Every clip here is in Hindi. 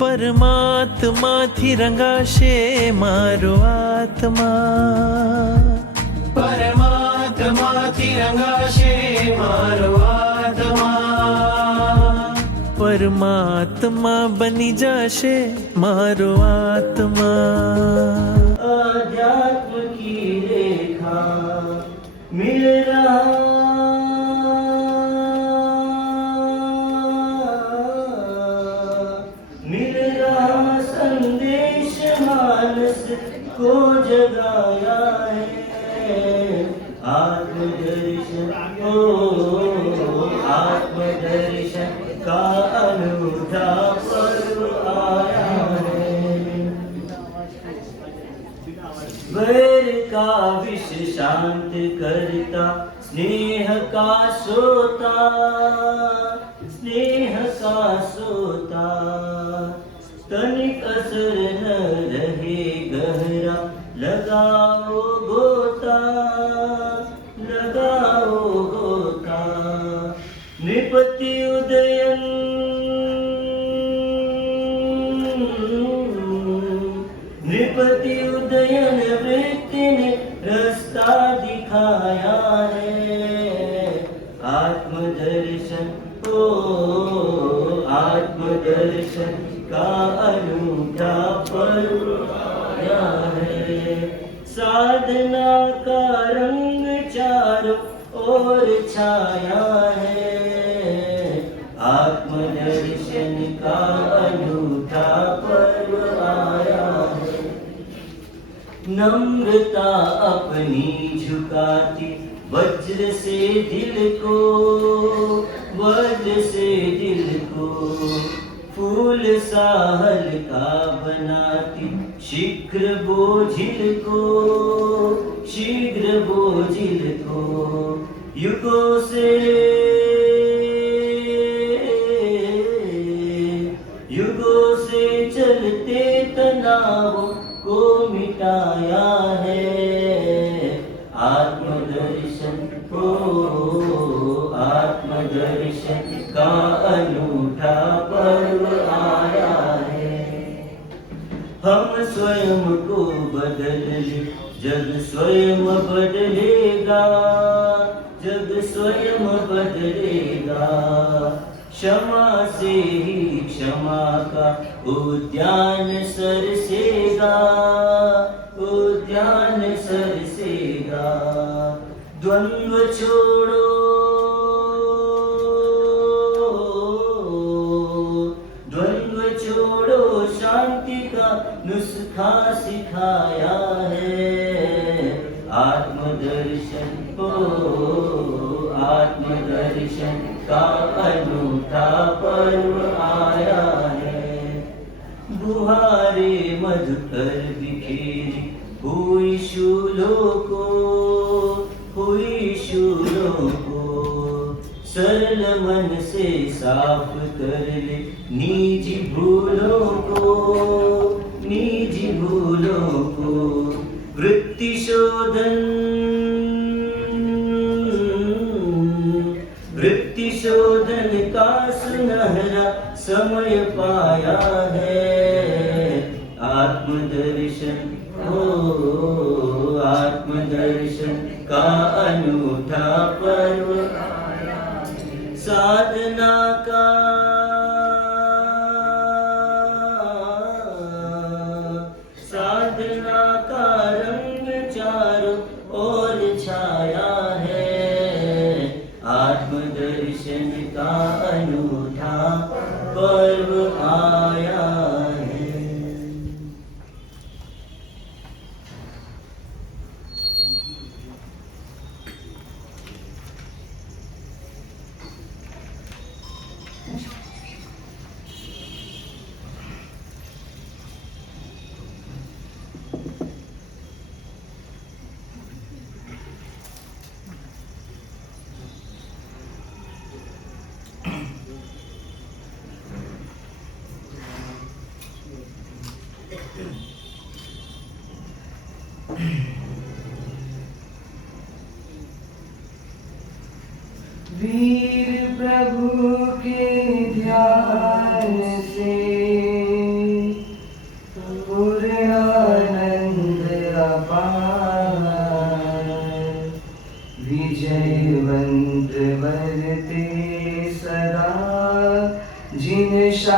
પરમાત્માથી રંગાશે મારો આત્મા, પરમાત્માથી રંગાશે મારો આત્મા, પરમાત્મા બની જશે મારો આત્મા। अध्यात्म की रेखा मिल रहा, मिल रहा संदेश मानस को जगाया है। आत्मदर्शन ओ आत्मदर्शन का अनूठा पर्व आया है। वैर का विष शांत करता, स्नेह का सोता, स्नेह का सोता, तनिक असर न रहे गहरा, लगाओ गोता, लगाओ गोता। नृपति उदयन, नृपति उदयन वृत्ति ने रास्ता दिखाया है। आत्मदर्शन ओ आत्मदर्शन का अनूठा पर्व आया है। साधना का रंग चारों ओर छाया है। आत्मदर्शन का अनूठा पर्व आया है। नम्रता अपनी झुकाती, वज्र से दिल को, वज्र से दिल को, फूल सा हल्का बनाती, शीघ्र बोझिल को, शीघ्र बोझिल को। युगों से, युगों से चलते तनावों को मिटाया है। आत्मदर्शन को आत्मदर्शन का अनूठा पर्व आया है। हम स्वयं को बदल ले, जग स्वयं बदलेगा, जग स्वयं बदलेगा। क्षमा से ही क्षमा का उद्यान सरसेगा, उद्यान सरसेगा। द्वंद्व छोड़ो, द्वंद्व छोड़ो, शांति का नुस्खा सिखाया है। आत्मदर्शन को आत्मदर्शन का अनूठा पर्व आया है। बुहारे मधुकर बिखेरी हुई शूलों को, हुई शूलों को। सरल मन से साफ कर ले निजी भूलों को, निजी भूलों को। वृत्ति शोधन, वृत्ति शोधन का सुनहरा समय पाया है। आत्मदर्शन ओ आत्मदर्शन का अनूठा पर्व आया है। साधना का साधना का रंग चारों ओर छाया है। आत्मदर्शन का अनूठा पर्व आया है।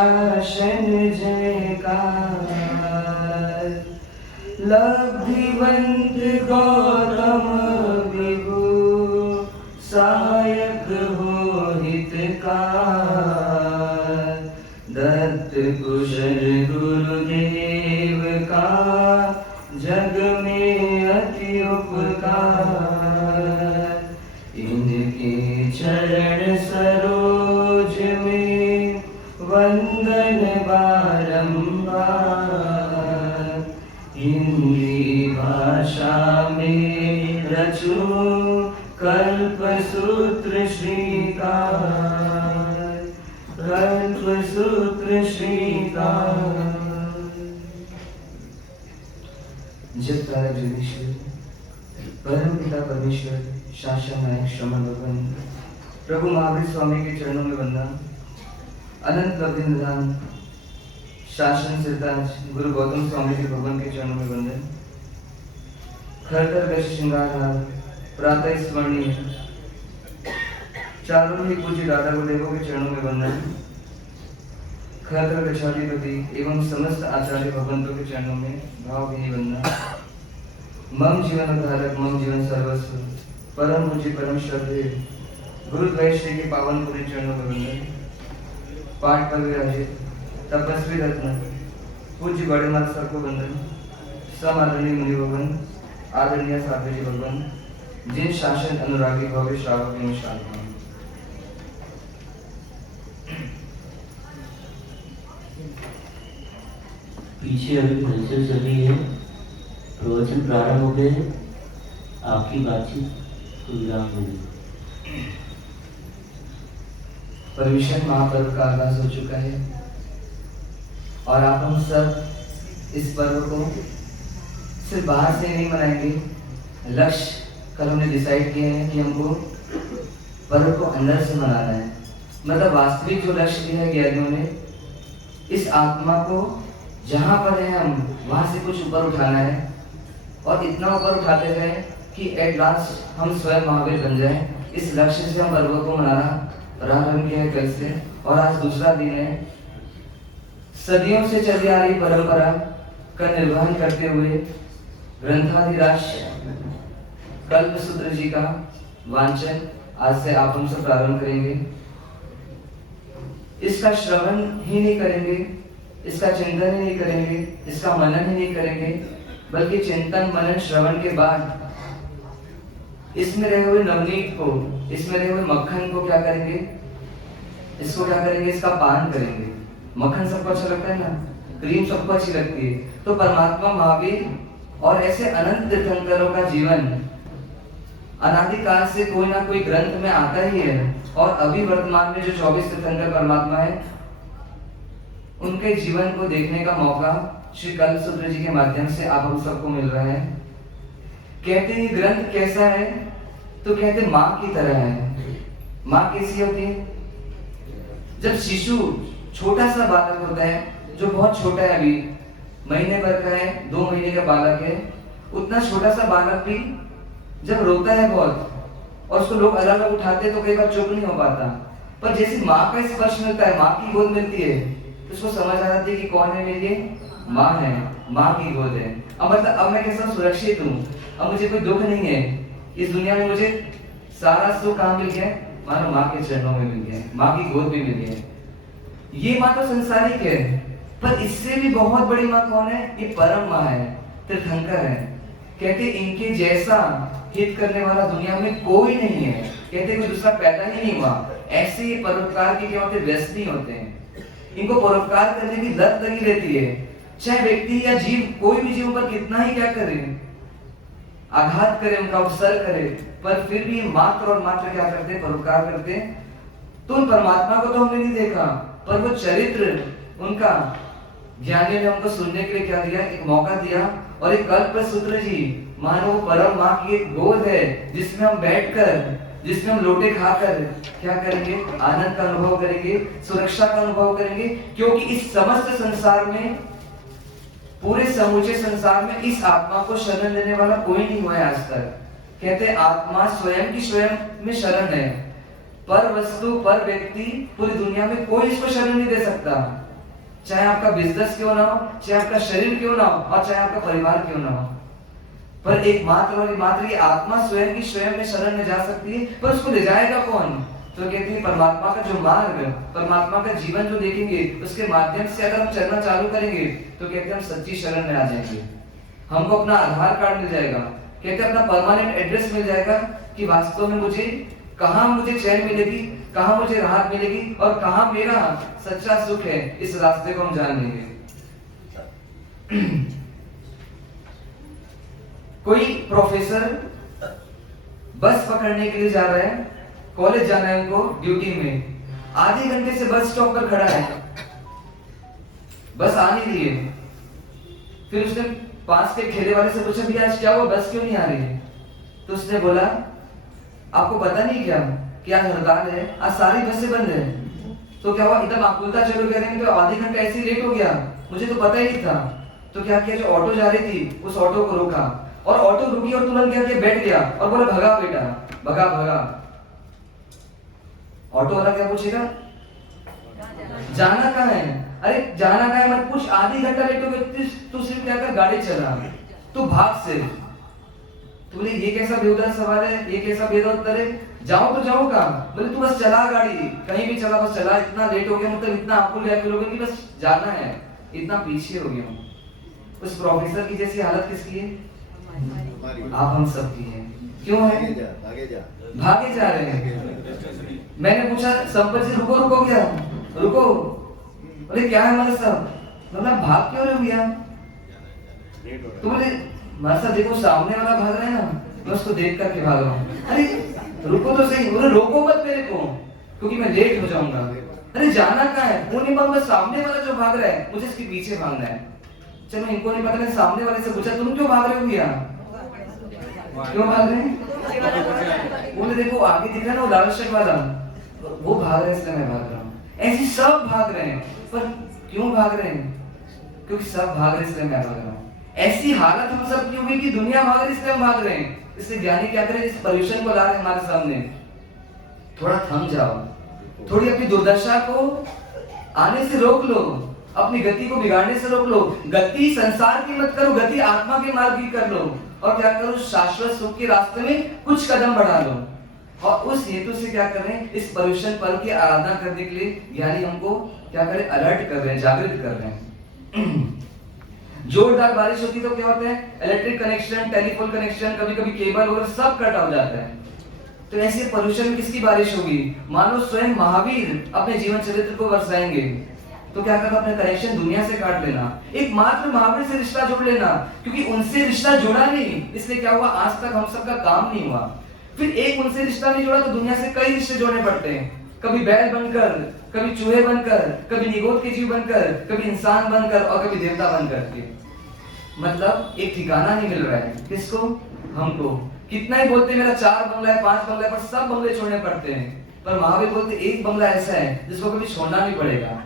शासन जयकार। लब्धिवंत गौतम विभु सहायक हो हितकार। दत्त कुशल गुरुदेव का जग में अति उपकार। इनके चरण सरोज में वंदन बारंबार। हिंदी भाषा में रचो कल्प सूत्र श्रीकार। कल्प सूत्र श्रीकार। जब तारक जगदीश्वर परम पिता परमेश्वर शासन नायक श्रमण भगवान प्रभु महावीर स्वामी के चरणों में वंदना। अनंत लब्धि निधान शासन सिरताज गुरु गौतम स्वामी जी भगवान के चरणों में वंदन। खरतर गश श्रृंगार हार प्रातः स्मरणीय चारों ही पूज्य दादा गुरुदेवों के चरणों में वंदन। खरतर गच्छाधिपति एवं समस्त आचार्य भगवंतों के चरणों में भावभीनी वंदना। मम जीवन धारक मम जीवन सर्वस्व परम पूज्य परम श्रद्धेय गुरुद्वय श्री के पावन पूरे चरणों में वंदन। पाठ पर विराजित तपस्वी रत्न पूज्य बड़े माता साहब को वंदन। सम आदरणीय मुनि भगवान आदरणीय साधु जी भगवान जिन शासन अनुरागी भव्य श्रावक एवं शांतमान। पीछे अभी हलचल चल रही है, प्रवचन प्रारंभ हो गए हैं, आपकी बातचीत विराम होगी। परमेश्वर महापर्व का आगाज हो चुका है और आप हम सब इस पर्व को सिर्फ बाहर से नहीं मनाएंगे। लक्ष्य कल हमने डिसाइड किए हैं कि हमको पर्व को अंदर से मनाना है। मतलब वास्तविक जो लक्ष्य दिया है ज्ञानियों ने, इस आत्मा को जहाँ पर है हम वहाँ से कुछ ऊपर उठाना है और इतना ऊपर उठाते गए कि एट लास्ट हम स्वयं महावीर बन जाएं। इस लक्ष्य से हम पर्व को मनाना प्रारंभ किया है कल से और आज दूसरा दिन है। सदियों से चली आ रही परंपरा का निर्वहन करते हुए ग्रंथाधिराज कल्पसूत्र जी का वांचन आज से आप हम सब प्रारंभ करेंगे। इसका श्रवण ही नहीं करेंगे, इसका चिंतन ही नहीं करेंगे, इसका मनन ही नहीं करेंगे, बल्कि चिंतन मनन श्रवण के बाद इसमें रहे हुए नवनीत को, इसमें रहे हुए मक्खन को क्या करेंगे, इसको क्या करेंगे, इसका पान करेंगे। मक्खन सबको अच्छा लगता है ना, क्रीम सबको अच्छी लगती है। तो परमात्मा महावीर और ऐसे अनंत तीर्थंकरों का जीवन अनादिकाल से कोई ना कोई ग्रंथ में आता ही है और अभी वर्तमान में जो 24 तीर्थंकर परमात्मा है उनके जीवन को देखने का मौका श्री कल्पसूत्र जी के माध्यम से आप हम सबको मिल रहा है। कहते हैं ग्रंथ कैसा है, तो कहते माँ की तरह है। माँ कैसी होती है? जब शिशु छोटा सा बालक होता है, जो बहुत छोटा है, अभी महीने भर का है, 2 महीने का बालक है, उतना छोटा सा बालक भी जब रोता है बहुत और उसको लोग अलग अलग उठाते हैं तो कई बार चुप नहीं हो पाता, पर जैसे माँ का स्पर्श मिलता है, माँ की गोद मिलती है, तो उसको समझ आ जाती है कि कौन है मेरी माँ है, माँ की गोद है। अब मतलब अब मैं कैसा सुरक्षित हूँ, अब मुझे कोई दुख नहीं है, इस दुनिया में मुझे सारा सुख कहाँ मिल गया, मानो माँ के चरणों में मिल गया, माँ की गोद में मिल गया। ये माँ तो संसारिक है, पर इससे भी बहुत बड़ी माँ कौन है? ये परम माँ है, तीर्थंकर है। कहते इनके जैसा हित करने वाला दुनिया में कोई नहीं है। कहते कोई दूसरा पैदा ही नहीं हुआ। ऐसे ही परोपकार के क्या होते, व्यस्त नहीं होते हैं। इनको परोपकार करने की लत लगी रहती है, चाहे व्यक्ति या जीव, कोई भी जीव पर कितना ही क्या करे, आघात करे, उनका उपसर्ग करे, पर फिर भी मात्र और मात्र क्या करते, परोपकार करते। तो उन परमात्मा को तो हमने नहीं देखा, पर वो चरित्र उनका ज्ञानियों ने हमको सुनने के लिए क्या दिया, एक मौका दिया। और एक कल्पसूत्र जी मानो परम माँ की एक गोद है, जिसमें हम बैठकर, जिसमें हम लोटे खाकर क्या करेंगे, आनंद का अनुभव करेंगे, सुरक्षा का अनुभव करेंगे। क्योंकि इस समस्त संसार में, पूरे समूचे संसार में इस आत्मा को शरण देने वाला कोई नहीं हुआ है आज तक। कहते आत्मा स्वयं की स्वयं में शरण है, पर वस्तु, पर व्यक्ति, पूरी दुनिया में कोई इसको शरण नहीं दे सकता। चाहे आपका बिजनेस क्यों ना हो, चाहे आपका शरीर क्यों ना हो, और चाहे आपका परिवार क्यों ना हो, पर एकमात्र और मात्र ये आत्मा स्वयं की स्वयं में शरण में जा सकती है। पर उसको ले जाएगा कौन? तो कहते हैं परमात्मा का जो मार्ग, परमात्मा का जीवन जो देखेंगे, उसके माध्यम से अगर हम चलना चालू करेंगे तो कहते हैं हम सच्ची शरण में आ जाएंगे। हमको अपना आधार कार्ड मिल जाएगा, कहते हैं अपना परमानेंट एड्रेस मिल जाएगा कि वास्तव में मुझे चैन मिलेगी, कहाँ मुझे राहत मिलेगी और कहाँ मेरा सच्चा सुख है। इस रास्ते को हम जान लेंगे। कोई प्रोफेसर बस पकड़ने के लिए जा रहा है, कॉलेज जाना है उनको ड्यूटी में, आधे घंटे से बस स्टॉप पर खड़ा है, बस आ नहीं रही है। फिर उसने पास के ठेले वाले से पूछा भैया आज क्या हुआ, बस क्यों नहीं आ रही है? तो उसने बोला आपको पता नहीं क्या कि आज हड़ताल है, आज सारी बसें बंद है। तो क्या हुआ, एकदम आकुलता चलो कह रहे हैं तो आधे घंटे ऐसे ही लेट हो गया, मुझे तो पता ही नहीं था। तो क्या किया, जो ऑटो जा रही थी उस ऑटो को रोका, और ऑटो रुकी और तुरंत क्या किया, बैठ गया और बोला भगा बेटा भगा भगा। ऑटो वाला क्या पूछेगा, जाना कहाँ है? अरे जाना कहाँ है मत पूछ, आधी घंटा लेट हो गया, तू सिर्फ क्या कर, गाड़ी चला, तू भाग से। तो बोले ये कैसा बेहुदा सवाल है, ये कैसा बेहुदा उत्तर है, जाऊं तो जाऊं कहाँ? बोले तू बस चला गाड़ी, कहीं भी चला, बस चला, इतना लेट हो गया, मतलब इतना आकुल हो गया कि बस जाना है, इतना पीछे हो गया। उस प्रोफेसर की जैसी हालत किसकी है? आप हम सब की है। क्यों है? भागे जा रहे हैं। मैंने पूछा संपत जी रुको रुको, क्या रुको? बोले क्या है मालिक साहब? मतलब भाग क्यों रहे हो भैया? तो बोले मालिक साहब देखो सामने वाला भाग रहा है ना, मैं उसको देख करके भाग रहा हूँ। अरे रुको तो सही। बोले रोको मत मेरे को क्योंकि मैं लेट हो जाऊंगा। अरे जाना कहाँ है? वो नहीं मालूम, सामने वाला जो भाग रहा है मुझे इसके पीछे भागना है। चलो इनको नहीं पता, मैं सामने वाले से पूछा तुम क्यों भाग रहे हो भैया, क्यों भाग रहे हैं? बोले देखो आगे दिख रहा है ना वो लाल शर्ट वाला, वो भाग रहा है इसलिए मैं भाग रहा हूँ। ऐसे सब भाग रहे हैं, पर क्यों भाग रहे हैं? क्योंकि सब भाग रहे हैं इसलिए मैं भाग रहा हूँ। ऐसी हालत हम सब की हुई कि दुनिया भाग रही है इसलिए हम भाग रहे हैं। इससे ज्ञानी क्या करें, इस पोल्यूशन को ला रहे हैं हमारे सामने। थोड़ा थम जाओ, थोड़ी अपनी दुर्दशा को आने से रोक लो, अपनी गति को बिगाड़ने से रोक लो। गति संसार की मत करो, गति आत्मा के मार्ग की कर लो, और क्या करो, शाश्वत सुख के रास्ते में कुछ कदम बढ़ा लो। और उस हेतु से क्या करें, इस पोल्यूशन पर्व की आराधना करने के लिए ज्ञानी हमको क्या करें, अलर्ट कर रहे हैं, जागृत कर रहे हैं। जोरदार बारिश होती तो क्या होता है, इलेक्ट्रिक कनेक्शन, टेलीफोन कनेक्शन, कभी कभी केबल वगैरह सब कट हो जाता है। तो ऐसे पोल्यूशन में किसकी बारिश होगी? मानो स्वयं महावीर अपने जीवन चरित्र को बरसाएंगे। तो क्या करना, अपने कनेक्शन दुनिया से काट लेना, एक मात्र महावीर से रिश्ता जोड़ लेना, क्योंकि उनसे रिश्ता जुड़ा नहीं, इसलिए क्या हुआ, आज तक हम सबका काम नहीं हुआ। फिर एक उनसे रिश्ता नहीं जुड़ा तो दुनिया से कई रिश्ते जोड़ने पड़ते हैं, कभी बैल बनकर, कभी चूहे बनकर, कभी निगोद के जीव बनकर, कभी इंसान बनकर और कभी देवता बनकर के। मतलब एक ठिकाना नहीं मिल रहा है किसको, हमको। कितना ही बोलते मेरा 4 बंगला है, 5 बंगला है, पर सब बंगले छोड़ने पड़ते हैं। पर महावीर बोलते एक बंगला ऐसा है जिसको कभी छोड़ना नहीं पड़ेगा।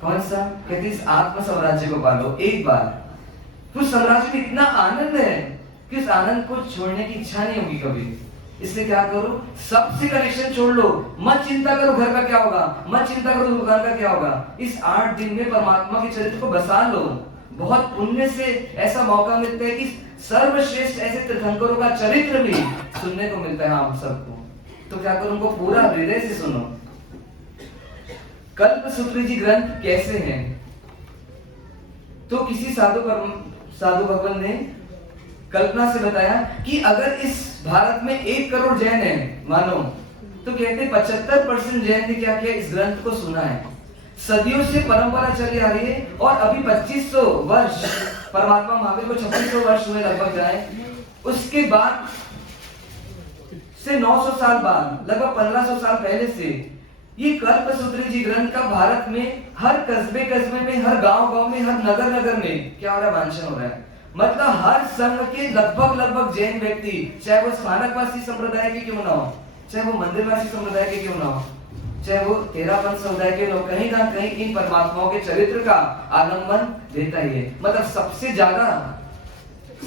कौन सा? कहते इस आत्म साम्राज्य को पालो एक बार। उस साम्राज्य में इतना आनंद है कि उस आनंद को छोड़ने की इच्छा नहीं होगी कभी। इसलिए क्या करो, सबसे कनेक्शन छोड़ लो, मत चिंता करो घर का क्या होगा, मत चिंता करो दुकान का क्या होगा। इस 8 दिन में परमात्मा के चरित्र को बसा लो। बहुत पुण्य से ऐसा मौका मिलता है कि सर्वश्रेष्ठ ऐसे तीर्थंकरों का चरित्र भी सुनने को मिलता है हम सबको। तो क्या करो, उनको पूरा हृदय से सुनो। कल्पसूत्री जी ग्रंथ कैसे हैं? तो किसी साधु भगवान ने कल्पना से बताया कि अगर इस भारत में 1 करोड़ जैन है मानो, तो कहते 75% जैन ने क्या किया, इस ग्रंथ को सुना है। सदियों से परंपरा चली आ रही है और अभी 2500 वर्ष, परमात्मा महावीर को 2600 वर्ष हुए लगभग जाए, उसके बाद से 900 साल बाद, लगभग 1500 साल पहले से ये कल्पसूत्री जी ग्रंथ का भारत में हर कस्बे कस्बे में, हर गांव गांव में, हर नगर नगर में क्या हो रहा है, वांछन हो रहा है। मतलब हर संघ के लगभग जैन व्यक्ति, चाहे वो स्थानकवासी संप्रदाय के क्यों ना हो, चाहे वो मंदिरवासी संप्रदाय के क्यों ना हो, चाहे वो तेरापंथ समुदाय के लोग, कहीं ना कहीं इन परमात्माओं के चरित्र का आलंबन देता ही है। मतलब सबसे ज्यादा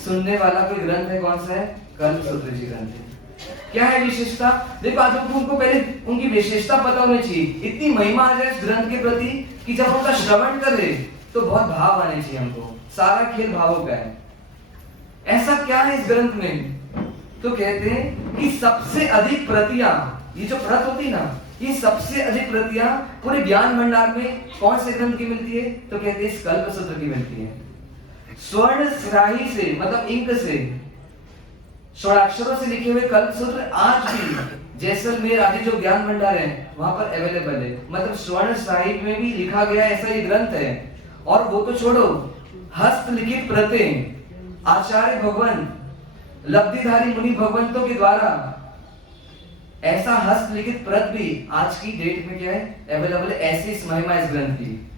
सुनने वाला कोई ग्रंथ है, कौन सा है? कल्पसूत्री जी ग्रंथ है। क्या है विशेषता? देखो आज उनको पहले उनकी विशेषता पता होनी चाहिए। इतनी महिमा आ जाए इस ग्रंथ के प्रति कि जब उनका श्रवण करे तो बहुत भाव आने चाहिए हमको। सारा खेल भावों का है। ऐसा क्या है इस ग्रंथ में? तो कहते हैं कि सबसे अधिक प्रतियां, ये जो प्रत होती ना, ये सबसे अधिक प्रतियां पूरे ज्ञान भंडार में कौन से ग्रंथ की मिलती है? तो कहते हैं इस कल्पसूत्र की मिलती है। स्वर्ण स्याही से, मतलब इंक से, स्वर्णाक्षरों से लिखे हुए कल्पसूत्र आज भी जैसलमेर आदि जो ज्ञान भंडार है वहां पर अवेलेबल है। मतलब स्वर्ण स्याही में भी लिखा गया ऐसा ये ग्रंथ है। और वो तो छोड़ो, हस्तलिखित प्रतें आचार्य भगवान लब्धिधारी मुनि भगवंतों के द्वारा ऐसा हस्तलिखित प्रत भी आज की डेट में क्या है? अवेलेबल है। ऐसी इस महिमा इस ग्रंथ की।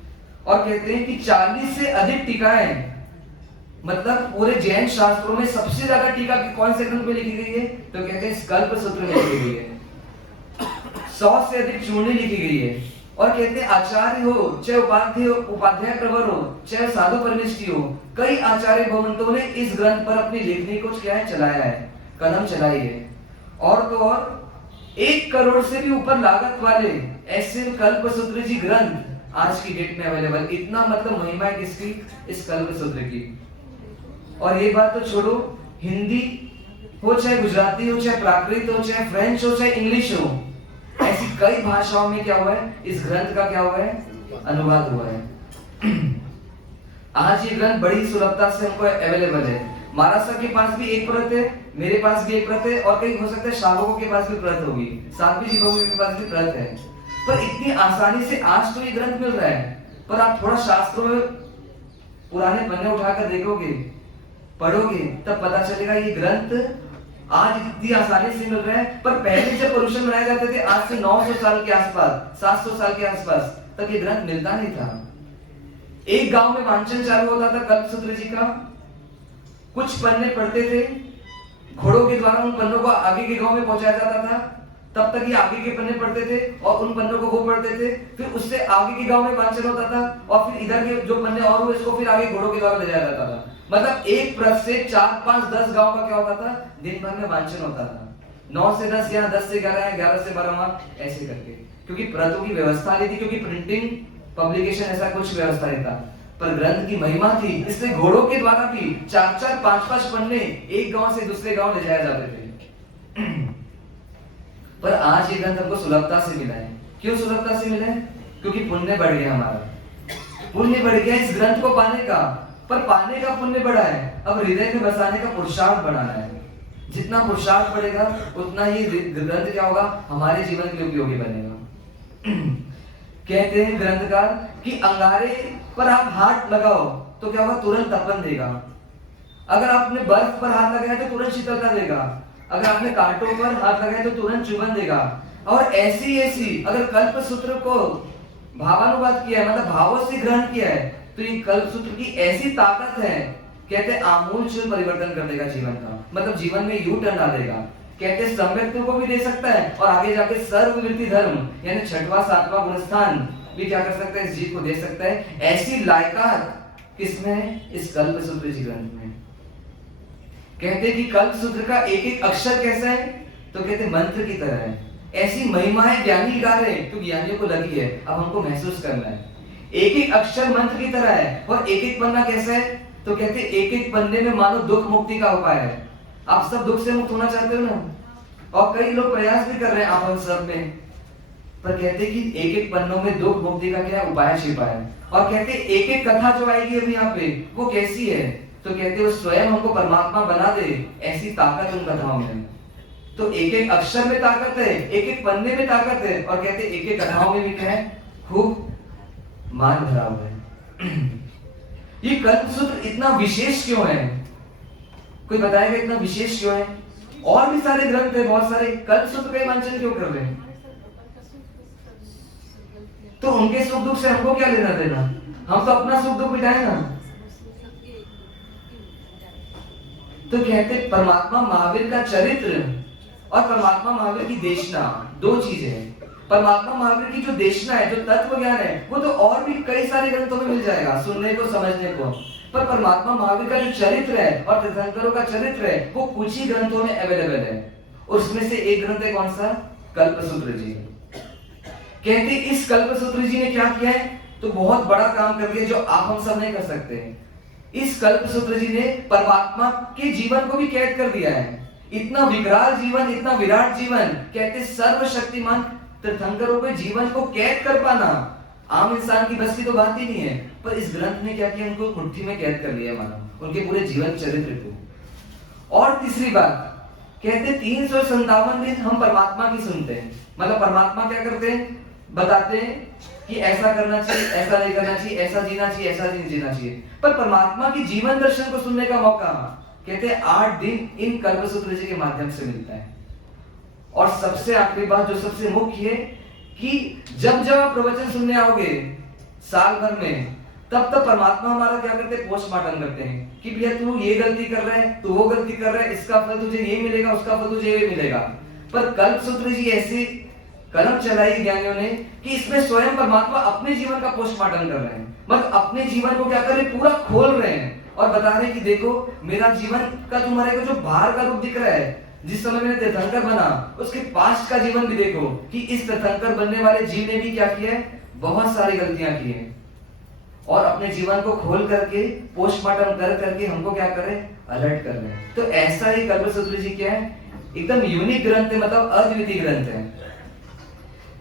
और कहते हैं कि 40 से अधिक टीकाएं, मतलब पूरे जैन शास्त्रों में सबसे ज्यादा टीका कौन से ग्रंथ में लिखी गई है? तो कहते हैं इस कल्पसूत्र में लिखी गई है। 100 से अधिक चूर्णी लिखी गई है। और कहते हैं आचार्य हो चाहे उपाध्याय प्रवर हो चाहे साधु परनिष्ठी हो, कई आचार्य भगवंतों ने इस ग्रंथ पर अपनी लेखनी को क्या है? चलाया है, कलम चलाई है। और तो और 1 करोड़ से भी ऊपर लागत वाले ऐसे कल्पसूत्र जी ग्रंथ आज की डेट में अवेलेबल। इतना मतलब महिमा है किसकी? इस कल्पसूत्र की। और ये बात तो छोड़ो, हिंदी हो चाहे गुजराती हो चाहे प्राकृत हो चाहे फ्रेंच हो चाहे इंग्लिश हो, ऐसी कई भाषाओं में क्या हुआ है? इस ग्रंथ का क्या हुआ है? अनुवाद हुआ है। आज ये ग्रंथ बड़ी सुलभता से हमको अवेलेबल है। महाराज साहब के पास भी एक प्रत है, मेरे पास भी एक प्रत है, और कई हो सकता है श्रावकों के पास भी प्रत होगी, साध्वी जी के पास भी प्रत है। पर इतनी आसानी से आज तो ये ग्रंथ मिल रहा है। पर आप थोड़ा शास्त्रों में पुराने पन्ने उठाकर देखोगे, पढ़ोगे, तब पता चलेगा ये ग्रंथ आज इतनी आसानी से मिल रहा है। पर पहले जब प्रवचन बनाए जाते थे आज से 900 साल के आसपास, 700 साल के आसपास, तब ये ग्रंथ मिलता नहीं था। एक गांव में वांचन चालू होता था कल्पसूत्र जी का, कुछ पन्ने पढ़ते थे, घोड़ों के द्वारा उन पन्नों को आगे के गांव में पहुंचाया जाता था। तब तक ये आगे के पन्ने पढ़ते थे और उन पन्नों को वो पढ़ते थे। फिर उससे आगे के गांव में वांचन होता था और फिर इधर के जो पन्ने और हुए इसको फिर आगे घोड़ों के द्वारा ले जाया जाता था। मतलब एक प्रत से 4, 5, 10 गांव का क्या होता था? दिन भर में वांचन होता था। 9 से 10 या 10 से 11 या 11 से 12 ऐसे करके, क्योंकि प्रतों की व्यवस्था नहीं थी, क्योंकि प्रिंटिंग पब्लिकेशन ऐसा कुछ व्यवस्था नहीं था। पर ग्रंथ की महिमा थी, इसलिए घोड़ों के द्वारा भी 4-4, 5-5 पन्ने एक गांव से दूसरे गांव ले जाए जाते थे। पर आज ये ग्रंथ हमको सुलभता से मिला है। क्यों सुलभता से मिला है? क्योंकि पुण्य बढ़ गया, हमारा पुण्य बढ़ गया इस ग्रंथ को पाने का। पर पाने का पुण्य बढ़ा है, अब हृदय में बसाने का पुरुषार्थ बढ़ाना है। जितना पुरुषार्थ बढ़ेगा उतना ही ग्रंथ क्या होगा? हमारे जीवन के लिए उपयोगी बनेगा। कहते हैं ग्रंथकार कि अंगारे पर आप हाथ लगाओ तो क्या होगा? तुरंत तपन देगा। अगर आपने बर्फ पर हाथ लगाया तो तुरंत शीतलता देगा। अगर आपने कांटों पर हाथ लगाया तो तुरंत चुभन देगा। और ऐसी अगर कल्पसूत्र को भावानुवाद किया है, मतलब भावों से ग्रहण किया है, तो ये कल्पसूत्र की ऐसी ताकत है, कहते हैं आमूलचूल परिवर्तन कर देगा जीवन का। मतलब जीवन में यू टर्न ला देगा। कहते हैं सम्यक्त्व को भी दे सकता है और आगे जाके सर्ववृत्ति धर्म यानी 6वां 7वां गुण स्थान भी क्या कर सकता है? इस जीव को दे सकता है। ऐसी लायकात किसमें है? इस कल्पसूत्र जी ग्रंथ में। कहते हैं कि कल्पसूत्र का एक एक अक्षर कैसा है? तो कहते हैं मंत्र की तरह है। ऐसी महिमा है, ज्ञानी गा रहे हैं तो ज्ञानियों को लगी है, अब हमको महसूस करना है। एक एक अक्षर मंत्र की तरह है। और एक एक पन्ना कैसा है? तो कहते हैं एक एक पन्ने में मानो दुख मुक्ति का उपाय है। आप सब दुख से मुक्त होना चाहते हो ना, और कई लोग प्रयास भी कर रहे हैं आप हम सब में। पर कहते हैं कि एक एक पन्नों में दुख मुक्ति का क्या उपाय छिपा है। और कहते हैं एक एक कथा जो आएगी अभी यहाँ पे वो कैसी है? तो कहते हैं वो स्वयं हमको परमात्मा बना दे, ऐसी ताकत उन कथाओं में। तो एक एक अक्षर में ताकत है, एक एक पन्ने में ताकत है, और कहते हैं एक एक कथाओं में भी क्या है? खूब मान भरा हुआ है। ये कल्पसूत्र इतना विशेष क्यों है? कोई बताएगा इतना विशेष क्यों है? और भी सारे ग्रंथ है, बहुत सारे, कल्पसूत्र का वांचन क्यों कर रहे हैं? तो उनके सुख दुख से हमको क्या लेना देना? हम तो अपना सुख दुख मिटाए ना। तो कहते परमात्मा महावीर का चरित्र और परमात्मा महावीर की देशना दो चीजें हैं। परमात्मा महावीर की जो देशना है, जो तत्व ज्ञान है, वो तो और भी कई सारे ग्रंथों में मिल जाएगा सुनने को, समझने को। पर परमात्मा महावीर का जो चरित्र है और तीर्थंकरों का चरित्र है वो कुछ ही ग्रंथों में अवेलेबल है। और उसमें से एक ग्रंथ है कौन सा? कल्पसूत्र जी। कहते इस कल्पसूत्र जी ने क्या किया है? तो बहुत बड़ा काम कर दिया जो आप हम सब नहीं कर सकते। इस कल्पसूत्र जी ने परमात्मा के जीवन को भी कैद कर दिया है। इतना विकराल जीवन, इतना विराट जीवन, कहते सर्वशक्तिमान तीर्थंकरों के जीवन को कैद कर पाना आम इंसान की बस की तो बात ही नहीं है। पर इस ग्रंथ ने क्या किया? उनको मुट्ठी में कैद कर लिया मानो, उनके पूरे जीवन चरित्र को। और तीसरी बात, कहते 357 दिन हम परमात्मा की सुनते हैं। मतलब परमात्मा क्या करते हैं? बताते हैं कि ऐसा करना चाहिए, ऐसा नहीं करना चाहिए, ऐसा जीना चाहिए, ऐसा नहीं जीना चाहिए। पर परमात्मा की जीवन दर्शन को सुनने का मौका कहते हैं 8 दिन इन कल्पसूत्र जी के माध्यम से मिलता है। और सबसे आखिरी बात जो सबसे मुख्य है कि जब आप प्रवचन सुनने आओगे साल भर में, तब परमात्मा हमारा क्या करते हैं? पोस्टमार्टम करते हैं कि भैया तू ये गलती कर रहा है, तू वो गलती कर रहा है, इसका फल तुझे ये मिलेगा, उसका फल तुझे ये मिलेगा। पर कल्पसूत्र जी ऐसी कलम चलाई ज्ञानियों ने कि इसमें स्वयं परमात्मा अपने जीवन का पोस्टमार्टम कर रहे हैं। मतलब अपने जीवन को क्या कर रहे हैं? पूरा खोल रहे हैं और बता रहे हैं कि देखो मेरा जीवन का तुम्हारे को जो बाहर का रूप दिख रहा है, जिस समय मैंने तीर्थंकर बना, उसके पास्ट का जीवन भी देखो कि इस तीर्थंकर बनने वाले जीव ने भी क्या किया है? बहुत सारी गलतियां की है। और अपने जीवन को खोल करके पोस्टमार्टम कर करके हमको क्या कर रहे हैं? अलर्ट कर रहे हैं। तो ऐसा ही कल्पसूत्र जी क्या है? एकदम यूनिक ग्रंथ है, मतलब अद्वितीय ग्रंथ है।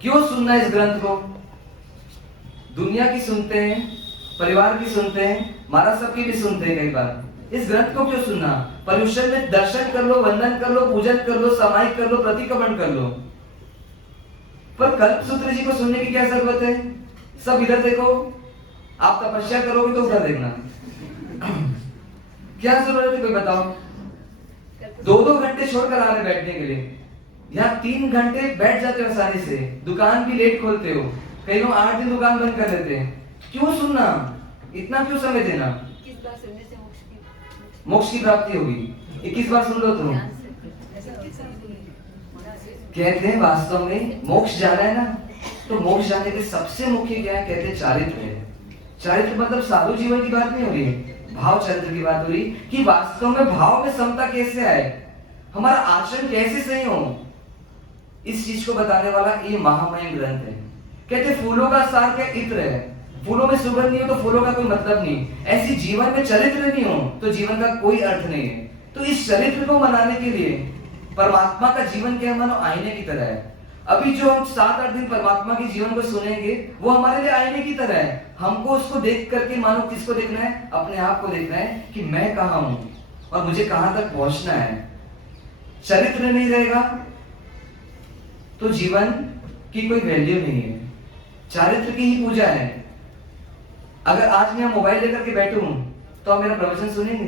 क्यों सुनना इस ग्रंथ को? दुनिया की सुनते हैं, परिवार की सुनते हैं, महाराज सबकी भी सुनते हैं कई बार। इस ग्रंथ को क्यों सुनना? पर्यूषण में दर्शन कर लो, वंदन कर लो, पूजन कर लो, सामायिक कर लो, प्रतिक्रमण कर लो। पर कल्पसूत्र जी को सुनने की क्या जरूरत है? सब इधर देखो, आप तपस्या करोगे तो उधर देखना। क्या जरूरत है कोई बताओ? 2-2 घंटे छोड़कर आ रहे बैठने के लिए, यहाँ 3 घंटे बैठ जाते हो आसानी से, दुकान भी लेट खोलते हो, कई लोग 8 दिन दुकान बंद कर देते हैं। क्यों सुनना? इतना क्यों समय देना? 21 बार सुनने से मोक्ष की प्राप्ति होगी। 21 बार सुन लो तुम। कहते हैं वास्तव में मोक्ष जाना है ना, तो मोक्ष जाने के सबसे मुख्य क्या है? कहते हैं चारित्र है। चारित्र मतलब साधु जीवन की बात नहीं हो रही, भाव चरित्र की बात हो रही कि वास्तव में भाव में समता कैसे आए, हमारा आचरण कैसे सही हो। इस चीज को बताने वाला ये महामहिम ग्रंथ है। कहते फूलों का सार क्या? इत्र है। फूलों में सुगंध नहीं हो तो फूलों का कोई मतलब नहीं। ऐसी जीवन में चरित्र नहीं हो तो जीवन का कोई अर्थ नहीं है। तो इस चरित्र को मनाने के लिए परमात्मा का जीवन क्या है? मानो आईने की तरह है। अभी जो हम 7-8 दिन परमात्मा के जीवन को सुनेंगे वो हमारे लिए आईने की तरह है। हमको उसको देख करके मानो किसको देखना है? अपने आप को देखना है कि मैं कहाँ हूं और मुझे कहां तक पहुंचना है। चरित्र नहीं रहेगा तो जीवन की कोई वैल्यू नहीं है। चारित्र की ही पूजा है। अगर आज मैं मोबाइल लेकर के बैठूं तो आप मेरा प्रवचन सुनेंगे?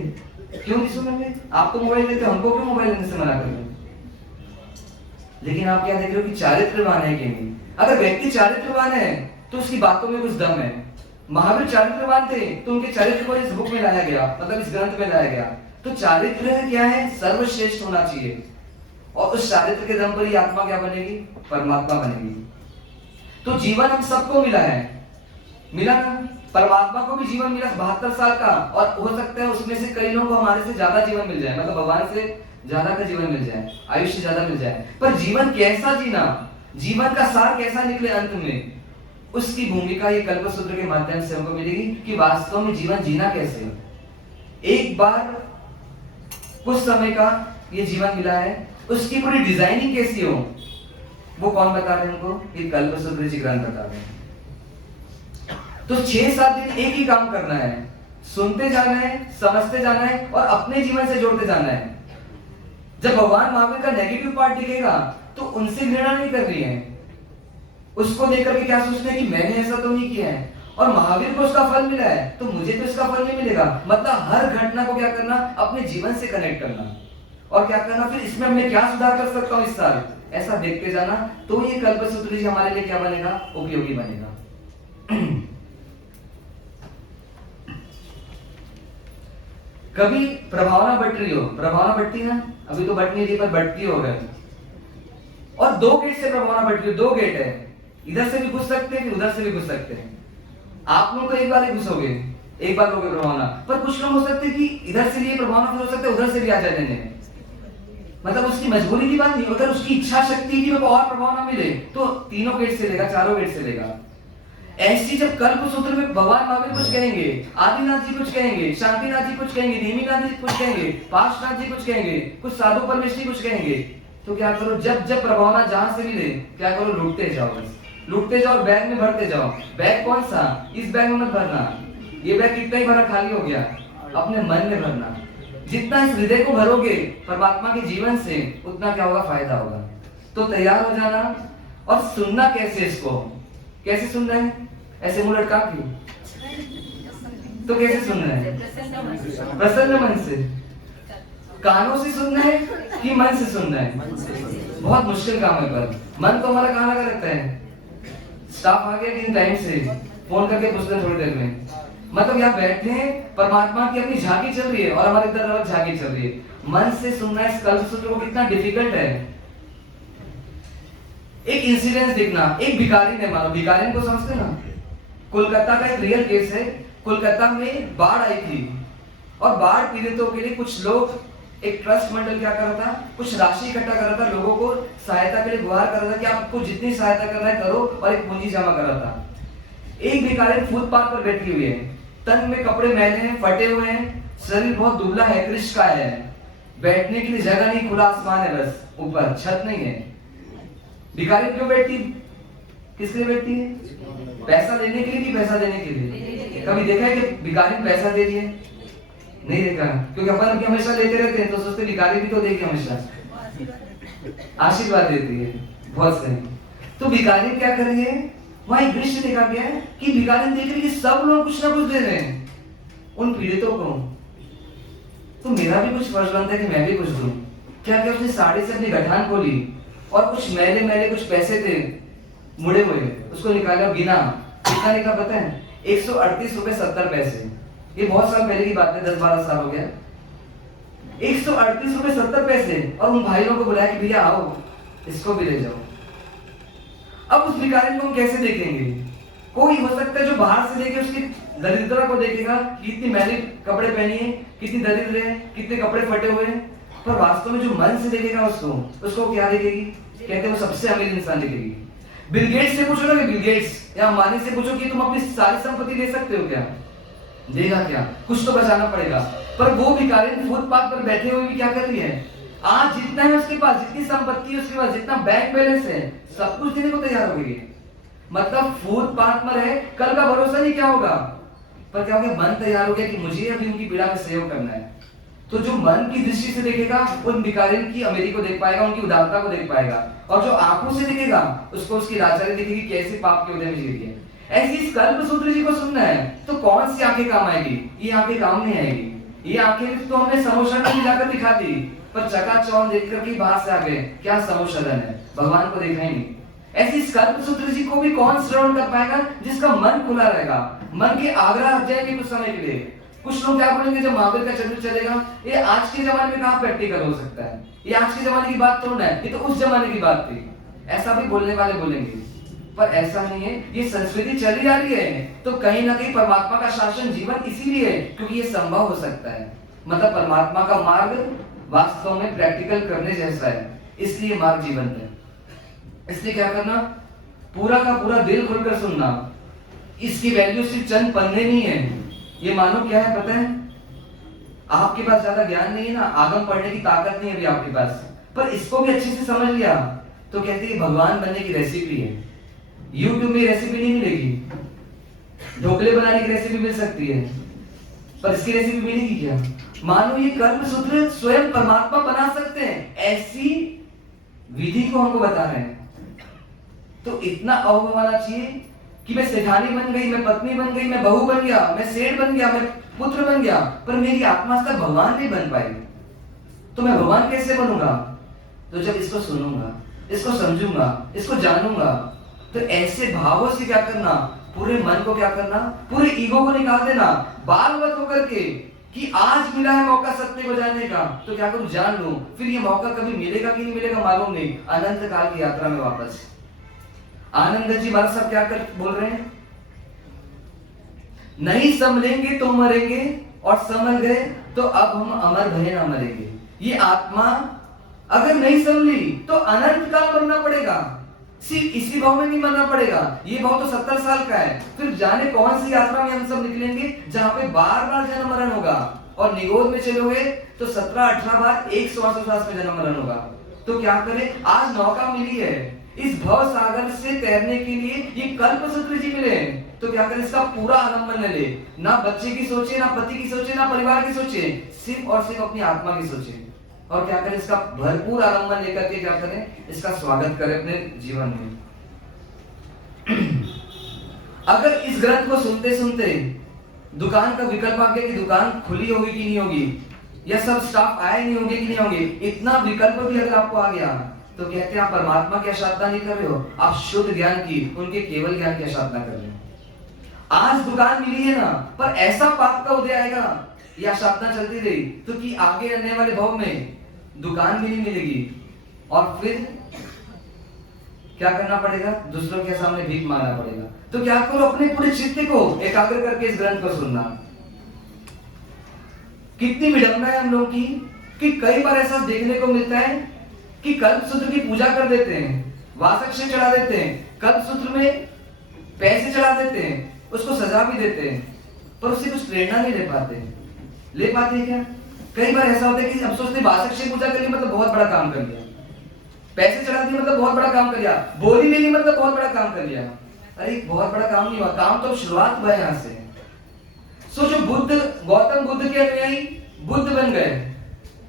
क्यों नहीं सुनेंगे? आपको मोबाइल लेते, हमको क्यों मोबाइल लेने से मना कर रहे? लेकिन आप क्या देख रहे हो कि चारित्रवान है कि नहीं? अगर व्यक्ति चारित्रवान है तो उसकी बातों में कुछ दम है। महावीर चारित्रवान थे तो उनके चरित्र को इस बुक में लाया गया, मतलब इस ग्रंथ में लाया गया। तो चारित्र क्या है? सर्वश्रेष्ठ होना चाहिए। और उस चारित्र के दम पर ही आत्मा क्या बनेगी? परमात्मा बनेगी। तो जीवन हम सबको मिला है, मिला ना? परमात्मा को भी जीवन मिला 72 साल का, और हो सकता है उसमें से कई लोगों को हमारे से ज्यादा जीवन मिल जाए, मतलब भगवान से ज्यादा का जीवन मिल जाए, आयुष्य ज्यादा मिल जाए। पर जीवन कैसा जीना, जीवन का सार कैसा निकले अंत में, उसकी भूमिका ये कल्पसूत्र के माध्यम से हमको मिलेगी कि वास्तव में जीवन जीना कैसे। एक बार कुछ समय का ये जीवन मिला है, उसकी पूरी डिजाइनिंग कैसी हो वो कौन बता रहे हैं हमको? ये कल्पसूत्र जी ग्रंथ बता रहे हैं। तो 6-7 दिन एक ही काम करना है, सुनते जाना है, समझते जाना है और अपने जीवन से जोड़ते जाना है। जब भगवान महावीर का नेगेटिव पार्ट दिखेगा तो उनसे घृणा नहीं कर रही है, उसको लेकर के क्या सोचते हैं कि मैंने ऐसा तो नहीं किया है और महावीर को उसका फल मिला है तो मुझे तो इसका फल नहीं मिलेगा। मतलब हर घटना को क्या करना? अपने जीवन से कनेक्ट करना और क्या करना, फिर इसमें मैं क्या सुधार कर सकता हूं इस साल, ऐसा देखते जाना। तो ये कल्पसूत्र जी हमारे लिए क्या बनेगा? उपयोगी बनेगा। कभी प्रभावना बट रही हो, प्रभावना बटती ना, अभी तो बट नहीं रही पर बटती हो गए, और 2 गेट से प्रभावना बट रही हो। 2 गेट है, इधर से भी घुस सकते हैं, उधर से भी घुस सकते हैं। आप लोग तो एक बार ही घुसोगे, एक बार लोगे प्रभावना, पर कुछ लोग हो सकते हैं कि इधर से लिए प्रभावना, फिर हो सकता है उधर से भी आ जाए लेने। मतलब उसकी मजबूरी की बात नहीं, अगर उसकी इच्छा शक्ति की मेरे को और प्रभाव ना मिले तो तीनों गेट से लेगा, चारों गेट से लेगा। ऐसी जब कल्प सूत्र में भगवान महावीर कुछ कहेंगे, आदिनाथ जी कुछ कहेंगे, शांतिनाथ जी कुछ कहेंगे, नेमिनाथ जी कुछ कहेंगे, पार्श्वनाथ जी कुछ कहेंगे, कुछ साधु परमेश्वरी कुछ कहेंगे, तो क्या करो, जब जब प्रभावना जहां से मिले क्या करो, लूटते जाओ, बस लूटते जाओ और बैग में भरते जाओ। बैग कौन सा, इस बैग में मत भरना, ये बैग कितना ही भरा खाली हो गया, अपने मन में भरना। जितना इस हृदय को भरोगे परमात्मा के जीवन से, उतना क्या होगा, फायदा होगा। तो तैयार हो जाना। और सुनना कैसे, इसको कैसे सुन रहे हैं, ऐसे मुंह लटका के, तो कैसे सुन रहे हैं, प्रसन्न मन से। कानों से सुनना है कि मन से सुनना है, बहुत मुश्किल काम है। पर मन तो हमारा कहाँ लगा रहता है, स्टाफ आ गया 3 टाइम से, फोन करके पूछते हैं थोड़ी देर में, मतलब यहाँ बैठे हैं, परमात्मा की अपनी झांकी चल रही है और हमारे इधर अलग झांकी चल रही है। मन से सुनना इस कल्प सूत्र को कितना डिफिकल्ट है। एक इंसिडेंस देखना, एक भिखारी ने, मानो भिखारी को समझते ना, कोलकाता का एक रियल केस है। कोलकाता में बाढ़ आई थी और बाढ़ पीड़ितों के लिए कुछ लोग, एक ट्रस्ट मंडल क्या कर रहा था, कुछ राशि इकट्ठा कर रहा था, लोगों को सहायता के लिए गुहार कर रहा था कि आपको जितनी सहायता करना है करो, और एक पूंजी जमा कर रहा था। एक भिखारी फुटपाथ पर बैठी हुई है, तन में कपड़े मैले हैं, फटे हुए हैं, शरीर बहुत दुबला है, कृष्ण का है, बैठने के लिए जगह नहीं, खुला आसमान है, बस ऊपर छत नहीं है। भिखारी क्यों बैठती, किसके लिए बैठती है, पैसा लेने के लिए कि पैसा देने के लिए? कभी देखा है कि भिखारी पैसा दे दिए? नहीं देखा, क्योंकि अपन हमेशा लेते रहते हैं तो सोचते भिखारी भी तो देगी, हमेशा आशीर्वाद देती है। बहुत सही। तो भिखारी क्या करेंगे, वहां एक दृश्य देखा गया है कि भिखारी देख रहे कि सब लोग कुछ ना कुछ दे रहे हैं उन पीड़ितों को, तो मेरा भी कुछ फर्ज बनता है कि मैं भी कुछ दूं। क्या क्या उसने साड़ी से अपनी गठान खोली और कुछ मैले मैले कुछ पैसे थे मुड़े हुए, उसको निकाला, गिना, कितना निकला पता है, 138 रुपए 70 पैसे। ये बहुत साल पहले की बात है, 10-12 साल हो गया। 138 रुपए 70 पैसे, और उन भाइयों को बुलाया कि भैया आओ इसको भी ले जाओ। अब उस भिखारी को हम कैसे देखेंगे? कोई हो सकता है जो बाहर से देखे उसकी दरिद्रता को देखेगा, कितनी मैली कपड़े पहनी है, कितनी दरिद्र है, कितने कपड़े फटे हुए हैं, पर वास्तव में जो मन से देखेगा उसको क्या देखेगी? कहते हैं वो सबसे अमीर इंसान दिखेगी। बिल गेट्स से पूछो ना, बिल गेट्स या अंबानी से पूछो कि तुम अपनी सारी संपत्ति दे सकते हो क्या? देगा क्या? कुछ तो बचाना पड़ेगा। पर वो भिखारी फुटपाथ पर बैठे हुए भी क्या कर रही है, आज जितना है उसके पास, जितनी संपत्ति है उसके पास, जितना बैंक बैलेंस है, सब कुछ देने को तैयार हो गई है। मतलब फुटपाथ पर है, कल का भरोसा नहीं क्या होगा, पर क्या हो गया, मन तैयार हो गया कि मुझे अभी उनकी पीड़ा में सहयोग करना है। तो जो मन की दृष्टि से देखेगा उन भिखारी की अमीरी को देख पाएगा, उनकी उदारता को देख पाएगा, और जो आंखों से देखेगा उसको उसकी लाचारी दिखेगी, कैसे पाप के उदय में जी रही है। ऐसी इस कल्प सूत्र जी को सुनना है तो कौन सी आंखें काम आएगी? ये आंखें काम नहीं आएगी। ये आंखें तो हमने समोसा में जाकर दिखा दी, पर चकाचौंध देखकर के बाहर से आ गए, क्या समोशरण है, भगवान को देखा ही नहीं। ऐसी इस कल्प सूत्र जी को भी कौन श्रवण कर पाएगा? जिसका मन खुला रहेगा, मन के आग्रह हट जाएंगे कुछ समय के लिए। कुछ लोग क्या बोलेंगे जब महावीर का चरित्र चलेगा, ये आज के जमाने में कहाँ प्रैक्टिकल हो सकता है, ये आज के जमाने की बात थोड़ा है, ये तो उस जमाने की बात थी, ऐसा भी बोलने वाले बोलेंगे। पर ऐसा नहीं है, ये संस्कृति चली आ रही है, तो कहीं ना कहीं परमात्मा का शासन जीवन इसीलिए है क्योंकि ये संभव हो सकता है। मतलब परमात्मा का मार्ग वास्तव में प्रैक्टिकल करने जैसा है, इसलिए मार्ग जीवन है। इसलिए क्या करना, पूरा का पूरा दिल खुलकर सुनना। इसकी वैल्यू सिर्फ चंद पन्ने नहीं है। ये मानो क्या है पता है, आपके पास ज्यादा ज्ञान नहीं है ना, आगम पढ़ने की ताकत नहीं है अभी आपके पास, पर इसको भी अच्छे से समझ लिया तो कहते हैं भगवान बनने की रेसिपी है। YouTube में रेसिपी नहीं मिलेगी, ढोकले बनाने की रेसिपी मिल सकती है, पर इसकी रेसिपी मिलेगी क्या? मानो ये कर्म सूत्र स्वयं परमात्मा बना सकते हैं, ऐसी विधि को हमको बता रहे हैं। तो इतना अवगुण होना चाहिए कि मैं सेठानी बन गई, मैं पत्नी बन गई, मैं बहू बन गया, मैं सेठ बन गया, मैं पुत्र बन गया, पर मेरी आत्मा तक भगवान नहीं बन पाई। तो मैं भगवान कैसे बनूंगा? तो जब इसको सुनूंगा, इसको समझूंगा, इसको जानूंगा, तो ऐसे भावों से क्या करना, पूरे मन को क्या करना, पूरे ईगो को निकाल देना, बालवत होकर के कि आज मिला है मौका सत्य को जानने का, तो क्या करूं, जान लूं, फिर ये मौका कभी मिलेगा कि नहीं मिलेगा मालूम नहीं, अनंत काल की यात्रा में वापस। आनंद जी महाराज साहब क्या कर बोल रहे हैं, नहीं संभलेंगे तो मरेंगे, और संभल गए तो अब हम अमर भय ना मरेंगे। ये आत्मा अगर नहीं संभली तो अनंत काल मरना पड़ेगा। सिर्फ इसी भाव में नहीं मरना पड़ेगा, ये भाव तो 70 साल का है। फिर जाने कौन सी यात्रा में हम सब निकलेंगे जहां पे बार बार जन्म मरण होगा। और निगोद में चलोगे तो 17-18 बार 168 साल में जन्म मरण होगा। तो क्या करें, आज नौका मिली है इस भव सागर से तैरने के लिए, ये कल्पसूत्र जी मिले हैं। तो क्या करें, इसका पूरा आलम्बन ले। ना बच्चे की सोचे, ना पति की सोचे, ना परिवार की सोचे, सिर्फ और सिर्फ अपनी आत्मा की सोचे। और क्या करें, इसका भरपूर आलम्बन लेकर के क्या करें, इसका स्वागत करें अपने जीवन में। अगर इस ग्रंथ को सुनते सुनते दुकान का विकल्प आ गया कि दुकान खुली होगी कि नहीं होगी, या सब स्टाफ आए नहीं होंगे कि नहीं होंगे, इतना विकल्प भी अगर आपको आ गया तो कहते हैं आप परमात्मा की आराधना नहीं कर रहे हो, आप शुद्ध ज्ञान की, उनके केवल ज्ञान की आराधना कर रहे हो। आज दुकान मिली है ना, पर ऐसा पाप का उदय आएगा, यह आराधना चलती रही तो कि आगे रहने वाले भव में दुकान भी नहीं मिलेगी। और फिर क्या करना पड़ेगा, दूसरों के सामने भीख मांगना पड़ेगा। तो क्या करो, अपने पूरे चित्त को एकाग्र करके इस ग्रंथ को सुनना। कितनी विडंबना है हम लोग की कि कई बार ऐसा देखने को मिलता है कि कल्पसूत्र की पूजा कर देते हैं, वासक्षे चढ़ा देते हैं, कल्पसूत्र में पैसे चढ़ा देते हैं, उसको सजा भी देते हैं, पर उससे कुछ प्रेरणा नहीं ले पाते क्या? कई बार ऐसा होता है कि हम सोचते हैं वासक्षे पूजा कर ली मतलब बहुत बड़ा काम कर लिया, पैसे चढ़ा दिए मतलब बहुत बड़ा काम कर लिया, बोली ले ली मतलब बहुत बड़ा काम कर लिया। अरे बहुत बड़ा काम नहीं हुआ, काम तो शुरुआत हुआ यहाँ से। सोचो, गौतम बुद्ध के अनुयायी बुद्ध बन गए,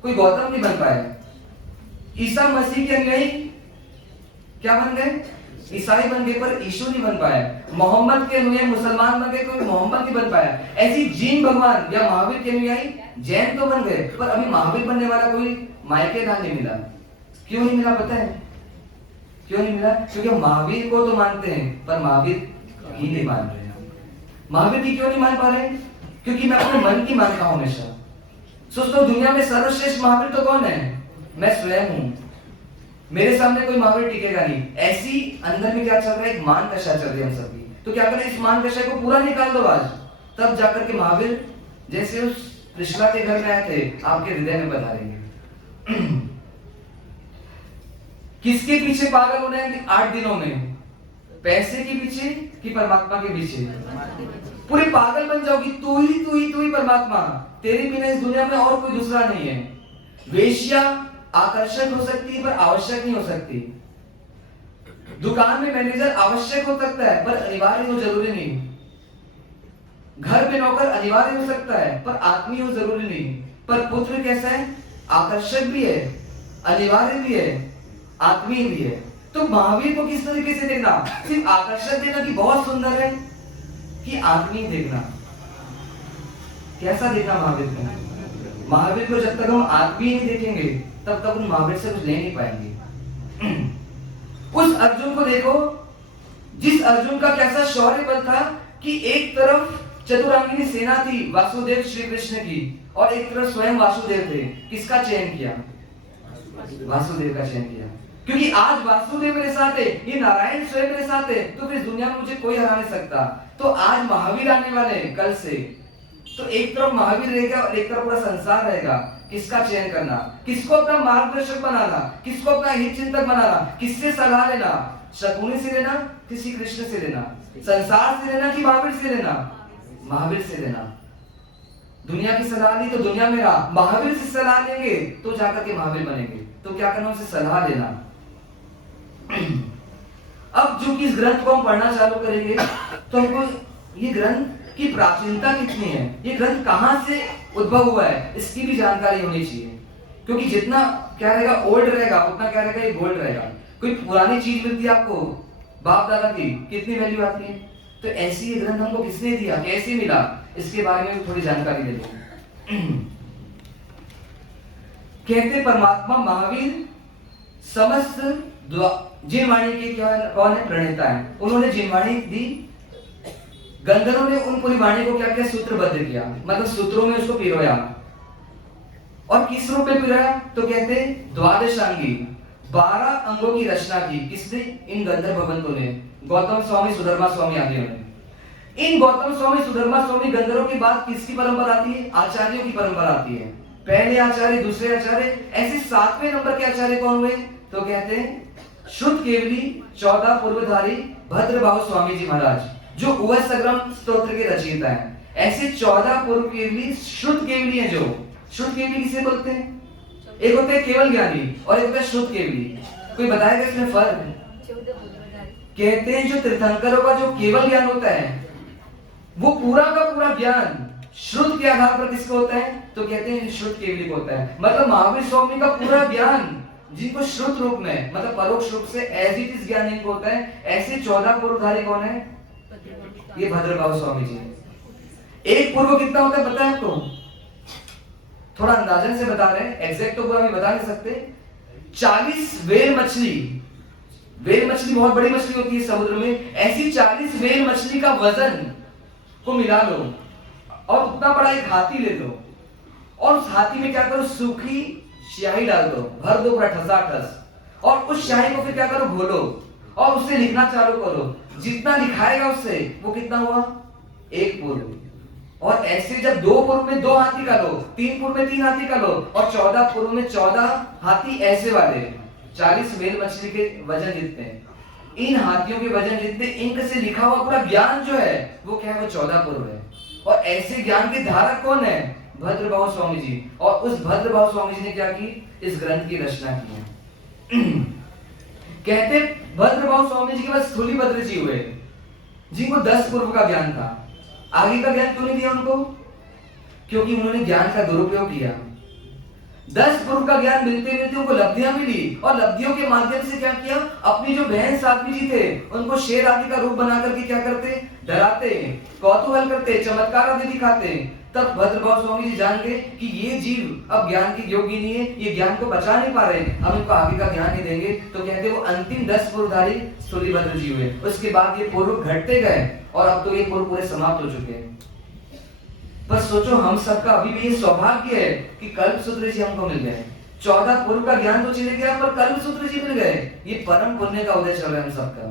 कोई गौतम नहीं बन पाए। ईसा मसीह के अनुयायी क्या बन गए, ईसाई बन गए, पर यीशु नहीं बन पाया। मोहम्मद के अनुयायी मुसलमान बन गए, कोई मोहम्मद नहीं बन पाया। ऐसी जीन भगवान या महावीर के अनुयायी जैन तो बन गए, पर अभी महावीर बनने वाला कोई मायके का नहीं मिला। क्यों नहीं मिला पता है? क्यों नहीं मिला? क्योंकि हम महावीर को तो मानते हैं पर महावीर ही नहीं मान रहे। महावीर की क्यों नहीं मान पा रहे? क्योंकि मैं अपने मन की मानता हूं हमेशा। सोचता हूं दुनिया में सर्वश्रेष्ठ महावीर तो कौन है? मैं स्वयं हूं, मेरे सामने कोई महावीर टिकेगा नहीं। ऐसी अंदर में क्या चल रहा है, एक मान दशा चल रही है हम सबकी। तो क्या करें, इस मान दशा को पूरा निकाल दो आज, तब जाकर के महावीर जैसे उस त्रिशला के घर में आए थे आपके हृदय में पधारेंगे। किसके पीछे पागल होना है 8 दिनों में? पैसे के पीछे कि परमात्मा के पीछे? पूरे पागल बन जाओगी, तू ही परमात्मा, तेरे बिना इस दुनिया में और कोई दूसरा नहीं है। वेश्या आकर्षक हो सकती है पर आवश्यक नहीं हो सकती। दुकान में मैनेजर आवश्यक हो सकता है पर अनिवार्य हो जरूरी नहीं। घर में नौकर अनिवार्य हो सकता है पर आत्मीय हो जरूरी नहीं। पर पुत्र कैसा है? आकर्षक भी है, अनिवार्य भी है, आत्मीय भी है। तो महावीर को किस तरीके से देखना? सिर्फ आकर्षक देखना कि बहुत सुंदर है, कि आत्मीय देखना? कैसा देखना महावीर को? महावीर को जब तक हम आत्मीय नहीं देखेंगे तब तक उन महावीर से कुछ ले नहीं पाएंगे। उस अर्जुन को देखो, जिस अर्जुन का कैसा शौर्य बल था कि एक तरफ चतुरांगिनी सेना थी वासुदेव श्री कृष्ण की, और एक तरफ स्वयं वासुदेव थे। किसका चयन किया? वासुदेव का चयन किया। क्योंकि आज वासुदेव मेरे साथ है, ये नारायण स्वयं मेरे साथ है, तो फिर दुनिया में मुझे कोई हरा नहीं सकता। तो आज महावीर आने वाले हैं कल से, तो एक तरफ महावीर रहेगा और एक तरफ पूरा संसार रहेगा। किसका चयन करना? किसको अपना मार्गदर्शक बनाना? किसको अपना हित चिंतक बनाना? किससे सलाह लेना? शकुनी से लेना, किसी कृष्ण से लेना? संसार से लेना कि महावीर से लेना? महावीर से लेना। दुनिया की सलाह ली तो दुनिया में रहा, महावीर से सलाह लेंगे तो जाकर के महावीर बनेंगे। तो क्या करना? उनसे सलाह लेना। अब जो कि इस ग्रंथ को हम पढ़ना चालू करेंगे तो हमको ये ग्रंथ की प्राचीनता कितनी है, ये ग्रंथ कहां से उद्भव हुआ है, इसकी भी जानकारी होनी चाहिए। क्योंकि जितना क्या रहेगा ओल्ड रहेगा उतना क्या रहेगा, ये गोल्ड रहेगा। कोई पुरानी चीज मिलती है आपको बाप दादा की, कितनी वैल्यू आती है। तो ऐसी ये ग्रंथ हमको किसने दिया, कैसे मिला, इसके बारे में थोड़ी जानकारी ले लो। कहते परमात्मा महावीर समस्त जिनवाणी के कौन है? प्रणेता है। उन्होंने जिनवाणी दी, गंधर्वों ने उन पूरी वाणी को क्या किया? सूत्रबद्ध किया, मतलब सूत्रों में उसको पिरोया। और किस रूप में पिरोया? तो कहते द्वादशांगी, 12 अंगों की रचना की। किसने? इन गंधर्व भगवंतों ने, गौतम स्वामी, सुधर्मा स्वामी आदि ने। इन गौतम स्वामी, सुधर्मा स्वामी, गंधर्वों के बाद किसकी परंपरा आती है? आचार्यों की परंपरा आती है। पहले आचार्य, दूसरे आचार्य, ऐसे 7वें नंबर के आचार्य कौन हुए? तो कहते हैं शुद्ध केवली 14 पूर्वधारी भद्रबाहु स्वामी जी महाराज, जो उवय संग्रम स्तोत्र के रचयिता हैं। ऐसे 14 पूर्व केवली शुद्ध केवली है। जो शुद्ध केवली किसे बोलते हैं? एक होते हैं केवल ज्ञानी और एक होता है शुद्ध केवली। कोई बताएगा इसमें फर्क? कहते हैं जो तीर्थंकरों का जो केवल ज्ञान होता है वो पूरा का पूरा ज्ञान श्रुत के आधार पर किसको होता है? तो कहते हैं शुद्ध केवली को होता है। मतलब महावीर स्वामी का पूरा ज्ञान जिनको श्रुत रूप में मतलब परोक्ष रूप से एज इट इज ज्ञान इनको होता है। ऐसे 14 पूर्वधारी कौन है? ये भद्रबाहु स्वामी जी। एक पूर्व कितना होता है पता है आपको? थोड़ा अंदाजन से बता रहे हैं, एग्जैक्ट तो पूरा भी बता नहीं सकते। 40 व्हेल मछली, व्हेल मछली बहुत बड़ी मछली होती है समुद्र में, ऐसी 40 व्हेल मछली का वजन को मिला लो और उतना बड़ा एक हाथी ले लो और उस हाथी में क्या करो? सूखी स्याही डाल दो, भर दो पूरा ठसाठस, और उस स्याही को फिर क्या करो? घोलो और उससे लिखना चालू करो। जितना लिखाएगा उससे वो कितना हुआ? एक पूर्व। और ऐसे जब 2 पूर्व में 2 हाथी का लो, 3 पूर्व में 3 हाथी का लो और 14 पूर्व में 14 हाथी ऐसे वाले, 40 व्हेल मछली के वजन जितने, इन हाथियों के वजन जितने, इंक से लिखा हुआ पूरा ज्ञान जो है वो क्या है? वो 14 पूर्व है। और ऐसे ज्ञान के धारक कौन है? भद्रबाहु स्वामी जी। और उस भद्रबाहु स्वामी जी ने क्या की? इस ग्रंथ की रचना की है। कहते भद्रबाहु स्वामी जी के पास स्थूलीभद्र जी हुए जिनको 10 पूर्व का ज्ञान था। आगे का ज्ञान क्यों नहीं दिया उनको? क्योंकि उन्होंने ज्ञान का दुरुपयोग किया। 10 पूर्व का ज्ञान मिलते मिलते उनको लब्धियां मिली और लब्धियों के माध्यम से क्या किया? अपनी जो बहन साध्वी जी थे उनको शेर आदि का रूप बना करके क्या करते? डराते, कौतूहल करते, चमत्कार आदि दिखाते। तब भद्रबाहु स्वामी जी जान गए कि ये जीव अब ज्ञान के योगी नहीं है, ये ज्ञान को बचा नहीं पा रहे, हम इनको आगे का ज्ञान नहीं देंगे। तो कहते वो अंतिम 10 पूर्वधारी स्थूलीभद्र जी हुए। उसके बाद ये पूर्व घटते गए और अब तो ये पूर्व पूरे समाप्त हो चुके हैं। पर सोचो हम सबका अभी भी ये सौभाग्य है कि कल्पसूत्र जी हमको मिल गए। 14 पूर्व का ज्ञान तो चले गया पर कल्पसूत्र जी मिल गए। ये परम पुण्य का उदय चल रहा है हम सबका।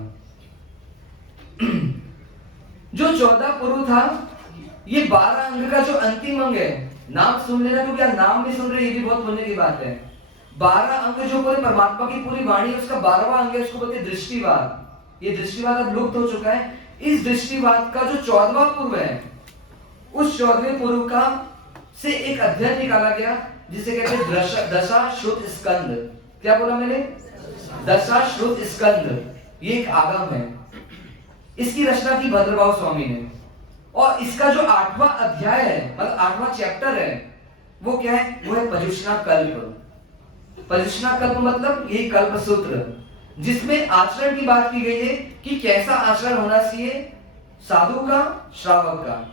जो 14 पूर्व था, ये 12 अंग का जो अंतिम अंग है, नाम सुन लेना क्योंकि आप नाम भी सुन रहे, ये भी बहुत पुण्य की बात है। 12 अंग जो पूरे परमात्मा की पूरी वाणी है, उसका 12वां अंग है, उसको बोलते हैं दृष्टिवाद। ये दृष्टिवाद अब लुप्त हो चुका है। इस दृष्टिवाद का जो 14वां पूर्व है, उस 14वें पूर्व का से एक अध्ययन निकाला गया जिसे कहते हैं दशाश्रुत स्कंद। क्या बोला मैंने? दशाश्रुत स्कंद। ये एक आगम है। इसकी रचना की भद्रबाहु स्वामी ने। और इसका जो 8वां अध्याय है, मतलब 8वां चैप्टर है, वो क्या है? वो है पजुष्णा कल्प। पजुष्णा कल्प मतलब ये कल्प सूत्र, जिसमें आचरण की बात की गई है कि कैसा आचरण होना चाहिए साधु का, श्रावक का।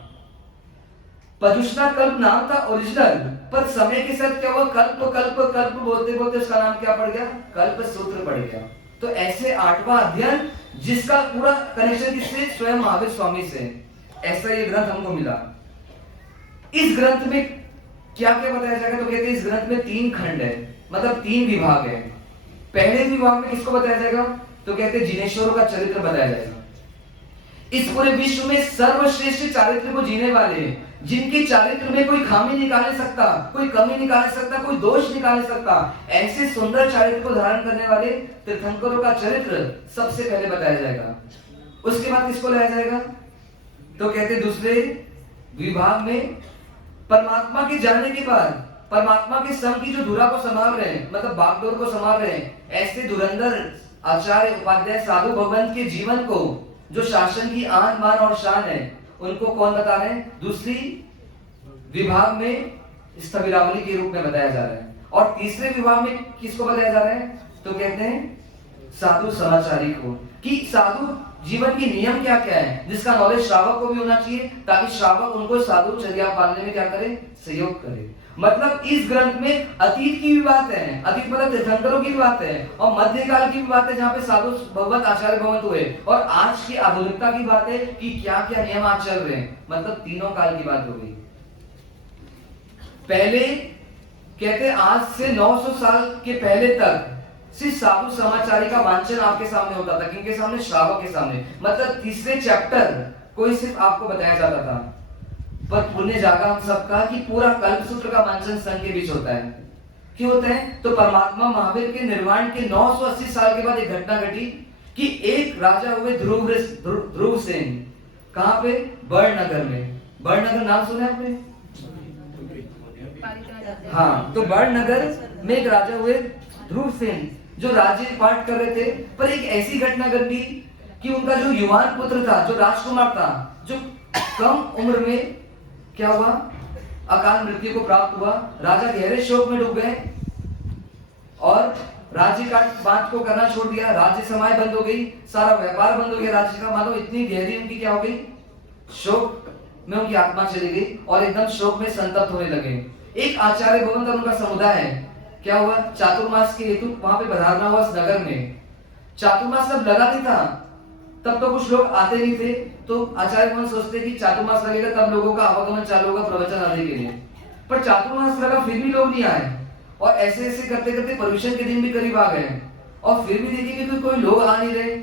पजुष्णा कल्प नाम था ओरिजिनल, पर समय के साथ क्या हुआ? कल्प कल्प कल्प बोलते बोलते उसका नाम क्या पड़ गया? कल्प सूत्र पड़ गया। तो ऐसे 8वां अध्ययन जिसका पूरा कनेक्शन किससे? स्वयं महावीर स्वामी से। ऐसा ये ग्रंथ हमको मिला। इस ग्रंथ में क्या क्या बताया जाएगा? तो कहते हैं इस ग्रंथ में 3 खंड है, मतलब 3 विभाग है। पहले विभाग में किसको बताया जाएगा? तो कहते हैं जिनेश्वरों का चरित्र बताया जाएगा। इस पूरे विश्व में सर्वश्रेष्ठ चारित्र को जीने वाले, जिनके चारित्र में कोई खामी निकाल सकता, कोई कमी निकाल सकता, कोई दोष निकाल सकता, ऐसे सुंदर चारित्र को धारण करने वाले तीर्थंकरों का चरित्र सबसे पहले बताया जाएगा। उसके बाद किसको लाया जाएगा? तो कहते दूसरे विभाग में परमात्मा के जानने के बाद परमात्मा के संग की जो धुरा को संभाल रहे हैं, मतलब बागडोर को संभाल रहे हैं, ऐसे धुरंधर आचार्य उपाध्याय साधु भगवंत के जीवन को, जो शासन की आन बान और शान है, उनको कौन बता रहे हैं? दूसरी विभाग में स्थविरावली के रूप में बताया जा रहा है। और तीसरे विभाग में किसको बताया जा रहा है? तो कहते हैं साधु समाचारी को, कि साधु जीवन के नियम क्या क्या है, जिसका नॉलेज श्रावक को भी होना चाहिए, ताकि श्रावक उनको साधुचर्या पालने में क्या करे? सहयोग करे। मतलब इस ग्रंथ में अतीत की भी बात है, अतीत मतलब तीर्थंकरों की भी बात है, और मध्यकाल की भी बात है जहाँ पे साधु भगवत आचार्य भगवंत हुए, और आज की आधुनिकता की बात है कि क्या क्या नियम आज चल रहे हैं। मतलब तीनों काल की बात हो गई। पहले कहते आज से 900 साल के पहले तक सिर्फ साधु समाचारी का वांचन आपके सामने होता था। किनके सामने? श्रावक के सामने। मतलब तीसरे चैप्टर को ही सिर्फ आपको बताया जाता था। पर पुण्य जागा हम सबका कि पूरा कल्पसूत्र का मंचन संघ के बीच होता है। क्यों होता है? तो परमात्मा महावीर के निर्वाण के 980 साल के बाद एक घटना घटी कि एक राजा हुए ध्रुवसेन। कहां पे? बड़नगर में। बड़नगर नाम सुना है आपने? हाँ, तो बड़नगर में एक राजा हुए ध्रुवसेन जो राज्य पाठ कर रहे थे, पर एक ऐसी घटना घटी कि उनका जो युवान पुत्र था, जो राजकुमार था, जो कम उम्र में क्या हुआ? अकाल मृत्यु को प्राप्त हुआ। राजा गहरे शोक में डूब गए और राज्य का बात को करना छोड़ दिया। राज्य समाय बंद हो गई, सारा व्यापार बंद हो गया राज्य का। मानो इतनी गहरी उनकी क्या हो गई? शोक में उनकी आत्मा चली गई और एकदम शोक में संतप्त होने लगे। एक आचार्य भवन का उनका समुदाय है। क्या हुआ? चातुर्मास के हेतु वहां पे पधारना हुआ इस नगर में। चातुर्मास सब लगा नहीं था, तब तो कुछ लोग आते नहीं थे, तो आचार्य भवन सोचते कि चातुर्मास लगेगा तब लोगों का आवागमन चालू होगा प्रवचन आदि के लिए। पर चातुर्मास लगा फिर भी लोग नहीं आए और ऐसे ऐसे करते करते पर्यूषण के दिन भी करीब आ गए और फिर भी देखेंगे कि कोई लोग आ नहीं रहे।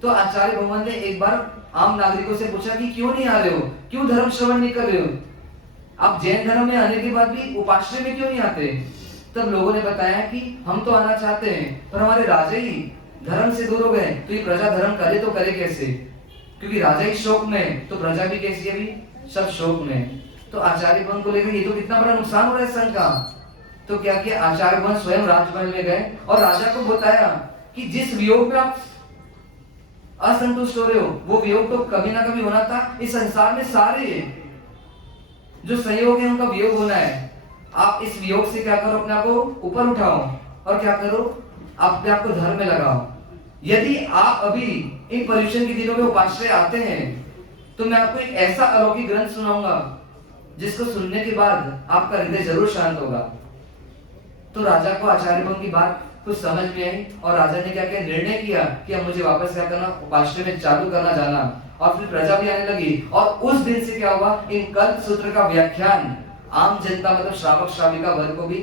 तो आचार्य भवन ने एक बार आम नागरिकों से पूछा कि क्यों नहीं आ रहे हो, क्यों धर्म श्रवण नहीं कर रहे हो, आप जैन धर्म में आने के बाद भी उपाश्रय में क्यों नहीं आते? तब लोगों ने बताया कि हम तो आना चाहते हैं पर हमारे राजा ही धर्म से दूर हो गए, तो ये प्रजा धर्म करे तो करे कैसे? क्योंकि राजा ही शोक में, तो प्रजा भी कैसी है? अभी सब शोक में। तो आचार्य भवन को लेकर ये तो कितना बड़ा नुकसान हो रहा है संघ का। तो क्या किया? आचार्य भवन स्वयं राजमहल में गए और राजा को बताया कि जिस वियोग में आप असंतुष्ट हो रहे हो, वो वियोग तो कभी ना कभी होना था। इस संसार में सारे जो संयोग है उनका वियोग होना है। आप इस वियोग से क्या करो? अपने आप को ऊपर उठाओ और क्या करो? अपने आप को धर्म में लगाओ। यदि आप अभी इन पर्यूषण के दिनों में उपाश्रय आते हैं तो मैं आपको एक ऐसा अलौकिक ग्रंथ सुनाऊंगा जिसको सुनने के बाद आपका हृदय जरूर शांत होगा। तो राजा को आचार्य भवन की बात कुछ समझ में आई और राजा ने क्या किया? निर्णय किया कि अब मुझे वापस क्या करना? उपाश्रय में चालू करना जाना। और फिर प्रजा भी आने लगी और उस दिन से क्या हुआ? इन कल्प सूत्र का व्याख्यान आम जनता मतलब श्रावक श्राविका वर्ग को भी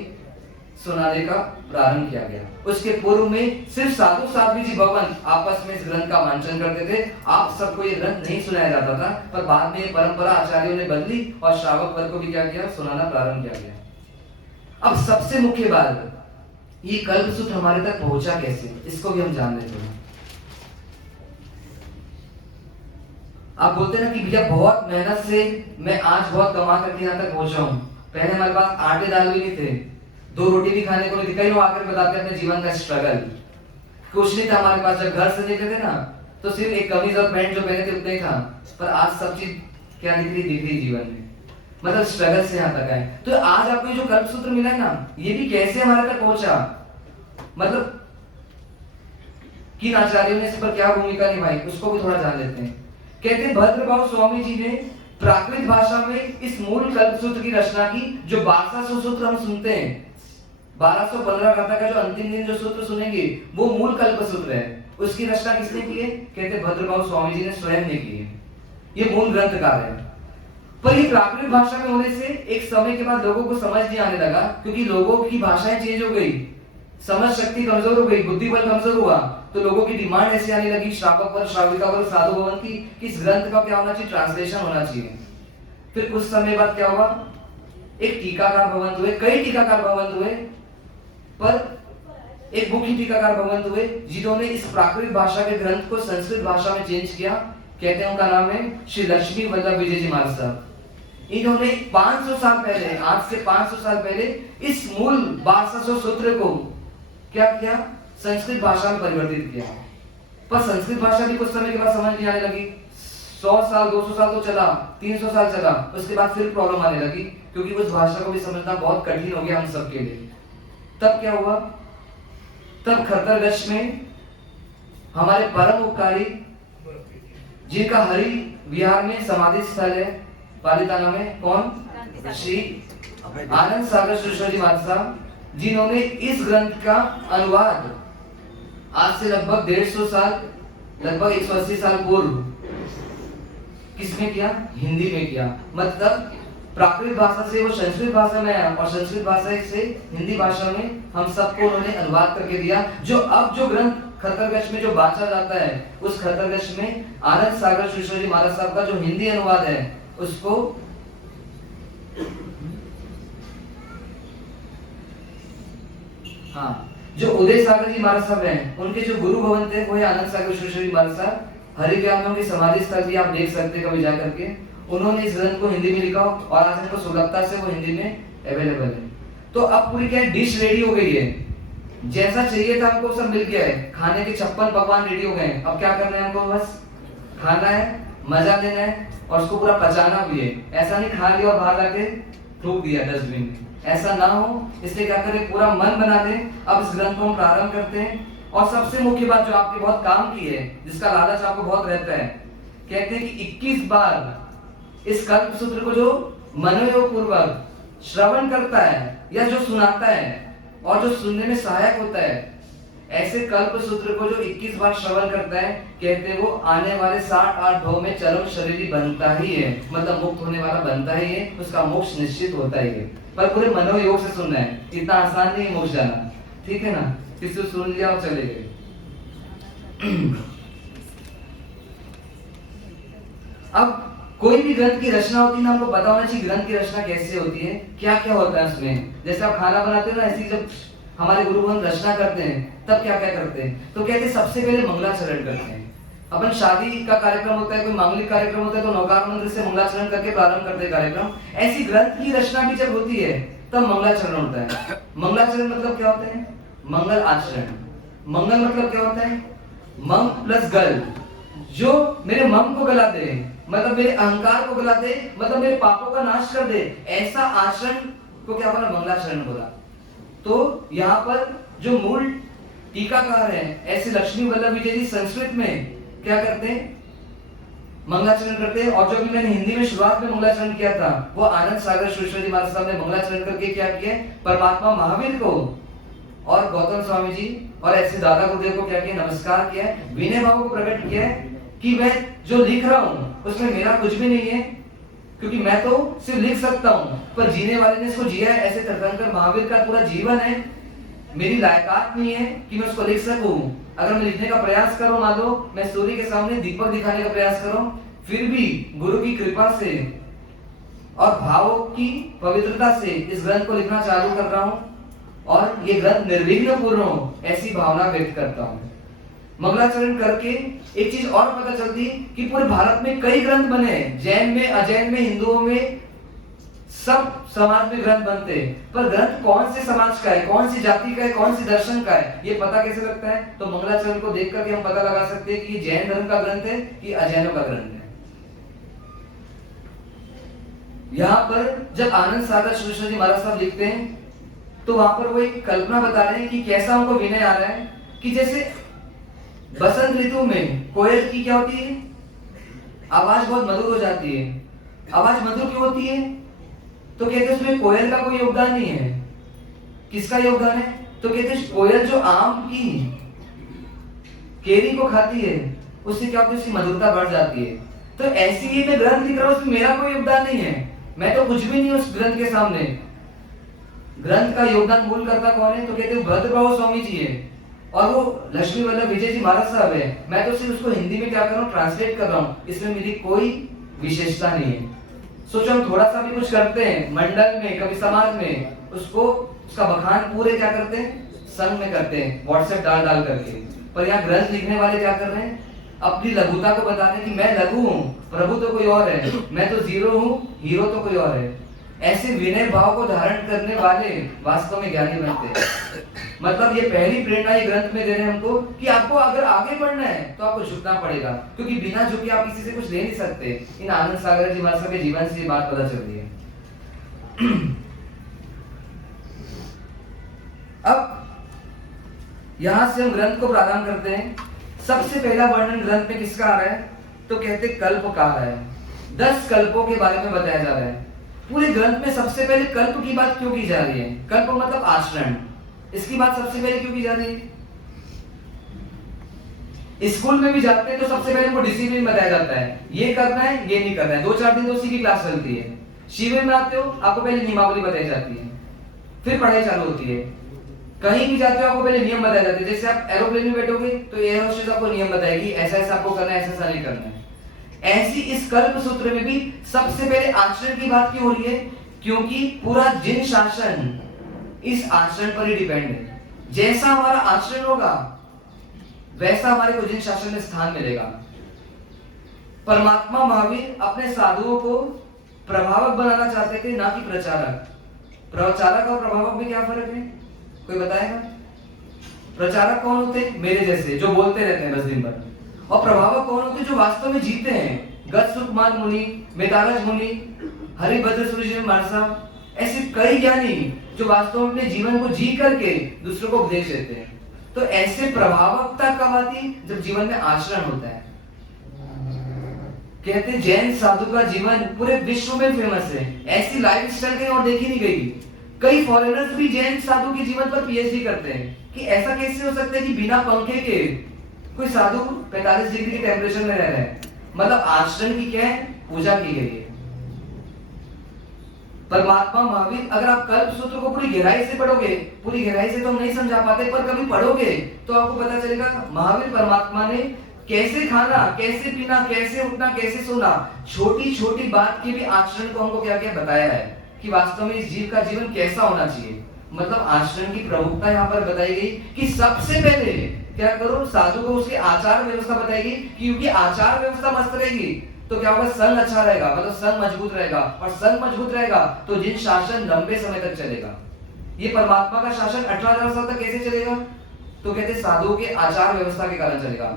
सुनाने का प्रारंभ किया गया। उसके पूर्व में सिर्फ साधु साध्वी जी भवन आपस में इस ग्रंथ का वांचन करते थे। आप सबको ये ग्रंथ नहीं सुनाया जाता था, पर बाद में ये परंपरा आचार्यों ने बदली और श्रावक वर्ग को भी क्या किया? सुनाना प्रारंभ किया गया। अब सबसे मुख्य बात, ये कल्पसूत्र हमारे तक पहुंचा कैसे, इसको भी हम जान लेते हैं। आप बोलते हैं ना कि भैया बहुत मेहनत से मैं आज बहुत कमा करके यहाँ तक पहुंचा हूं। पहले हमारे पास आटे दाल भी नहीं थे, 2 रोटी भी खाने को नहीं थी। कई लोग आकर बताते हैं अपने जीवन का स्ट्रगल। कुछ नहीं था हमारे पास, जब घर से निकले थे ना तो सिर्फ एक कमीज और पैंट जो पहने थे उतना ही था, पर आज सब चीज क्या दिख रही जीवन में, मतलब स्ट्रगल से यहाँ तक आए। तो आज आपको जो कल्पसूत्र मिला है ना, ये भी कैसे हमारे तक पहुंचा, मतलब किन आचार्यों ने इस पर क्या भूमिका निभाई, उसको भी थोड़ा जान लेते हैं। कहते हैं भद्रभाव स्वामी जी ने प्राकृत भाषा में इस मूल कल्पसूत्र की रचना की। जो 1200 सूत्र हम सुनते हैं, 1215 गाथा का जो अंतिम दिन जो सूत्र सुनेंगे वो मूल कल्पसूत्र है। उसकी रचना किसने की है? कहते हैं भद्रभाव स्वामी जी ने स्वयं ने की है। ये मूल ग्रंथकार है। पर ये प्राकृत भाषा में होने से एक समय के बाद लोगों को समझ नहीं आने लगा, क्योंकि लोगों की भाषाएं चेंज हो गई, समझ शक्ति कमजोर हो गई, बुद्धि बल कमजोर हुआ, तो लोगों की डिमांड ऐसी आने लगी श्रावक वर्ग, श्राविका वर्ग, साधु भवन की कि इस ग्रंथ का क्या होना चाहिए? ट्रांसलेशन होना चाहिए। फिर कुछ समय बाद क्या हुआ? एक टीकाकार भवन हुए, कई टीकाकार भवन हुए, पर एक मुख्य टीकाकार भवन हुए जिन्होंने इस प्राकृत भाषा के ग्रंथ को संस्कृत भाषा में चेंज किया। कहते हैं उनका नाम है श्री लक्ष्मी वल्लभ विजय जी महाराज साहब। इन्होंने 500 साल पहले, आज से 500 साल पहले इस मूल 1200 सूत्र को क्या किया? संस्कृत भाषा में परिवर्तित किया। पर संस्कृत भाषा भी कुछ समय के बाद समझ नहीं आने लगी। 100 साल 200 साल तो चला, 300 साल चला, उसके बाद फिर प्रॉब्लम आने लगी, क्योंकि उस भाषा को भी समझना बहुत कठिन हो गया हम सबके लिए। तब क्या हुआ? तब खतरगढ़ में हमारे परम उपकारी जिनका हरि विहार में समाधि स्थल है, पालिताना में, कौन? श्री आनंद सागर श्री महाराज साहब, जिन्होंने इस ग्रंथ का अनुवाद आज से लगभग 150 साल, लगभग 180 साल पूर्व किसमें किया? हिंदी में किया। मतलब प्राकृत भाषा से वो संस्कृत भाषा में आया और संस्कृत भाषा से हिंदी भाषा में हम सबको उन्होंने अनुवाद करके दिया। जो अब जो ग्रंथ खतरगढ़ में जो बांचा जाता है, उस खतरगढ़ में आनंद सागर श्री महाराज साहब का जो हिंदी अनुवाद है उसको हाँ, जो उदय सागर जी महाराज साहब हैं, उनके जो गुरु भवन थे वो है आनंद सागर विश्वेश्वर जी महाराज साहब। हरिव्याम में उनकी समाधि स्थल भी आप देख सकते हैं कभी जा करके। उन्होंने इस ग्रंथ को हिंदी में लिखा और आज हमको सुलभता से वो हिंदी में अवेलेबल है। तो अब पूरी क्या डिश रेडी हो गई है, जैसा चाहिए था हमको सब मिल गया है। खाने के 56 पकवान रेडी हो गए हैं। अब क्या करना है हमको, बस खाना है, मजा लेना है और उसको पूरा पचाना भी है। ऐसा नहीं खा लिया और बाहर जाके थूक दिया डस्टबिन में, ऐसा ना हो। इसलिए क्या करें, पूरा मन बना दें। अब इस ग्रंथ को हम प्रारंभ करते हैं। और सबसे मुख्य बात जो आपके बहुत काम की है, जिसका लालच आपको बहुत रहता है, कहते हैं कि 21 बार इस कल्प सूत्र को जो मनोयोग पूर्वक श्रवण करता है या जो सुनाता है और जो सुनने में सहायक होता है, ऐसे कल्प सूत्र को जो 21 बार श्रवण करता है, कहते हैं वो आने वाले 60-8 भव में चरम शरीरी बनता ही है, मतलब मुक्त होने वाला बनता ही है, उसका मोक्ष निश्चित होता ही है। पर पूरे मनोयोग से सुनना है, इतना आसान नहीं मोक्ष जाना, ठीक है ना। किसी सुन लिया और चले गए। अब कोई भी ग्रंथ की रचना होती है ना, हमको पता होना चाहिए ग्रंथ की रचना कैसे होती है, क्या क्या होता है उसमें। जैसे आप खाना बनाते हो ना, ऐसी जब हमारे गुरु भगवान रचना करते हैं तब क्या क्या करते हैं, तो कहते हैं सबसे पहले मंगलाचरण करते हैं। अपन शादी का कार्यक्रम होता है, कोई मांगलिक कार्यक्रम होता है, तो नौकार मंत्र से मंगलाचरण करके प्रारंभ करते हैं कार्यक्रम। ऐसी ग्रंथ की रचना भी जब होती है तब मंगलाचरण होता है। मंगलाचरण मतलब क्या होता है, मंगल आचरण। मंगल मतलब क्या होता है, मंग प्लस गल, जो मेरे मम को गला दे, मतलब मेरे अहंकार को गला दे, मतलब मेरे पापों का नाश कर दे, ऐसा आचरण को क्या बोला, मंगलाचरण बोला। तो यहाँ पर जो मूल टीकाकार है ऐसे लक्ष्मी वल्लभ विजय जी संस्कृत में क्या करते हैं, मंगलाचरण करते हैं। और जो भी मैंने हिंदी में शुरुआत में मंगलाचरण किया था, वो आनंद सागर विश्वेश्वर जी महाराज साहब ने मंगलाचरण करके क्या किया, परमात्मा महावीर को और गौतम स्वामी जी और ऐसे दादा गुरुदेव को क्या किया, नमस्कार किया है, विनय भाव को प्रकट किया है कि मैं जो लिख रहा हूं उसमें मेरा कुछ भी नहीं है, क्योंकि मैं तो सिर्फ लिख सकता हूं, पर जीने वाले ने इसको जिया है। ऐसे तीर्थंकर महावीर का पूरा जीवन है, मेरी लायकात नहीं है कि मैं उसको लिख सकूं। अगर मैं लिखने का प्रयास करूं, मान लो मैं सूर्य के सामने दीपक दिखाने का प्रयास करूं, फिर भी गुरु की कृपा से और भावों की पवित्रता से इस ग्रंथ को लिखना चालू कर रहा हूं और ये ग्रंथ निर्विघ्न पूर्ण हो, ऐसी भावना व्यक्त करता हूं। मंगलाचरण करके एक चीज और पता चलती कि पूरे भारत में कई ग्रंथ बने, जैन में, अजैन में, हिंदुओं में, सब समाज में ग्रंथ बनते, पर ग्रंथ कौन से समाज का है, कौन सी जाति का है, कौन सी दर्शन का है, ये पता कैसे लगता है। तो मंगलाचरण को देख करके हम पता लगा सकते हैं कि ये जैन धर्म का ग्रंथ है कि अजैनों का ग्रंथ है। यहाँ पर जब आनंद सागर विश्वेश्वर जी महाराज साहब लिखते हैं तो वहां पर वो एक कल्पना बता रहे हैं कि कैसा हमको विनय आ रहा है कि जैसे बसंत ऋतु में कोयल की क्या होती है, आवाज बहुत मधुर हो जाती है। आवाज मधुर क्यों होती है, तो कहते हैं उसमें कोयल का कोई योगदान नहीं है। किसका योगदान है, तो कहते हैं कोयल जो आम की केरी को खाती है उससे क्या होती है, उसकी मधुरता बढ़ जाती है। तो ऐसी ही मैं ग्रंथ लिख रहा हूं, उसमें मेरा कोई योगदान नहीं है, मैं तो कुछ भी नहीं उस ग्रंथ के सामने। ग्रंथ का योगदान मूल करता कौन है, तो कहते हैं भद्रप्रभु स्वामी जी है और वो लक्ष्मी वल्लभ विजय जी महाराज साहब है। मैं तो सिर्फ उसको हिंदी में क्या कर रहा हूँ, ट्रांसलेट कर रहा हूँ, इसमें मेरी कोई विशेषता नहीं है। सोचो हम थोड़ा सा भी कुछ करते हैं मंडल में, कभी समाज में, उसको उसका बखान पूरे क्या करते हैं, संघ में करते हैं, व्हाट्सएप डाल करके। पर यहाँ ग्रंथ लिखने वाले क्या कर रहे हैं, अपनी लघुता को बता रहे हैं कि मैं लघु हूँ, प्रभु तो कोई और है, मैं तो जीरो हूँ, हीरो तो कोई और है। ऐसे विनय भाव को धारण करने वाले वास्तव में ज्ञानी बनते हैं। मतलब ये पहली प्रेरणा ये ग्रंथ में दे रहे हैं हमको कि आपको अगर आगे बढ़ना है तो आपको झुकना पड़ेगा, क्योंकि बिना झुके आप किसी से कुछ ले नहीं सकते। इन आनंद सागर जी महाराज के जीवन से ये बात पता चल रही है। अब यहां से हम ग्रंथ को प्रारंभ करते हैं। सबसे पहला वर्णन ग्रंथ में किसका आ रहा है, तो कहते कल्प का है। 10 कल्पों के बारे में बताया जा रहा है पूरे ग्रंथ में। सबसे पहले कल्प की बात क्यों की जा रही है, कल्प मतलब आचरण, इसकी बात सबसे पहले क्यों की जा रही है। स्कूल में भी जाते हैं तो सबसे पहले वो डिसिप्लिन बताया जाता है, ये करना है ये नहीं करना है। 2-4 दिन तो उसी की क्लास चलती है। शिविर में आते हो आपको पहले नियमावली बताई जाती है, फिर पढ़ाई चालू होती है। कहीं भी जाते हो आपको पहले नियम बताए जाते हैं। जैसे आप एरोप्लेन में बैठोगे तो एयर होस्टेस आपको नियम बताएगी, ऐसा ऐसा आपको करना है, ऐसा नहीं करना है। ऐसी इस कल्प सूत्र में भी सबसे पहले आचरण की बात क्यों हो रही है, क्योंकि पूरा जिन शासन इस आचरण पर ही डिपेंड है। जैसा हमारा आचरण होगा वैसा हमारे को जिन शासन में स्थान मिलेगा। परमात्मा महावीर अपने साधुओं को प्रभावक बनाना चाहते थे, ना कि प्रचारक। प्रचारक और प्रभावक में क्या फर्क है, कोई बताएगा? प्रचारक कौन होते हैं? मेरे जैसे, जो बोलते रहते हैं बस दिन भर। और प्रभावक कौन होते हैं? जो वास्तव में जीते हैं। गत सुखमान मुनि, मेधाराज मुनि, हरिभद्र सूर्य मानसा, ऐसे कई ज्ञानी जो वास्तव में अपने जीवन को जी करके दूसरों को उपदेश देते हैं। तो ऐसे प्रभावकता कब आती? जब जीवन में आचरण होता है। कहते जैन साधु का जीवन पूरे विश्व में फेमस है। ऐसी लाइफ स्टाइल कहीं और देखी नहीं गई। कई फॉरेनर्स भी जैन साधु के जीवन पर पीएचडी करते हैं कि ऐसा कैसे हो सकता है कि बिना पंखे के कोई साधु 45 डिग्री के टेम्परेचर में रह रहा है। मतलब आचरण की क्या है? पूजा की गई है। परमात्मा महावीर, अगर आप कल्प सूत्र को पूरी गहराई से पढ़ोगे, पूरी गहराई से तो हम नहीं समझा पाते, पर कभी पढ़ोगे तो आपको पता चलेगा महावीर परमात्मा ने कैसे खाना, कैसे पीना, कैसे उठना, कैसे सोना, छोटी छोटी बात के भी आचरण को हमको क्या क्या बताया है कि वास्तव में इस जीव का जीवन कैसा होना चाहिए। मतलब आचरण की प्रमुखता यहाँ पर बताई गई कि सबसे पहले क्या करो, साधु को उसके आचार व्यवस्था बताएगी, क्योंकि आचार व्यवस्था मस्त रहेगी तो क्या होगा, संघ अच्छा रहेगा, मतलब संघ मजबूत रहेगा, और संघ मजबूत रहेगा तो जिन शासन लंबे समय तक चलेगा। ये परमात्मा का शासन 18,000 साल तक कैसे चलेगा? तो कहते साधुओं के आचार व्यवस्था के कारण चलेगा।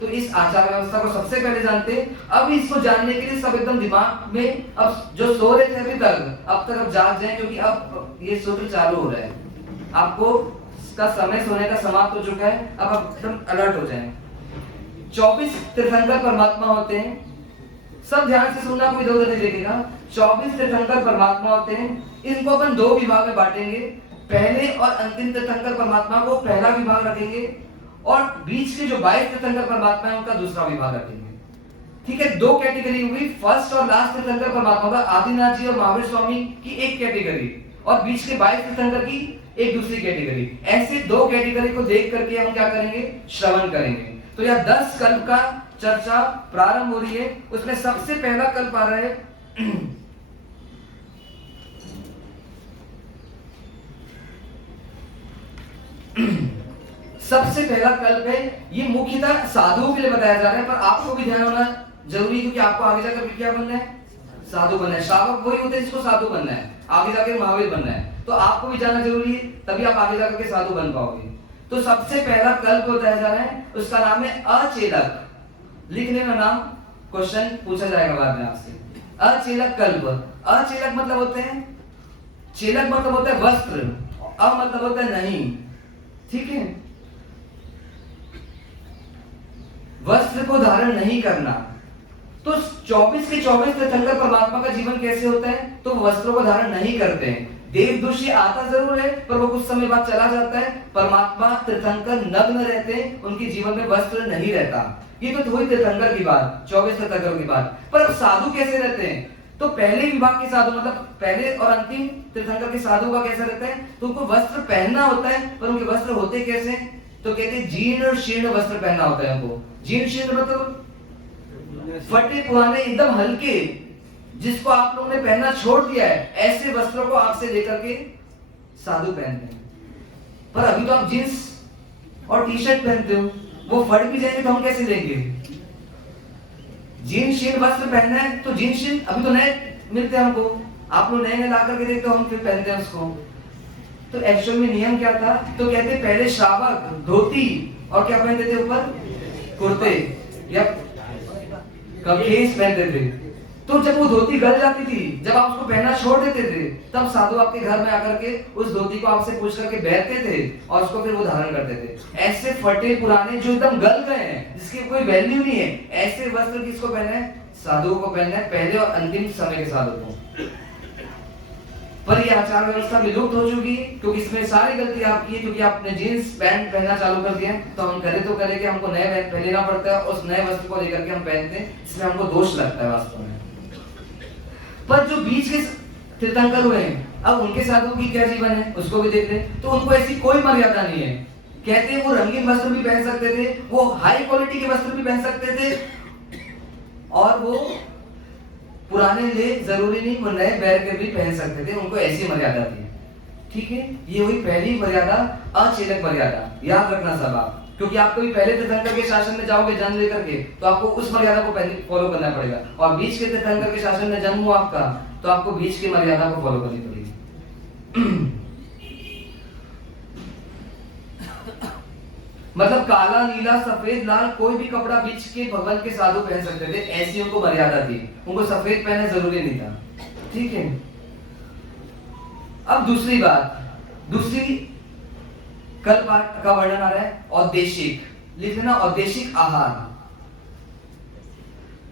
तो इस आचार व्यवस्था को सबसे पहले जानते। अब इसको जानने के लिए सब एकदम दिमाग में, अब जो सो रहे थे अभी तक, अब तक अब जाग जाए, क्योंकि अब ये सूत्र चालू हो रहा है। आपको का समय सोने का समाप्त हो चुका है, अब आप एकदम अलर्ट हो जाएं। 24 तीर्थंकर परमात्मा होते हैं। सब ध्यान से सुनना, कोई इधर-उधर नहीं देखेगा। 24 तीर्थंकर परमात्मा होते हैं। इनको अपन दो विभाग में बांटेंगे। पहले और अंतिम तीर्थंकर परमात्मा को पहला विभाग रखेंगे, और बीच के जो 22 तीर्थंकर परमात्मा है उनका दूसरा विभाग रखेंगे। ठीक है, दो कैटेगरी हुई। फर्स्ट और लास्ट तीर्थंकर परमात्मा का आदिनाथ जी और महावीर स्वामी की एक कैटेगरी, और बीच के 22 तीर्थंकर की एक दूसरी कैटेगरी। ऐसे दो कैटेगरी को देख करके हम क्या करेंगे, श्रवण करेंगे। तो यह 10 कल्प का चर्चा प्रारंभ हो रही है। उसमें सबसे पहला कल्प आ रहा है सबसे पहला कल्प है, ये मुख्यतः साधुओं के लिए बताया जा रहा है, पर आपको भी ध्यान होना जरूरी है, क्योंकि आपको आगे जाकर क्या बनना है, साधु बनना है। श्रावक वही होते हैं जिसको साधु बनना है, आगे जाकर महावीर बनना है। तो आपको भी जाना जरूरी है, तभी आप आगे जाकर के साधु बन पाओगे। तो सबसे पहला कल्प बताया जा रहा है, उसका नाम है अचेलक। लिख लेना नाम, क्वेश्चन पूछा जाएगा बाद में आपसे। अचेलक कल्प। अचेलक मतलब होते हैं, चेलक मतलब होता है वस्त्र, अ मतलब होता है नहीं। ठीक है, वस्त्र को धारण नहीं करना। तो 24 के 24 तीर्थंकर परमात्मा का जीवन कैसे होता है, तो वस्त्रों को धारण नहीं करते हैं। देवदूषी आता जरूर है, पर वो कुछ समय बाद चला जाता है। परमात्मा तीर्थंकर नग्न रहते हैं, उनके जीवन में वस्त्र नहीं रहता। ये तो हुई तीर्थंकर की बात, 24 तीर्थंकर की बात। पर अब साधु कैसे रहते हैं, तो पहले विभाग के साधु, मतलब पहले और अंतिम तीर्थंकर के साधु का कैसा रहता है, तो उनको वस्त्र पहनना होता है, पर उनके वस्त्र होते कैसे, तो कहते हैं जीर्ण शीर्ण वस्त्र पहनना होता है उनको। जीर्ण शीर्ण मतलब फटे पुराने एकदम हल्के, जिसको आप लोगों ने पहनना छोड़ दिया है, ऐसे वस्त्रों को आपसे लेकर के साधु पहनते हैं। पर अभी तो आप जींस और टी शर्ट पहनते हो, वो फट भी जाएंगे तो हम कैसे लेंगे। जीन्स शीर्ण वस्त्र पहनना है तो जीन्स शीर्ण अभी तो नए मिलते हैं हमको, आप लोग नए नए ला करके देखते हो, हम फिर पहनते हैं उसको। तो एक्चुअल में नियम क्या था, तो कहते पहले श्रावक धोती और क्या पहनते थे ऊपर, कुर्ते या कमीज पहनते थे। तो जब वो धोती गल जाती थी, जब आप उसको पहनना छोड़ देते थे, तब साधु आपके घर में आकर के उस धोती को आपसे पूछ करके बैठते थे और उसको फिर वो धारण करते थे। ऐसे फटे पुराने जो एकदम गल गए हैं, जिसकी कोई वैल्यू नहीं है, ऐसे वस्त्र किसको पहनना है, साधुओं को पहनना है, पहले और अंतिम समय के साधु को। पर ये आचार व्यवस्था विलुप्त हो चुकी है, क्योंकि इसमें सारी गलती आपकी है, क्योंकि आपने जींस पैंट पहनना चालू कर दिया। तो हम करे तो करे कि हमको नए पहन लेना पड़ता है, उस नए वस्त्र को लेकर के हम पहनते हैं, इसमें हमको दोष लगता है वास्तव में। पर जो बीच के तीर्थंकर हुए हैं, अब उनके साधुओं की क्या जीवन है उसको भी देख ले। तो उनको ऐसी कोई मर्यादा नहीं है। कहते हैं वो रंगीन वस्त्र भी पहन सकते थे, वो हाई क्वालिटी के वस्त्र भी पहन सकते थे, और वो पुराने ले जरूरी नहीं, वो नए बैर के भी पहन सकते थे, उनको ऐसी मर्यादा थी। ठीक है, ये हुई पहली मर्यादा, अचेलक मर्यादा। याद रखना सब आप, क्योंकि आप कभी पहले तीर्थंकर के शासन में जाओगे जन्म लेकर के, तो आपको उस मर्यादा को पहले फॉलो करना पड़ेगा, और बीच के तीर्थंकर के शासन में जन्म हुआ आपका, तो आपको बीच की मर्यादा को फॉलो करनी पड़ेगी। मतलब काला, नीला, सफेद, लाल कोई भी कपड़ा बीच के भगवान के साधु पहन सकते थे, ऐसी उनको मर्यादा थी। उनको सफेद पहनना जरूरी नहीं था, ठीक है। अब दूसरी बात, दूसरी कल पाठ का वर्णन आ रहा है औदेशिक, लिख लेना औदेशिक आहार।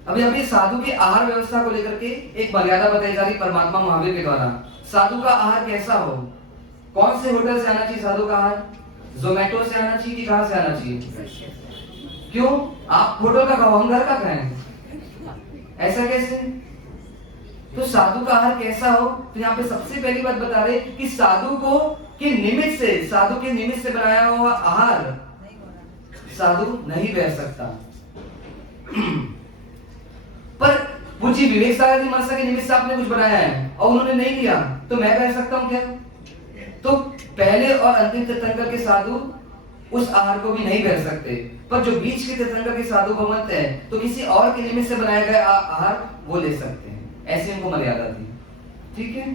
अभी अभी साधु के आहार व्यवस्था को लेकर के एक मर्यादा बताई जा रही परमात्मा महावीर के द्वारा। साधु का आहार कैसा हो, कौन से होटल से आना चाहिए साधु का आहार, जोमेटो से आना चाहिए कि कहां से आना चाहिए? क्यों? आप होटल का खाओ, हम घर का खाएं, ऐसा कैसे? तो साधु का आहार कैसा हो, तो यहाँ पे सबसे पहली बात बता रहे कि साधु को के निमित्त से, साधु के निमित्त से बनाया हुआ आहार साधु नहीं रह सकता। पर पूज्य विवेक सागर जी मनसा के निमित्त से आपने कुछ बनाया है और उन्होंने नहीं किया, तो मैं रह सकता हूं क्या? तो पहले और अंतिम तीर्थंकर के साधु उस आहार को भी नहीं कर सकते, पर जो बीच के तीर्थंकर के साधु भगवंत है, तो किसी और के निमित्त से बनाया गया आहार वो ले सकते हैं, ऐसी उनको मर्यादा थी, ठीक है।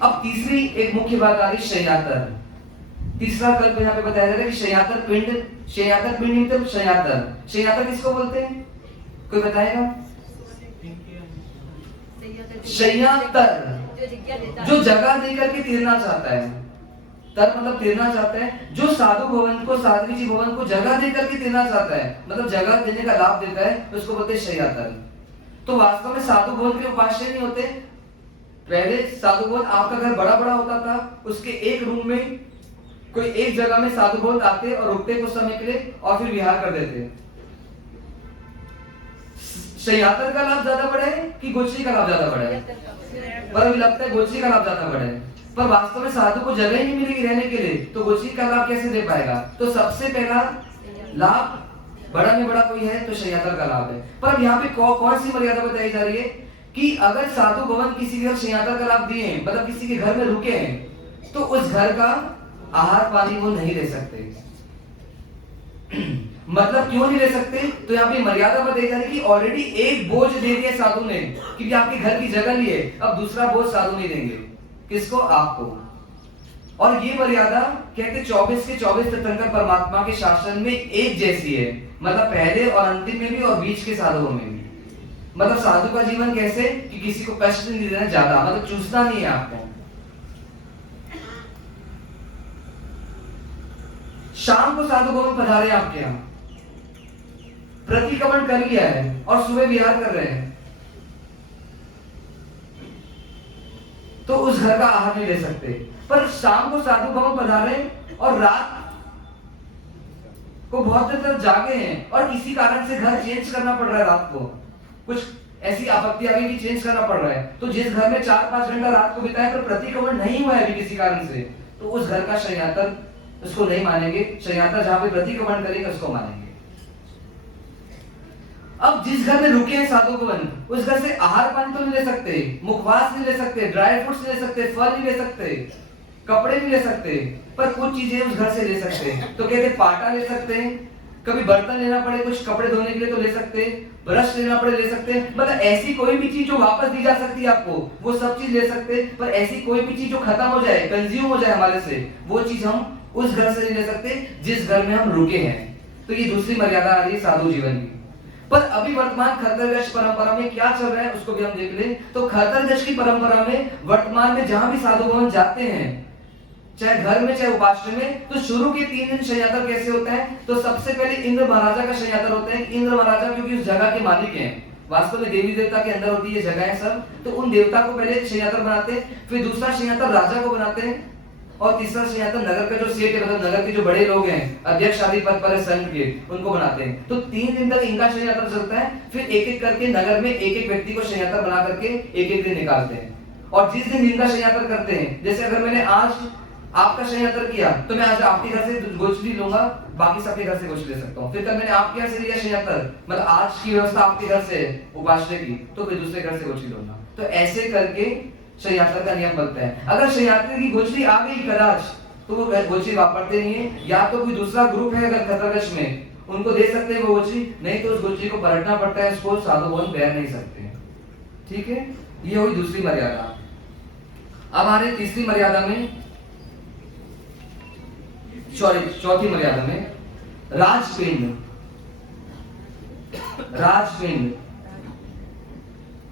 अब तीसरी एक मुख्य बात आ रही शययातर। तीसरा कल्प यहाँ पे बताया जा रहा है कि शययातर पिंड, शययातर पिंड मतलब शययातर, शययातर किसको बोलते हैं, कोई बताएगा? शययातर जो जगह देकर के तीरना चाहता है, तर मतलब तीरना चाहता है, जो साधु भवन को, साध्वी जी भवन को जगह देकर के तीरना चाहता है, मतलब जगह देने का लाभ देता है, तो उसको बोलते हैं शययातर। तो वास्तव में साधु भवन के उपास्य नहीं होते। पहले साधु भवन आपका घर बड़ा बड़ा होता था, उसके एक रूम में कोई एक जगह में साधु भवन आते और रुकते कुछ समय के लिए और फिर विहार कर देते। शययातर का लाभ ज्यादा बड़ा है कि गोचरी का लाभ ज्यादा बड़ा है? पर अभी लगता है गोचरी का लाभ ज्यादा बड़ा है, पर वास्तव में साधु को जगह ही नहीं मिलेगी रहने के लिए, तो गोचरी का लाभ कैसे दे पाएगा? तो सबसे पहला लाभ बड़ा में बड़ा कोई है तो शययातर का लाभ है। पर अब यहाँ पे कौन सी मर्यादा बताई जा रही है कि अगर साधु भवन किसी के शययातर का लाभ दिए, मतलब किसी के घर में रुके हैं, तो उस घर का आहार पानी वो नहीं ले सकते। मतलब क्यों नहीं ले सकते? तो यहाँ पे मर्यादा बताई जा रही कि ऑलरेडी एक बोझ दे दिया साधु ने कि आपके घर की जगह लिए, अब दूसरा बोझ साधु नहीं देंगे। किसको? आपको। और ये मर्यादा कहते 24 के 24 तीर्थंकर परमात्मा के शासन में एक जैसी है, मतलब पहले और अंतिम में भी और बीच के साधुओं में भी। मतलब साधु का जीवन कैसे कि किसी को कष्ट नहीं देना ज्यादा, मतलब चूसना नहीं है आपको। शाम को साधु भवन पधारे आपके यहाँ, प्रतिक्रमण कर लिया है और सुबह विहार कर रहे हैं, तो उस घर का आहार नहीं ले सकते। पर शाम को साधु भवन पधारे और रात को बहुत देर तक जागे हैं और किसी कारण से घर चेंज करना पड़ रहा है, रात को कुछ ऐसी आपत्ति आ गई कि चेंज करना पड़ रहा है, तो जिस घर में 4-5 घंटा रात को बिताए पर प्रतिक्रमण नहीं हुआ है अभी किसी कारण से, तो उस घर का शययातर उसको नहीं मानेंगे। शययातर जहां पे प्रतिक्रमण करेंगे उसको मानेंगे। अब जिस घर में रुके हैं साधु भवन, उस घर से आहार पानी तो नहीं ले सकते, मुखवास नहीं ले सकते, ड्राई फ्रूट्स नहीं ले सकते, फल नहीं ले सकते, कपड़े नहीं ले सकते, पर कुछ चीजें उस घर से ले सकते हैं। तो कहते पाटा ले सकते हैं, कभी बर्तन लेना पड़े कुछ कपड़े धोने के लिए तो ले सकते, ब्रश लेना पड़े ले सकते, मतलब ऐसी कोई भी चीज जो वापस दी जा सकती है आपको, वो सब चीज ले सकते। पर ऐसी कोई भी चीज जो खत्म हो जाए, कंज्यूम हो जाए हमारे से, वो चीज हम उस घर से नहीं ले सकते जिस घर में हम रुके हैं। तो ये दूसरी मर्यादा आ रही है साधु जीवन की। पर अभी वर्तमान खरतरगश परंपरा में क्या चल रहा है उसको भी हम देख लें। तो खरतरगश की परंपरा में वर्तमान में जहां भी साधु भवन जाते हैं, चाहे घर में चाहे उपाश्रम में, तो शुरू के 3 दिन शययातर कैसे होता है? तो सबसे पहले इंद्र महाराजा का शययातर होता है। इंद्र महाराजा क्योंकि उस जगह के मालिक हैं, वास्तव में देवी देवता के अंदर होती है जगह है सब, तो उन देवता को पहले शययातर बनाते हैं, फिर दूसरा शययातर राजा को बनाते हैं, और तीसरा शययातर नगर का जो सेठ है, मतलब नगर के जो बड़े लोग हैं, अध्यक्ष आदि पद पर संघ के, उनको बनाते हैं। तो 3 दिन तक इनका शययातर चलता है, फिर एक एक करके नगर में एक एक व्यक्ति को शययातर बना करके एक एक दिन निकालते हैं। और जिस दिन इनका शययातर करते हैं, जैसे अगर मैंने आज आपका शययातर किया, तो मैं आज आपके घर से गोचरी लूंगा, बाकी सबके घर से गोचरी ले सकता हूँ। फिर कल मैंने आपके घर से लिया शययातर, मतलब आज की व्यवस्था आपके घर से उपाश्रय की, तो फिर दूसरे घर से गोचरी लूंगा। तो ऐसे करके शययात्रा का नियम बनता है। अगर शययात्री की गोचरी आ गई कदाच, तो वो गोचरी वापरते नहीं है, या तो कोई दूसरा ग्रुप है अगर खतरगश में, उनको दे सकते हैं वो गोचरी, नहीं तो उस गोचरी को पलटना पड़ता है, उसको साधु भवन बैर नहीं सकते। ठीक है, ये हुई दूसरी मर्यादा। अब आ रहे तीसरी मर्यादा में, चौथी मर्यादा में राजपिंड। राजपिंड,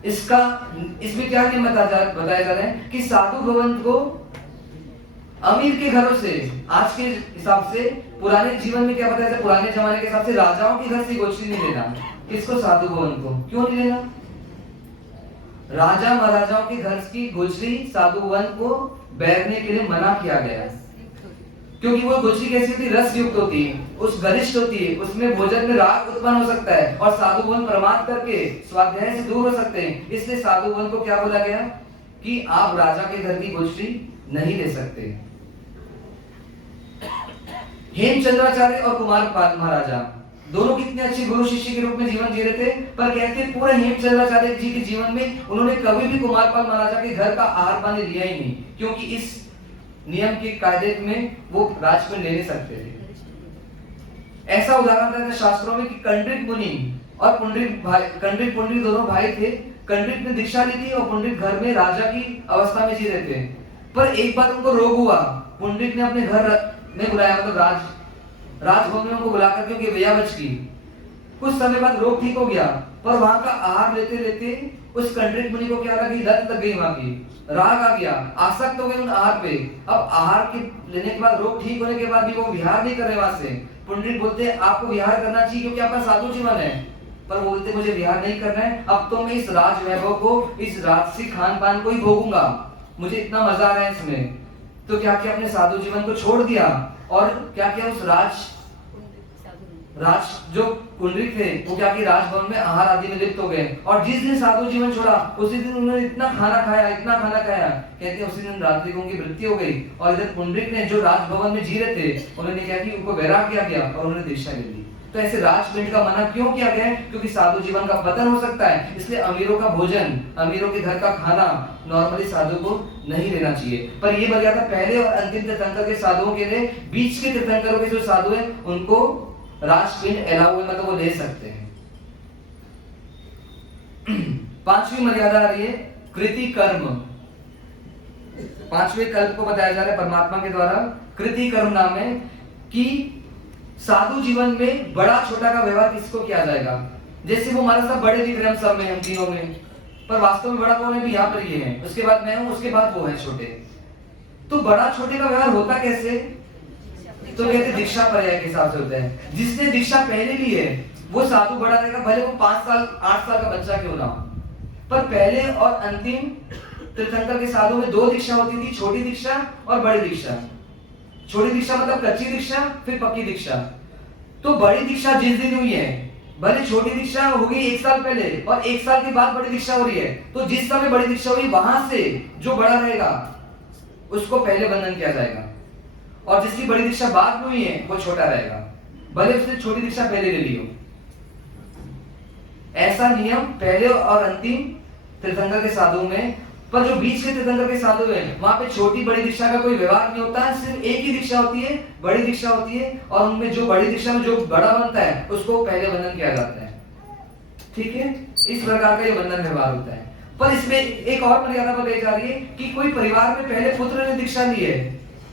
इसमें क्या नियम बताया जा रहा है कि साधु भवन को अमीर के घरों से, आज के हिसाब से, पुराने जीवन में क्या बताया था, पुराने जमाने के हिसाब से राजाओं के घर से गोचरी नहीं लेना। किसको? साधु भवन को। क्यों नहीं लेना? राजा महाराजाओं के घर की गोचरी साधु भवन को बैरने के लिए मना किया गया, क्योंकि वो गोचरी कैसी होती है? रस युक्त होती है, उस गरिष्ठ होती है, उसमें भोजन में राग उत्पन्न हो सकता है, और साधु भवन प्रमाद करके स्वाध्याय से दूर हो सकते हैं। इसलिए साधु भवन को क्या बोला गया कि आप राजा के घर की गोचरी नहीं ले सकते। हेमचंद्राचार्य और कुमारपाल महाराजा दोनों कितने अच्छे गुरु शिष्य के रूप में जीवन जी रहे थे, पर कहते हैं पूरे हेमचंद्राचार्य जी के जीवन में उन्होंने कभी भी कुमारपाल महाराजा के घर का आहार पानी लिया ही नहीं, क्योंकि इस नियम के कायदे में वो राजपिंड ले नहीं सकते थे। ऐसा उदाहरण था शास्त्रों में कि कंड्रिक मुनि और कंड्रिक पुंडरिक दोनों भाई थे। कंड्रिक ने दीक्षा ली थी और पुंडरिक घर में राजा की अवस्था में जी रहे थे, पर एक बार उनको रोग हुआ। पुंडरिक ने अपने घर में बुलाया, मतलब राजभवन में उनको बुलाकर के उनकी व्यावच की। कुछ समय बाद रोग ठीक हो गया, पर वहां का आहार लेते लेते उस कंड्रिक मुनि को क्या लगी? लत लग गई, वहां की राग आ गया, आसक्त हो गए उन आहार पे। अब आहार के लेने के बाद, रोग ठीक होने के बाद भी वो विहार नहीं कर रहे वहां से। पुंडरिक बोलते हैं आपको विहार करना चाहिए क्योंकि आपका साधु जीवन है, पर बोलते मुझे विहार नहीं करना है, अब तो मैं इस राज वैभव को, इस राजसी खान पान को ही भोगूंगा, मुझे इतना मजा आ रहा है इसमें। तो क्या किया? अपने साधु जीवन को छोड़ दिया और क्या किया? उस राज जो पुंडरिक थे वो क्या कि राजभवन में आहार आदि में लिप्त हो गए, और जिस दिन साधु जीवन छोड़ा उसी दिन उन्होंने इतना खाना खाया, कहते हैं उसी दिन रात्रि को उनकी मृत्यु हो गई। और इधर पुंडरिक ने जो राजभवन में जी रहे थे, उन्होंने क्या किया? उनको वैराग्य आ गया और उन्होंने दीक्षा ले ली। तो ऐसे राजपिंड का मना क्यों किया गया है? क्योंकि साधु जीवन का पतन हो सकता है, इसलिए अमीरों का भोजन, अमीरों के घर का खाना नॉर्मली साधु को नहीं लेना चाहिए। पर ये मर्यादा पहले और अंतिम तीर्थंकर के साधुओं के लिए, बीच के तीर्थंकरों के जो साधु है उनको राजपिंड अलाउ है, मतलब वो ले सकते हैं। पांचवी मर्यादा आ रही है कृति कर्म। पांचवें कल्प को बताया जा रहा है परमात्मा के द्वारा। कृति कर्म नाम है कि साधु जीवन में बड़ा छोटा का व्यवहार किसको किया जाएगा। जैसे वो हमारे साथ बड़े दिख रहे हैं हम सब में, हम तीनों में, पर वास्तव में बड़ा कौन है? भी यहाँ पर ये है, उसके बाद मैं हूं, उसके बाद वो है छोटे। तो बड़ा छोटे का व्यवहार होता कैसे? तो कहते दीक्षा पर्याय के हिसाब से होता है। जिसने दीक्षा पहले ली है वो साधु बड़ा रहेगा, भले वो 5 साल 8 साल का बच्चा क्यों ना हो। पर पहले और अंतिम तीर्थंकर के साधु में 2 दीक्षा होती थी, छोटी दीक्षा और बड़ी दीक्षा। छोटी दीक्षा मतलब कच्ची दीक्षा, फिर पक्की दीक्षा। तो बड़ी दीक्षा जिस दिन हुई है, भले छोटी दीक्षा होगी 1 साल पहले और 1 साल के बाद बड़ी दीक्षा हो रही है, तो जिस समय बड़ी दीक्षा हुई वहां से जो बड़ा रहेगा उसको पहले बंधन किया जाएगा, और जिसकी बड़ी दीक्षा बाद में हुई है वो छोटा रहेगा, भले उसने छोटी दीक्षा पहले ले ली हो। ऐसा नियम पहले और अंतिम तीर्थंकर के साधु में। पर जो बीच के तीर्थंकर के साधु है वहां पे छोटी बड़ी दीक्षा का कोई व्यवहार नहीं होता है, सिर्फ एक ही दीक्षा होती है, बड़ी दीक्षा होती है, और उनमें जो बड़ी दीक्षा में जो बड़ा बनता है उसको पहले बंधन किया जाता है। ठीक है, इस प्रकार का ये बंधन व्यवहार होता है। पर इसमें एक और मर्यादा बताई जा रही है कि कोई परिवार में पहले पुत्र ने दीक्षा ली है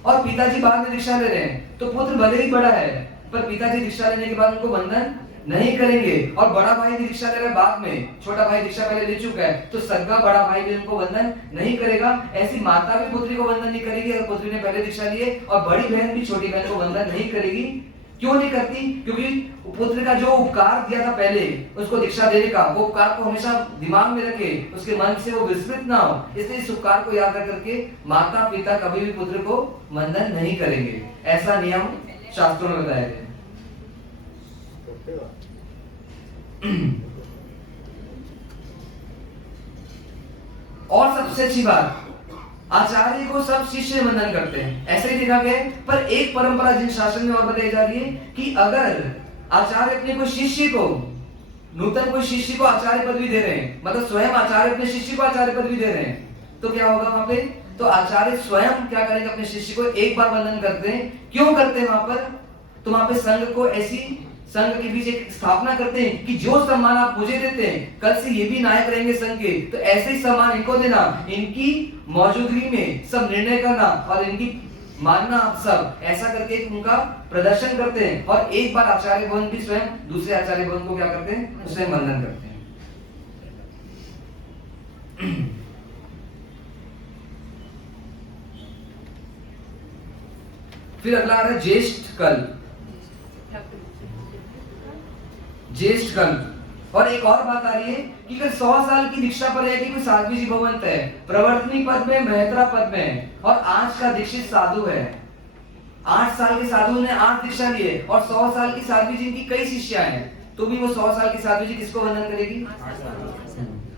और पिताजी बाद में दीक्षा ले रहे हैं, तो पुत्र भले ही बड़ा है पर पिताजी दीक्षा लेने के बाद उनको बंधन नहीं करेंगे, और बड़ा भाई दीक्षा ले रहा है बाद में, छोटा भाई दीक्षा पहले ले चुका है, तो सगा बड़ा भाई भी उनको बंधन नहीं करेगा। ऐसी माता भी पुत्री को बंधन नहीं करेगी अगर पुत्री ने पहले दीक्षा ली है, और बड़ी बहन भी छोटी बहन को बंधन नहीं करेगी। क्यों नहीं करती? क्योंकि पुत्र का जो उपकार दिया था पहले उसको दीक्षा देने का, वो उपकार को हमेशा दिमाग में रखे, उसके मन से वो विस्मृत ना हो, इसलिए इस उपकार को याद रख करके माता पिता कभी भी पुत्र को बंधन नहीं करेंगे। ऐसा नियम शास्त्रों में बताया गया। और सबसे अच्छी बात, आचार्य को सब शिष्य बंधन करते हैं, ऐसे ही देखा गया। पर एक परंपरा जिन शासन में और बताई जा रही है कि अगर आचार्य अपने कोई शिष्य को, नूतन कोई शिष्य को आचार्य पदवी दे रहे हैं, मतलब स्वयं आचार्य अपने शिष्य को आचार्य पदवी दे रहे हैं, तो क्या होगा वहां पे? तो आचार्य स्वयं क्या करेंगे? अपने शिष्य को एक बार वंदन करते हैं। क्यों करते हैं वहां पर? तो वहां पे संघ को ऐसी संघ के बीच एक स्थापना करते हैं कि जो सम्मान आप मुझे देते हैं, कल से ये भी नायक रहेंगे संघ के, तो ऐसे ही सम्मान इनको देना, इनकी मौजूदगी में सब निर्णय करना और इनकी मानना आप सब, ऐसा करके उनका प्रदर्शन करते हैं। और एक बार आचार्य भवन भी स्वयं दूसरे आचार्य भवन को क्या करते हैं? स्वयं वंदन करते हैं। फिर अगला आ रहा है ज्येष्ठ कल्प। ज्येष्ठ कल्प। और एक और बात आ रही है कि अगर 100 साल की दीक्षा पर है कि कोई साध्वी जी भगवंत है, प्रवर्तनी पद में, महत्रा पद में, और आज का दीक्षित साधु है, 8 साल के साधु ने 8 दीक्षा ली है, और 100 साल की साध्वी जी की कई शिष्या हैं, तो भी वो 100 साल की साध्वी जी किसको वंदन करेगी?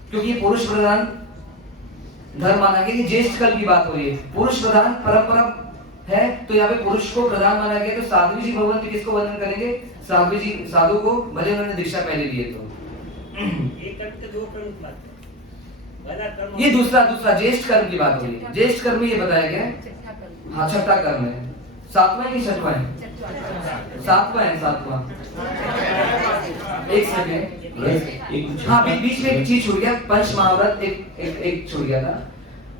क्योंकि ये पुरुष प्रधान धर्म माना गया। ये ज्येष्ठ कल्प की बात हो रही है, पुरुष प्रधान परंपरा है, तो यहाँ पे पुरुष को प्रधान माना गया। तो साध्वी जी भगवंत जी किसको वंदन करेंगे? साध्वी जी साधु को, भले उन्होंने दीक्षा पहले ली है। तो ये दूसरा ज्येष्ठ कर्म की बात हो रही है। ज्येष्ठ कर्म में ये बताया गया है, हाँ छठा कर्म है। 7वां की 6वां है? 7वां है, 7वां। एक सेकंड, हाँ बीच में एक चीज छूट गया, पंच महाव्रत एक छूट गया था।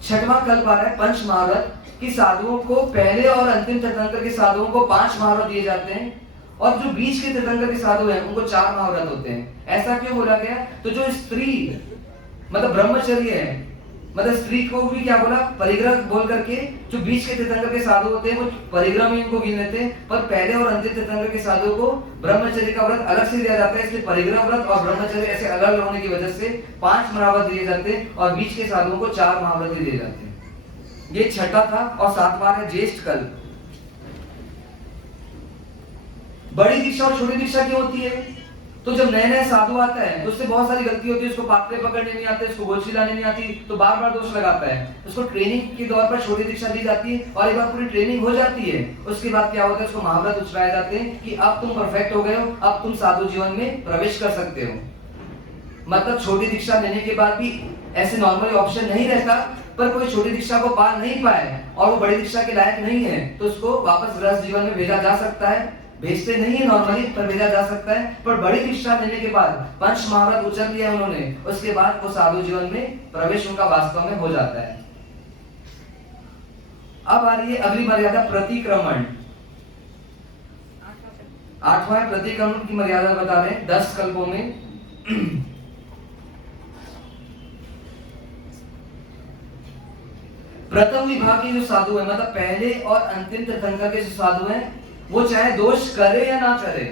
6वां कल्प आ रहा है पंच महाव्रत कि साधुओं को पहले और अंतिम तीर्थंकर के साधुओं को 5 महाव्रत दिए जाते हैं, और जो बीच के तीर्थंकर के साधु हैं उनको 4 महाव्रत होते हैं। ऐसा क्यों बोला गया? तो जो स्त्री मतलब ब्रह्मचर्य है, मतलब स्त्री को भी क्या बोला? परिग्रह बोल करके। जो बीच के तीर्थंकर के साधु होते हैं वो परिग्रह में इनको गिन लेते हैं, पर पहले और अंतिम तीर्थंकर के साधु को ब्रह्मचर्य का व्रत अलग से दिया जाता है। इसलिए परिग्रह व्रत और ब्रह्मचर्य ऐसे अलग होने की वजह से 5 महाव्रत दिए जाते हैं, और बीच के साधुओं को 4 महाव्रत दिए जाते हैं। ये छठा था। और 7वां है ज्येष्ठ कल्प। बड़ी दीक्षा और छोटी दीक्षा क्यों होती है? तो जब नए नए साधु आता है तो उससे बहुत सारी गलती होती है, उसको पात्रे पकड़ने नहीं आते, उसको गोची लाने नहीं आती, तो बार बार दोष लगाता है। उसको ट्रेनिंग के दौर पर छोटी दीक्षा दी जाती है, और एक बार पूरी ट्रेनिंग हो जाती है, उसके बाद क्या होता है? उसको महाव्रत उचलाए जाते हैं कि अब तुम परफेक्ट हो गए हो, अब तुम साधु जीवन में प्रवेश कर सकते हो। मतलब छोटी दीक्षा लेने के बाद भी ऐसे नॉर्मली ऑप्शन नहीं रहता, पर कोई छोटी दीक्षा को पार नहीं पाए और वो बड़ी दीक्षा के लायक नहीं है, तो उसको वापस गृहस्थ जीवन में भेजा जा सकता है। भेजते नहीं है नॉर्मली, पर भेजा जा सकता है। पर बड़ी दीक्षा लेने के बाद पंच महाव्रत उचल लिया उन्होंने, उसके बाद वो साधु जीवन में प्रवेश उनका वास्तव में हो जाता है। अब आ रही है अगली मर्यादा, प्रतिक्रमण। 8वां प्रतिक्रमण की मर्यादा बता रहे हैं 10 कल्पों में। प्रथम विभाग के जो साधु है, मतलब पहले और अंतिम तीर्थंकर के जो साधु हैं, वो चाहे दोष करे या ना करे,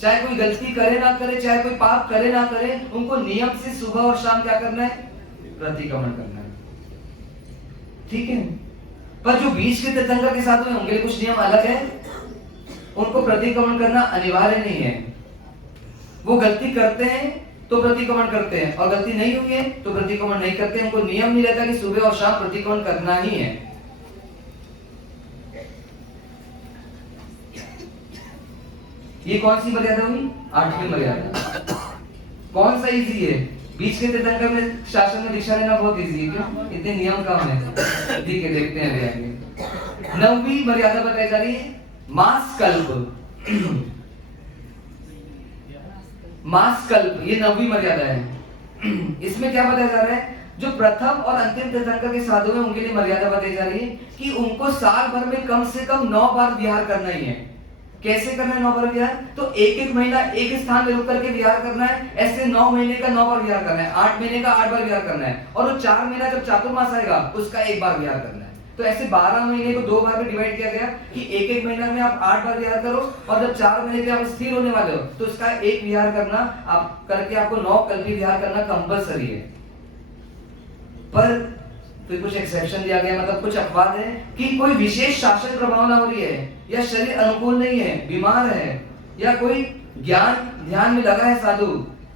चाहे कोई गलती करे ना करे, चाहे कोई पाप करे ना करे, उनको नियम से सुबह और शाम क्या करना है? प्रतिक्रमण करना है। ठीक है। पर जो बीच के तीर्थंकर के साधु हैं उनके लिए कुछ नियम अलग है, उनको प्रतिक्रमण करना अनिवार्य नहीं है। वो गलती करते हैं तो प्रतिक्रमण करते हैं, और गलती नहीं हुई है तो प्रतिक्रमण नहीं करते। उनको नियम नहीं रहता कि सुबह और शाम प्रतिक्रमण करना ही है। ये कौन सी मर्यादा हुई? 8वीं मर्यादा। कौन सा इजी है? बीच के तीर्थंकर में शासन में दीक्षा लेना बहुत इजी है, क्यों? इतने नियम कम है। ठीक है, देखते हैं आगे। 9वीं मर्यादा बताई जा रही है मास कल्प। मास कल्प, ये 9वीं मर्यादा है। इसमें क्या बताया जा रहा है? जो प्रथम और अंतिम तीर्थंकर के साधु हैं उनके लिए मर्यादा बताई जा रही है कि उनको साल भर में कम से कम 9 बार विहार करना ही है। कैसे करना है 9 बार विहार? तो एक महीना एक स्थान में रुक करके विहार करना है। ऐसे 9 महीने का 9 बार विहार करना है, 8 महीने का 8 बार विहार करना है, और वो 4 महीना जब चातुर्मास आएगा उसका 1 बार विहार करना है। तो ऐसे 12 महीने को 2 बार में डिवाइड किया गया कि एक महीना में आप 8 बार विहार करो, और जब 4 महीने के आप स्थिर होने वाले हो तो उसका 1 विहार करना आप करके आपको 9 कल्पी विहार करना कंपलसरी है। पर फिर कुछ एक्सेप्शन दिया गया, मतलब कुछ अपवाद है कि कोई विशेष शासन प्रभावना हो रही है, या शरीर अनुकूल नहीं है, बीमार है, या कोई ज्ञान ध्यान में लगा है साधु,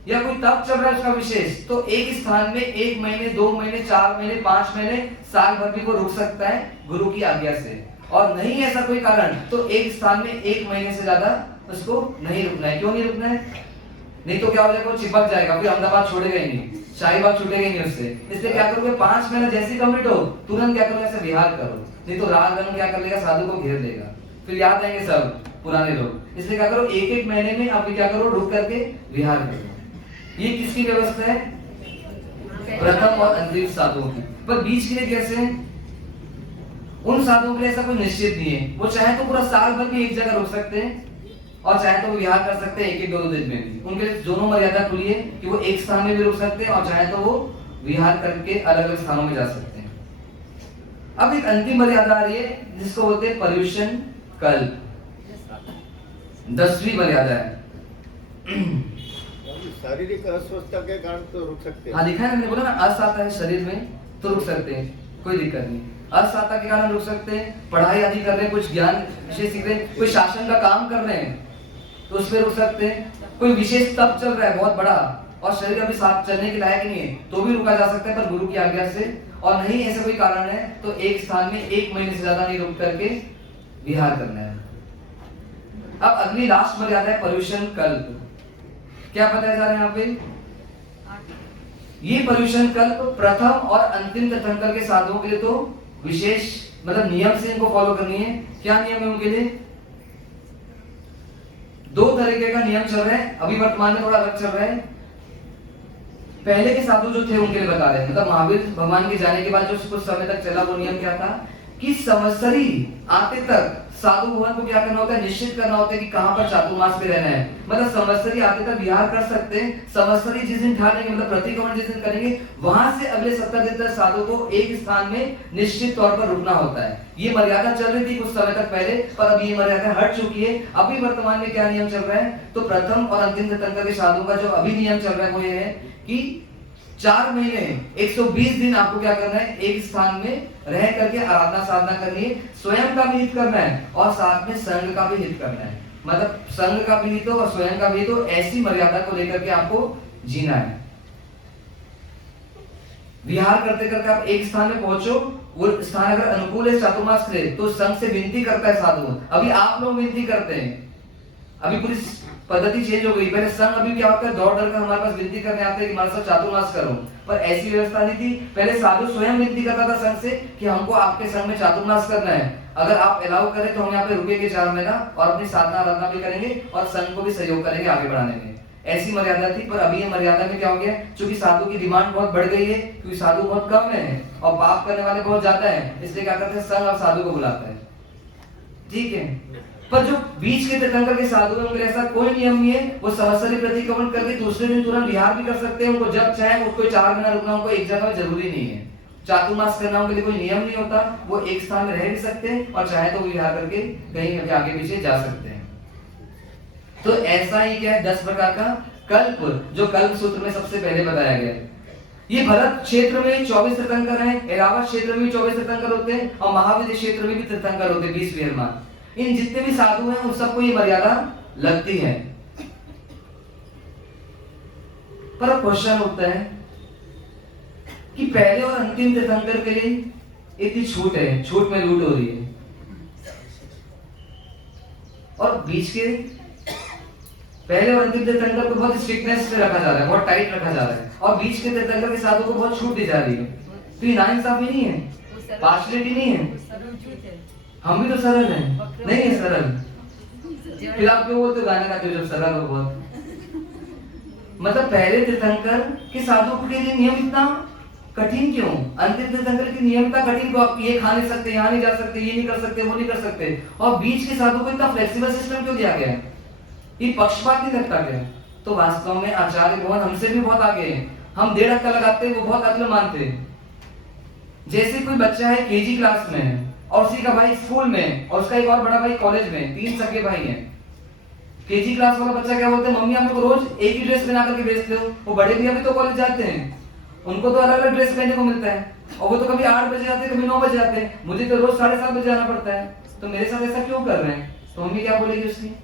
या कोई तप चल रहा है उसका विशेष, तो एक स्थान में 1 महीने 2 महीने 4 महीने 5 महीने साल भर भी वो रुक सकता है गुरु की आज्ञा से। और नहीं ऐसा कोई कारण तो एक स्थान में 1 महीने से ज्यादा उसको नहीं रुकना है। क्यों नहीं रुकना है? नहीं तो क्या हो जाएगा? वो चिपक जाएगा, फिर अहमदाबाद छोड़ेगा ही नहीं। शाही बात छूटेगी नहीं उससे। इसलिए क्या करोगे, 5 महीना जैसी कंप्लीट हो तुरंत क्या करो, ऐसे विहार करो, नहीं तो राग रंग क्या कर लेगा, साधु को घेर लेगा, फिर याद आएंगे सब पुराने लोग। इसलिए क्या करो, एक महीने में आप क्या करो, रुक करके विहार करो। ये किसकी व्यवस्था है, प्रथम और अंतिम साधुओं की। पर बीच के लिए कैसे, उन साधुओं के लिए ऐसा कोई निश्चित नहीं है, वो चाहे तो पूरा साल भर भी एक जगह रुक सकते हैं और चाहे तो वो विहार कर सकते हैं एक 2 दिन में भी। उनके लिए दोनों मर्यादा खुली है कि वो एक स्थान में भी रुक सकते हैं और चाहे तो वो विहार करके अलग अलग स्थानों में जा सकते हैं। अब एक अंतिम मर्यादा आ रही है जिसको बोलते हैं पर्यूषण कल्प, 10वीं मर्यादा है। शारीरिक अस्वस्थता के कारण तो रुक सकते हैं। हाँ लिखा है, मैंने बोला ना, अस आता है शरीर में तो रुक सकते हैं, कोई दिक्कत नहीं। असाता के कारण रुक सकते हैं, पढ़ाई आदि कर रहे हैं, कुछ ज्ञान विषय सीख रहे हैं, कोई शासन का काम कर रहे हैं तो उसमें रुक सकते हैं, कोई विशेष तप चल रहा है बहुत बड़ा और शरीर अभी साथ चलने के लायक नहीं है तो भी रुका जा सकता है, पर गुरु की आज्ञा से। और नहीं ऐसा कोई कारण है तो एक स्थान में 1 महीने से ज्यादा नहीं रुक करके विहार करना है। अब अगली लास्ट मर्यादा है पर्यूषण कल्प। क्या बताया जा रहा है यहाँ पे, ये पर्यूषण कल्प प्रथम और अंतिम तीर्थंकर के साधुओं के लिए तो विशेष मतलब नियम से इनको फॉलो करनी है। क्या नियम है उनके लिए, 2 तरीके का नियम चल रहा है, अभी वर्तमान में थोड़ा अलग चल रहा है। पहले के साधु जो थे उनके लिए बता रहे हैं, मतलब महावीर भगवान के जाने के बाद जो कुछ समय तक चला वो नियम क्या था कि संवत्सरी आते तक साधु भवन को क्या करना होता है, निश्चित करना होता है कि कहां पर चातुर्मास में रहना है। मतलब संवत्सरी आते तक विहार कर सकते हैं, संवत्सरी जिस दिन ठानेंगे मतलब प्रतिक्रमण जिस दिन करेंगे वहां से अगले 70 दिन तक साधु को एक स्थान में निश्चित तौर पर रुकना होता है। ये मर्यादा चल रही थी कुछ समय तक पहले, पर अब ये मर्यादा हट चुकी है। अभी वर्तमान में क्या नियम चल रहा है, तो प्रथम और अंतिम तीर्थंकर के साधुओं का जो अभी नियम चल रहा है वो ये है कि 4 महीने 120 दिन आपको क्या करना है, एक स्थान में रह करके आराधना साधना करनी है, स्वयं का भी हित करना है और साथ में संघ का भी हित करना है। मतलब संघ का भी हित हो और स्वयं का भी हित हो, ऐसी मर्यादा को लेकर के आपको जीना है। विहार करते करते आप एक स्थान में पहुंचो, वो स्थान अगर अनुकूल है चातुर्मास के लिए तो संघ से विनती करता है साधु। अभी आप लोग विनती करते हैं, अभी पूरी पद्धति चेंज हो गई। पहले संघ अभी क्या होता है, दौड़ दौड़ कर हमारे पास विनती करने आते हैं कि हमारे साथ चातुर्मास करो, पर ऐसी व्यवस्था नहीं थी। पहले साधु स्वयं विनती करता था संघ से कि हमको आपके संघ में चातुर्मास करना है, अगर आप अलाउ करें तो हम यहाँ पे रुकेंगे 4 महीना और अपनी साधना आराधना भी करेंगे और संघ को भी सहयोग करेंगे आगे बढ़ाने में। ऐसी मर्यादा थी। पर अभी ये मर्यादा में क्या हो गया, क्योंकि साधु की डिमांड बहुत बढ़ गई है, क्योंकि साधु बहुत कम है और पाप करने वाले बहुत ज्यादा है, इसलिए क्या करते हैं संघ और साधु को बुलाता है। ठीक है, पर जो बीच के तीर्थंकर के साधु हैं उनके ऐसा कोई नियम नहीं है, वो संवत्सरी प्रतिक्रमण करके दूसरे दिन तुरंत विहार भी कर सकते हैं। उनको जब चाहे उसको 4 महीना रुकना उनको एक जगह जरूरी नहीं है, चातुर्मास करना उनके लिए कोई नियम नहीं होता, वो एक स्थान में रह भी सकते हैं और चाहे तो विहार करके कहीं आगे पीछे जा सकते हैं। तो ऐसा ही क्या है 10 प्रकार का कल्प, जो कल्प सूत्र में सबसे पहले बताया गया है। ये भरत क्षेत्र में 24 तीर्थंकर हैं, एरावत क्षेत्र में भी 24 तीर्थंकर होते हैं और महाविद्य क्षेत्र में भी तीर्थंकर होते हैं 20 विहरमान। इन जितने भी साधु हैं उन सबको ये मर्यादा लगती है। पर क्वेश्चन उठता है कि पहले और अंतिम तीर्थंकर के लिए इतनी छूट है, छूट में लूट हो रही है, और बीच के पहले और अंतिम तीर्थंकर को बहुत स्ट्रिक्टनेस से रखा जा रहा है, बहुत टाइट रखा जा रहा है, और बीच के तीर्थंकर के साधु को बहुत छूट दी जा रही है। तो ये नाइंसाफी नहीं है, पार्शियलिटी नहीं है। हम भी तो सरल हैं, नहीं है सरल, फिर आप क्यों बोलते गाने गाते हो जब सरल हो बहुत। मतलब पहले तीर्थंकर के साधु के लिए नियम इतना कठिन क्यों, अंतिम तीर्थंकर के नियम इतना कठिन क्यों, आप ये खा नहीं सकते, यहाँ नहीं जा सकते, ये नहीं कर सकते, वो नहीं कर सकते, और बीच के साधु को इतना फ्लेक्सिबल सिस्टम क्यों दिया गया है, ये पक्षपात नहीं लगता क्या। तो वास्तव में आचार्य भवन हमसे भी बहुत आगे है, हम 1.5 अक्का लगाते हैं, वो बहुत अक्ल मानते हैं। जैसे कोई बच्चा है केजी क्लास में और उसी का भाई स्कूल में और उसका एक और बड़ा भाई कॉलेज में, 3 सगे भाई हैं। केजी क्लास वाला बच्चा क्या बोलते हैं, मम्मी आप लोग रोज एक ही ड्रेस पहना करके भेजते हो। वो बड़े भैया भी तो कॉलेज जाते हैं, उनको तो अलग अलग ड्रेस पहनने को मिलता है, और वो तो कभी 8 बजे आते हैं, कभी 9 बजे आते हैं, मुझे तो रोज 7:30 बजे आना पड़ता है, तो मेरे साथ ऐसा क्यों कर रहे हैं। तो मम्मी क्या बोलेगी उसकी,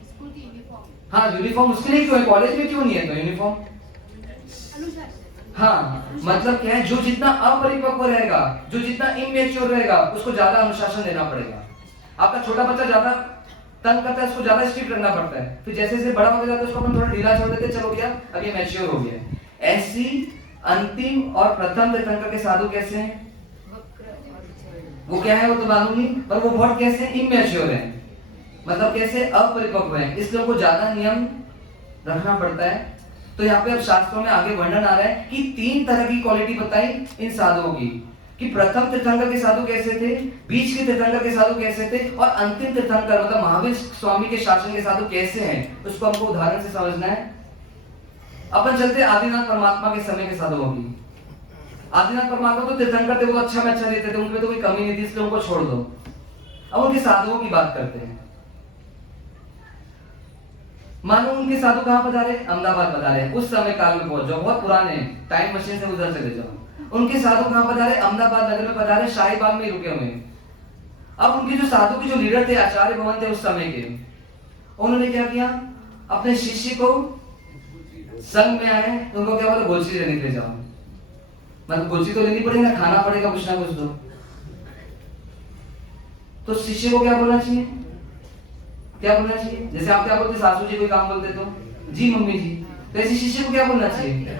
हाँ यूनिफॉर्म उसके लिए क्यों है, कॉलेज में क्यों नहीं है तो यूनिफॉर्म। हाँ मतलब क्या है, जो जितना अपरिपक्व रहेगा, जो जितना इमेच्योर रहेगा, उसको ज्यादा अनुशासन देना पड़ेगा। आपका छोटा बच्चा ज्यादा तंग करता है, उसको ज्यादा स्ट्रिक्ट करना पड़ता है, फिर जैसे जैसे बड़ा हो जाता है उसको अपन थोड़ा ढीला छोड़ देते हैं, चलो भैया अब ये मैच्योर हो गया। ऐसी अंतिम और प्रथम तीर्थंकर के साधु कैसे हैं? वो क्या है वो तो मालूम नहीं, पर वो बहुत कैसे इमेच्योर है, मतलब कैसे अपरिपक्व है, इसलिए उनको ज्यादा नियम रखना पड़ता है। तो यहाँ पे अब शास्त्रों में आगे वर्णन आ रहा है कि 3 तरह की क्वालिटी बताई इन साधुओं की, कि प्रथम तीर्थंकर के साधु कैसे थे, बीच के तीर्थंकर के साधु कैसे थे, और अंतिम तीर्थंकर मतलब महावीर स्वामी के शासन के साधु कैसे हैं, उसको हमको उदाहरण से समझना है। अपन चलते आदिनाथ परमात्मा के समय के साधुओं की। आदिनाथ परमात्मा तो तीर्थंकर थे, वो अच्छा में अच्छा देते थे, उनमें तो कोई कमी नहीं थी, इसलिए उनको छोड़ दो। अब उनके साधुओं की बात करते हैं। मानो उनके साधु कहां पधारे? अहमदाबाद पधारे। उस समय काल में पहुंच जाओ, बहुत पुराने, टाइम मशीन से उधर चले जाओ। उनके साधु कहां पधारे? अहमदाबाद नगर में पधारे, शाही बाग में रुके हुए। अब उनके जो साधु के जो लीडर थे, आचार्य भवन थे उस समय के, उन्होंने क्या किया? अपने शिष्य को संग में आए, उनको क्या बोला? गोलची लेने के लिए जाओ। मतलब गोलची तो लेनी पड़ेगी ना, खाना पड़ेगा कुछ ना कुछ तो शिष्य को क्या बोलना चाहिए? क्या बोलना चाहिए? जैसे आप क्या बोलते, सासू जी कोई काम बोलते तो जी मम्मी जी, तो ऐसे शिष्य को क्या बोलना चाहिए?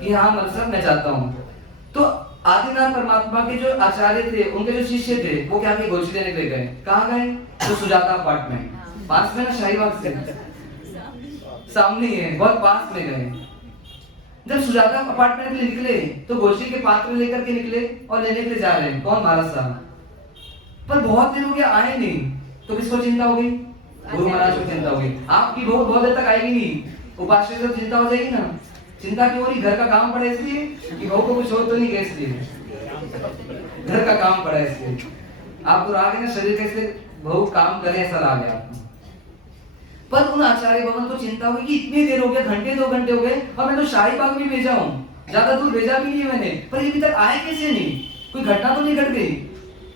कि हाँ मतलब मैं चाहता हूँ। तो आदिनाथ परमात्मा के जो आचार्य थे, उनके जो शिष्य थे, वो क्या किए? गोलची देने के लिए गए। कहाँ गए? तो सुजाता अपार्टमेंट, पास में ना, शाहीबाग से सामने ही है, बहुत पास में गए। जब सुजाता अपार्टमेंट में निकले तो गोलची के पात्र लेकर के निकले और लेने के लिए जा रहे हैं। कौन? महाराज साहब। पर बहुत दिन हो गया आए नहीं, तो किसको चिंता हो गई? गुरु महाराज को चिंता हो गई। आपकी बहू बहुत देर तक आएगी नहीं, उपास्य से चिंता हो जाएगी ना। चिंता क्यों हो रही? घर का काम पड़ा इसलिए कि बहू को कुछ हो तो नहीं गया, इसलिए घर का काम पड़ा इसलिए। आपको आ गया ना शरीर कैसे बहू काम करे, ऐसा आ गया आपको। पर उन आचार्य भवन को चिंता हुई कि इतनी देर हो गया, घंटे 2 घंटे हो गए, और मैं तो शाही बाग में भेजा हूँ, ज्यादा दूर भेजा भी नहीं है मैंने, पर ये अभी तक आए कैसे नहीं? कोई घटना तो नहीं घट गई?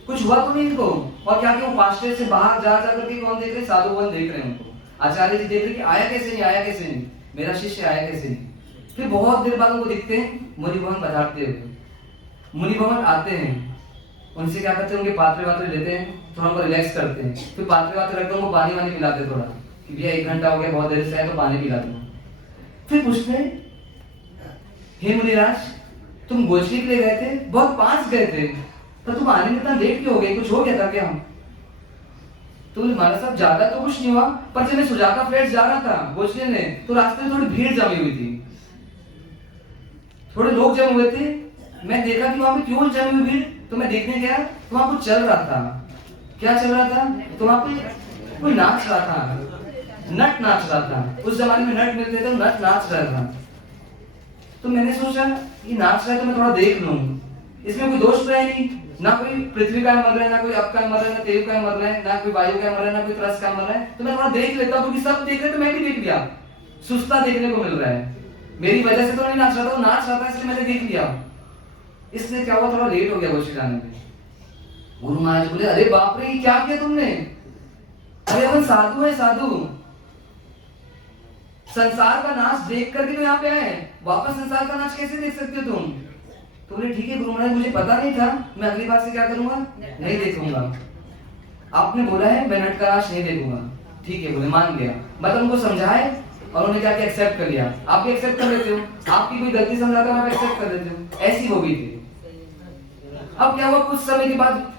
कुछ हुआ तो नहीं इनको? और क्या कि वो पास्टर से बाहर जा करके कौन देख रहे? साधु भवन देख रहे हैं उनको। आचार्य जी देख रहे कि आया कैसे नहीं, आया कैसे नहीं, मेरा शिष्य आया कैसे नहीं। फिर बहुत देर बाद उनको दिखते हैं मुनि भवन पधारते हुए। मुनि भवन आते हैं, उनसे क्या करते हैं? उनके पात्रे वात्रे लेते हैं, थोड़ा उनको रिलैक्स करते हैं। फिर पात्रे वात्रे रखते हैं, उनको पानी वानी पिलाते थोड़ा, कि भैया 1 घंटा हो गया, बहुत देर से है तो पानी पिला दो। फिर पूछते हैं, हे मुनिराज, तुम गोलची के लिए गए थे, बहुत पास गए थे, तो तुम आने में इतना लेट क्यों हो गए? कुछ हो गया था क्या? तो महाराज साहब ज्यादा तो कुछ नहीं हुआ, पर जब मैं सुजाता फ्लैट्स जा रहा था गोलची लेने, तो रास्ते में थोड़ी भीड़ जमी हुई थी, थोड़े लोग जमे हुए थे। मैं देखा कि वहां पे क्यों जमी हुई भीड़, तो मैं देखने गया तो वहां कुछ चल रहा था। क्या चल रहा था? तो वहां पे कोई नाच रहा था, नट नाच रहा था। उस जमाने में नट मिलते थे, नट नाच रहा था। तो मैंने सोचा ये नाच रहा है तो मैं थोड़ा देख लूं, इसमें कोई दोष तो है नहीं, ना कोई पृथ्वी का मर रहा है, ना कोई अप का मर रहा है, ना तेज का मर रहा है, ना कोई वायु का मर रहा है, ना कोई त्रस का मर रहा है। तो मैं थोड़ा देख लेता हूं, क्योंकि सब देख रहे तो मैं भी देख लिया। सुस्ता देखने को मिल रहा है, मेरी वजह से तो नहीं नाच रहा था, वो नाच रहा था इसलिए मैंने देख लिया। इसलिए क्या हुआ, थोड़ा लेट हो गया गोलची जाने में। गुरु महाराज बोले, अरे बाप रे, क्या किया तुमने? अरे अपन साधु है, साधु, संसार का नाच देख करके तो यहाँ पे आए, वापस संसार का नाच कैसे देख सकते हो तुम? तो बोले ठीक है गुरु महाराज, मुझे पता नहीं था, मैं अगली बार से क्या करूंगा? नहीं देखूंगा। आपने बोला है मैं नट का नाच नहीं देखूंगा, ठीक है बोले, मान गया। मतलब उनको समझाए और उन्होंने क्या किया? एक्सेप्ट कर लिया। आप भी एक्सेप्ट कर लेते हो, आपकी कोई गलती समझाता है आप एक्सेप्ट कर लेते हो, ऐसी हो गई थी। अब क्या हुआ, कुछ समय के बाद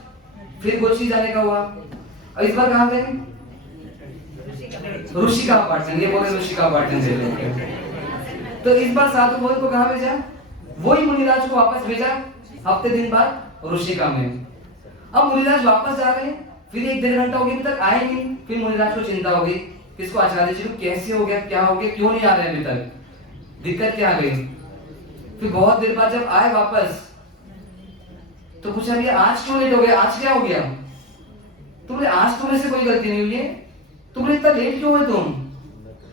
फिर गोलची जाने का हुआ, और इस बार कहाँ गए? ऋषि का अपार्टमेंट, ये बोले ऋषि का अपार्टमेंट दे रहे। तो इस बार साधु भवन को कहाँ भेजा? वही मुनिराज को वापस भेजा हफ्ते दिन बाद ऋषिका में। अब मुनिराज वापस जा रहे हैं, फिर 1-1.5 घंटा हो गया, अभी तक आए नहीं। फिर मुनिराज को चिंता हो गई, किसको? आचार्य जी को, कैसे हो गया, क्या हो गया, क्यों नहीं आ रहे अभी तक, दिक्कत क्या आ गई? फिर बहुत देर बाद जब आए वापस तो पूछा भैया आज क्यों लेट हो गया, आज क्या हो गया? तो बोले आज तुम्हें से कोई गलती नहीं हुई है। तो बोले इतना लेट क्यों हुए तुम?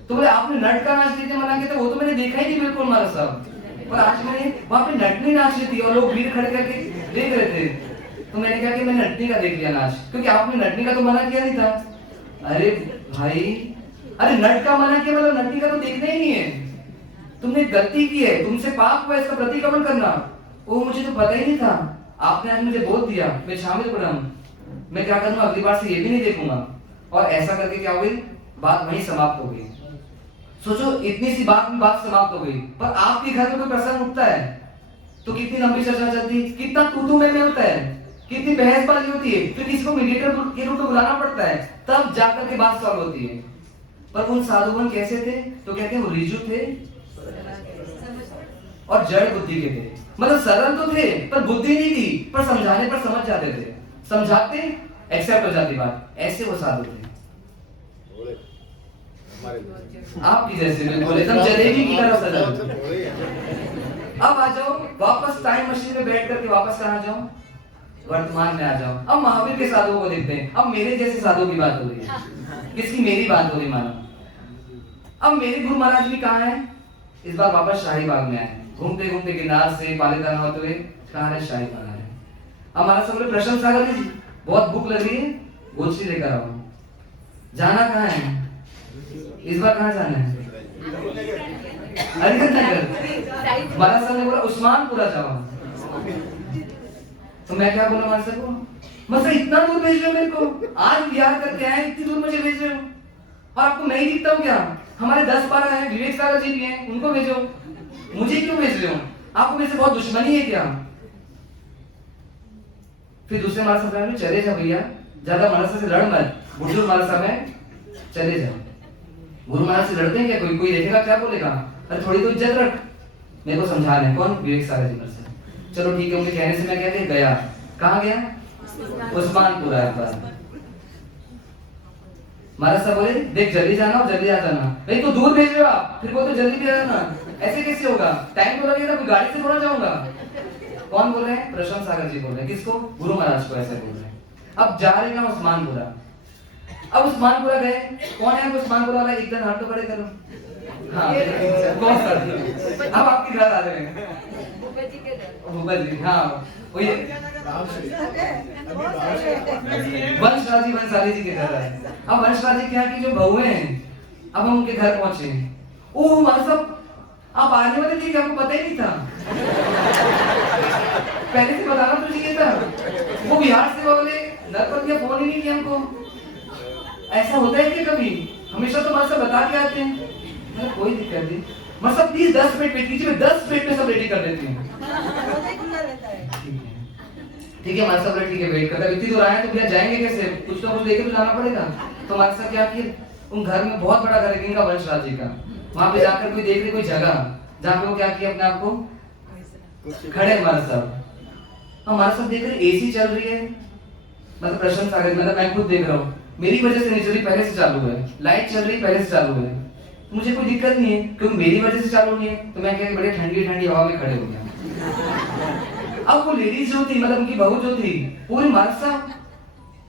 तो बोले आपने नट का नाच देखने मना किया था, वो तो मैंने देखा ही नहीं बिल्कुल महाराज साहब, पर आज मैंने वहां पे नटनी नाच रही थी और लोग भीड़ खड़े करके देख रहे थे, तो मैंने कहा कि मैंने नटनी का देख लिया नाच, क्योंकि आपने नटनी का तो मना किया नहीं था। अरे भाई, अरे नट का मना किया मतलब नटनी का तो देखना ही नहीं है, तुमने गलती की है, तुमसे पाप हुआ, इसका प्रतिक्रमण करना। वो मुझे तो पता ही नहीं था, आपने आज मुझे बोल दिया, मैं शामिल पड़ा हूं, मैं क्या करूंगा, अगली बार से ये भी नहीं देखूंगा। और ऐसा करके क्या हुई, बात वहीं समाप्त हो गई। सोचो इतनी सी बात समाप्त हो गई, पर आपके घर में कोई प्रसंग उठता है तो कितनी लंबी चर्चा चलती है, कितना तू में होता है, कितनी बहसबाजी होती है, फिर किसी को मीडिएटर के रूप में बुलाना पड़ता है, तब जाकर के बात सॉल्व होती है। पर उन साधुगण कैसे थे? तो कहते हैं वो ऋजु थे और जड़ बुद्धि के थे। मतलब सरल तो थे पर बुद्धि नहीं थी, पर समझाने पर समझ जाते थे, समझाते एक्सेप्ट हो जाती बात। ऐसे वो साधु थे, आपकी जैसे बिल्कुल एकदम जलेबी की तरह सरल। अब आ जाओ वापस टाइम मशीन में बैठ करके वापस कहाँ जाओ, वर्तमान में आ जाओ। अब महावीर के साधुओं को देखते हैं। अब मेरे जैसे साधुओं की बात हो रही है, किसकी? मेरी बात हो रही मानो। अब मेरे गुरु महाराज भी कहाँ है? इस बार वापस शाही बाग में आए, घूमते घूमते गिरनार से पालीताना होते हुए कहाँ है? शाही बाग है। हमारा सब लोग प्रश्न सागर जी, बहुत भूख लग रही है, गोची लेकर आओ। जाना कहाँ है इस बार? कहाँ जाना है? अलीगंज नगर। महाराज साहब ने बोला उस्मानपुरा जाओ। तो मैं क्या बोला महाराज साहब को, मतलब इतना दूर भेज रहे हो मेरे को, आज बिहार करके आए, इतनी दूर मुझे भेज रहे हो, और आपको मैं ही दिखता हूँ क्या? हमारे 10-12 हैं, विवेक सागर जी भी हैं, उनको भेजो, मुझे क्यों भेज रहे हो? आपको मेरे से बहुत दुश्मनी है क्या? फिर दूसरे महाराज साहब ने चले जाओ भैया, ज्यादा महाराज साहब से लड़ मत, बुजुर्ग महाराज साहब है, चले जाओ। गुरु महाराज से लड़ते हैं क्या? कोई देखेगा क्या बोलेगा? अरे थोड़ी तो इज्जत रख, मेरे को समझा रहे हैं। कौन? विवेक सागर जी महाराज। चलो ठीक है, उनके कहने से मैं कहते गया। कहाँ गया? उस्मानपुरा। महाराज साहब बोले देख जल्दी जाना और जल्दी आ जाना। भाई तो दूर भेज रहे हो आप, फिर वो तो जल्दी भी आ जाना, ऐसे कैसे होगा? टाइम तो लगेगा, कोई गाड़ी से थोड़ा जाऊंगा। कौन बोल रहे हैं? प्रशांत सागर जी बोल रहे हैं। किसको? गुरु महाराज को ऐसे बोल रहे हैं। अब जा रहे हैं उस्मानपुरा। अब उस्मानपुरा गए, कौन है उस्मानपुरा वाला? एक दिन हाथ तो खड़े करो। हाँ कौन सा? अब आपके घर आ रहे हैं भूपा जी। हाँ वही वंशराजी जी के घर आए। अब वंशराजी क्या की जो बहुएं हैं, अब हम उनके घर पहुंचे। ओह मां साहब आप आने वाले थे, आपको पता ही नहीं था? पहले से बताना तो चाहिए था। वो बिहार से बोले नरपत फोन ही नहीं किया हमको। ऐसा होता है कि कभी? हमेशा तो मास्टर बता के आते हैं। मतलब कोई दिक्कत नहीं, मास्टर प्लीज 10 मिनट वेट कीजिए, 10 मिनट में सब रेडी कर देती हूँ। ठीक है मास्टर, ठीक है वेट करता है। इतनी दूर आए तो भैया जाएंगे कैसे? कुछ तो कुछ लेके तो जाना पड़ेगा। तो मास्टर क्या किए, उन घर में बहुत बड़ा घर है इनका वंशराज जी का, वहां पे जाकर कोई देख रहे कोई जगह जहाँ पे वो क्या किया अपने आप को खड़े। हमारे सब देख रहे एसी चल रही है, मतलब प्रशंसा कर, मतलब मैं खुद देख रहा हूँ, मेरी वजह से नहीं चल रही, पहले से चालू है। लाइट चल रही पहले से चालू है, मुझे कोई दिक्कत नहीं है क्योंकि मेरी वजह से चालू नहीं है। तो मैं क्या बड़े ठंडी ठंडी हवा में खड़े हो गया। अब वो लेडीज जो थी, मतलब उनकी बहू जो थी, पूरी मार्सा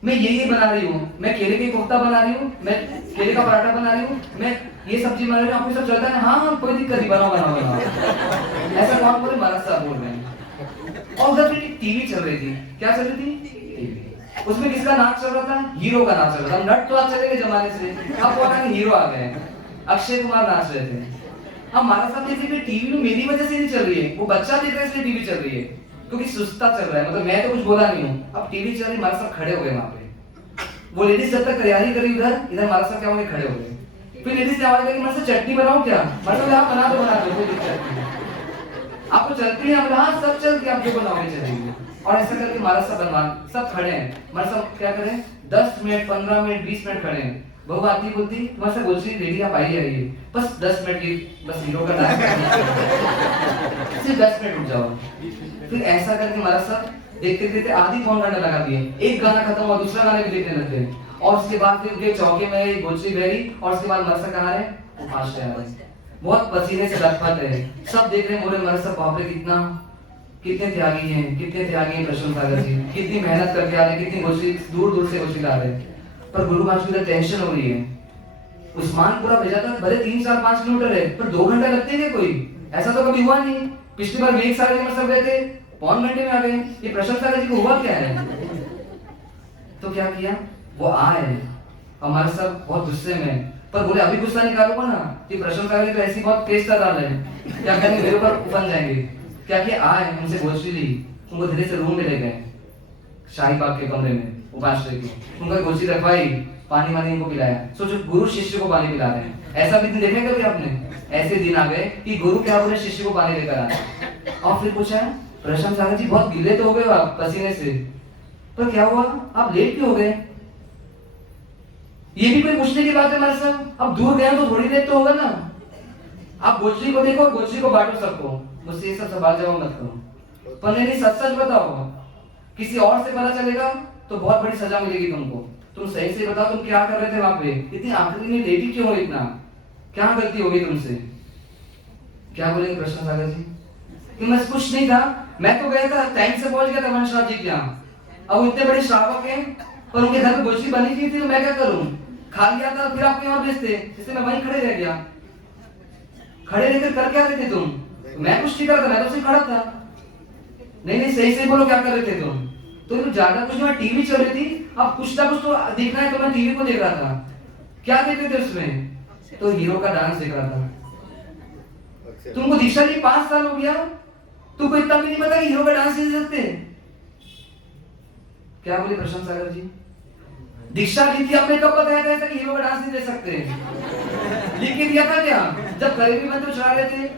मैं ये बना रही हूँ, मैं केले के कोफ्ता बना रही हूँ, मैं केले का पराठा बना रही हूँ, मैं ये सब्जी बना रही हूँ, आपको सब चलता है? हाँ कोई दिक्कत नहीं, बनाओ बनाओ बनाओ। ऐसा कौन बोले? महाराज साहब बोल रहे हैं। और उधर टीवी चल रही थी। क्या चल रही थी? टीवी। उसमें किसका नाच चल रहा था? हीरो का नाच चल रहा था। नट तो आज चले गए जमाने से, अब वो हीरो आ गए, अक्षय कुमार नाच रहे थे। अब महाराज साहब देख रहे टीवी में मेरी वजह से नहीं चल रही है, वो बच्चा देख रहा है इसलिए टीवी चल रही है, क्योंकि सुस्ता चल रहा है, मतलब मैं तो कुछ बोला नहीं हूँ। अब टीवी चल रही, महाराज साहब खड़े हो गए वहां पे। वो लेडीज जब तक तैयारी करी उधर, इधर महाराज साहब क्या हो गए? खड़े हो गए। फिर लेडीज ने आवाज लगी, महाराज साहब चटनी बनाओ क्या? महाराज साहब आप बना दो, कोई दिक्कत नहीं। आपको चलती है? हाँ सब चलती है, आप जो बनाओगे चलेगी। और ऐसा करके महाराज साहब बनवा, सब खड़े हैं। महाराज साहब क्या करें? 10 मिनट 15 मिनट 20 मिनट खड़े हैं। बहू आती बोलती तुम्हारे से बोलती रेडी आप आइए, बस 10 मिनट की, बस हीरो का डांस सिर्फ 10 मिनट रुक जाओ। फिर ऐसा करके महाराज साहब देखते देखते आधी पौन घंटा लगा दिए। एक गाना खत्म हुआ, दूसरा गाना भी देखने लगते हैं, और उसके बाद फिर उनके चौके में गोचरी बहरी, और उसके बाद महाराज साहब कहाँ रहे? वो फास्ट है, बहुत पसीने से लथपथ है। सब देख रहे हैं, बोले महाराज साहब बाप रे कितने त्यागी हैं, कितने त्यागी हैं प्रशांत सागर जी, कितनी मेहनत करके आ रहे हैं, कितनी गोचरी दूर दूर से गोचरी ला रहे हैं। पर गुरु महाराज को टेंशन हो रही है। उस्मानपुरा भेजा था, भले 3 4 5 किलोमीटर है, पर 2 घंटे लगते हैं कोई? ऐसा तो कभी हुआ नहीं। पिछली बार विवेक सागर जी में सब गए थे, पौन घंटे में आ गए। ये प्रशांत सागर जी को हुआ क्या है? तो क्या किया, वो आए, हमारे सब बहुत गुस्से में, पर बोले अभी गुस्सा निकालो ना, कि प्रशांत सागर जी तो ऐसी बहुत तेज कर रहा है, क्या करेंगे, मेरे ऊपर उफन जाएंगे। क्या किया, आए, उनसे गोश्ती ली, उनको धीरे से रूम में ले गए, शाही बाग के कमरे में उपाश्रय के, उनका कुर्सी रखवाई, पानी वानी इनको पिलाया। सोचो गुरु शिष्य को पानी पिला रहे हैं, ऐसा भी दिन देखा कभी आपने? ऐसे दिन आ गए कि गुरु क्या बोले, शिष्य को पानी लेकर आए। और फिर पूछा, प्रशांत सागर जी बहुत गीले तो हो गए आप पसीने से, पर क्या हुआ, आप लेट क्यों हो गए? ये भी कोई पूछने की बात है हमारे साथ? अब दूर गए तो थोड़ी लेट तो होगा ना। आप गोचरी को देखो, गोचरी को बांटो सबको, मुझसे ये सब सवाल जवाब मत करो। पर नहीं, सच सच बताओ, किसी और से पता चलेगा तो बहुत बड़ी सजा मिलेगी तुमको। तुम सही से बताओ, तुम क्या कर रहे थे वहां पे? इतनी आखिरी में लेटी क्यों हो? इतना क्या गलती हो गई तुमसे? क्या बोलेंगे प्रशांत सागर जी कि मैं कुछ नहीं था, मैं तो गया था, टाइम से पहुंच गया था वंशराज जी के यहाँ। अब इतने बड़े श्रावक हैं और उनके घर में गोचरी बनी थी, तो मैं क्या करूं? खा लिया था, फिर आप कहीं और भेजते, इसलिए मैं वहीं खड़े रह गया। खड़े रहकर कर क्या रहे थे तुम? मैं कुछ नहीं कर रहा था, मैं तो सिर्फ खड़ा था। नहीं, सही से बोलो, क्या कर रहे थे तुम? तो ज्यादा कुछ नहीं, टीवी चल रही थी, अब कुछ ना कुछ तो देखना है, तो मैं टीवी को देख रहा था। क्या देख रहे थे उसमें? तो हीरो का डांस देख रहा था। तुमको दीक्षा ली 5 साल हो गया, तुमको इतना भी नहीं पता कि हीरो का डांस दे सकते? क्या बोले प्रशांत सागर जी? दीक्षा ली थी, आपने कब बताया था ऐसा कि हीरो का डांस नहीं दे सकते? लिख के दिया था क्या जब करीबी मंत्र चढ़ा रहे थे?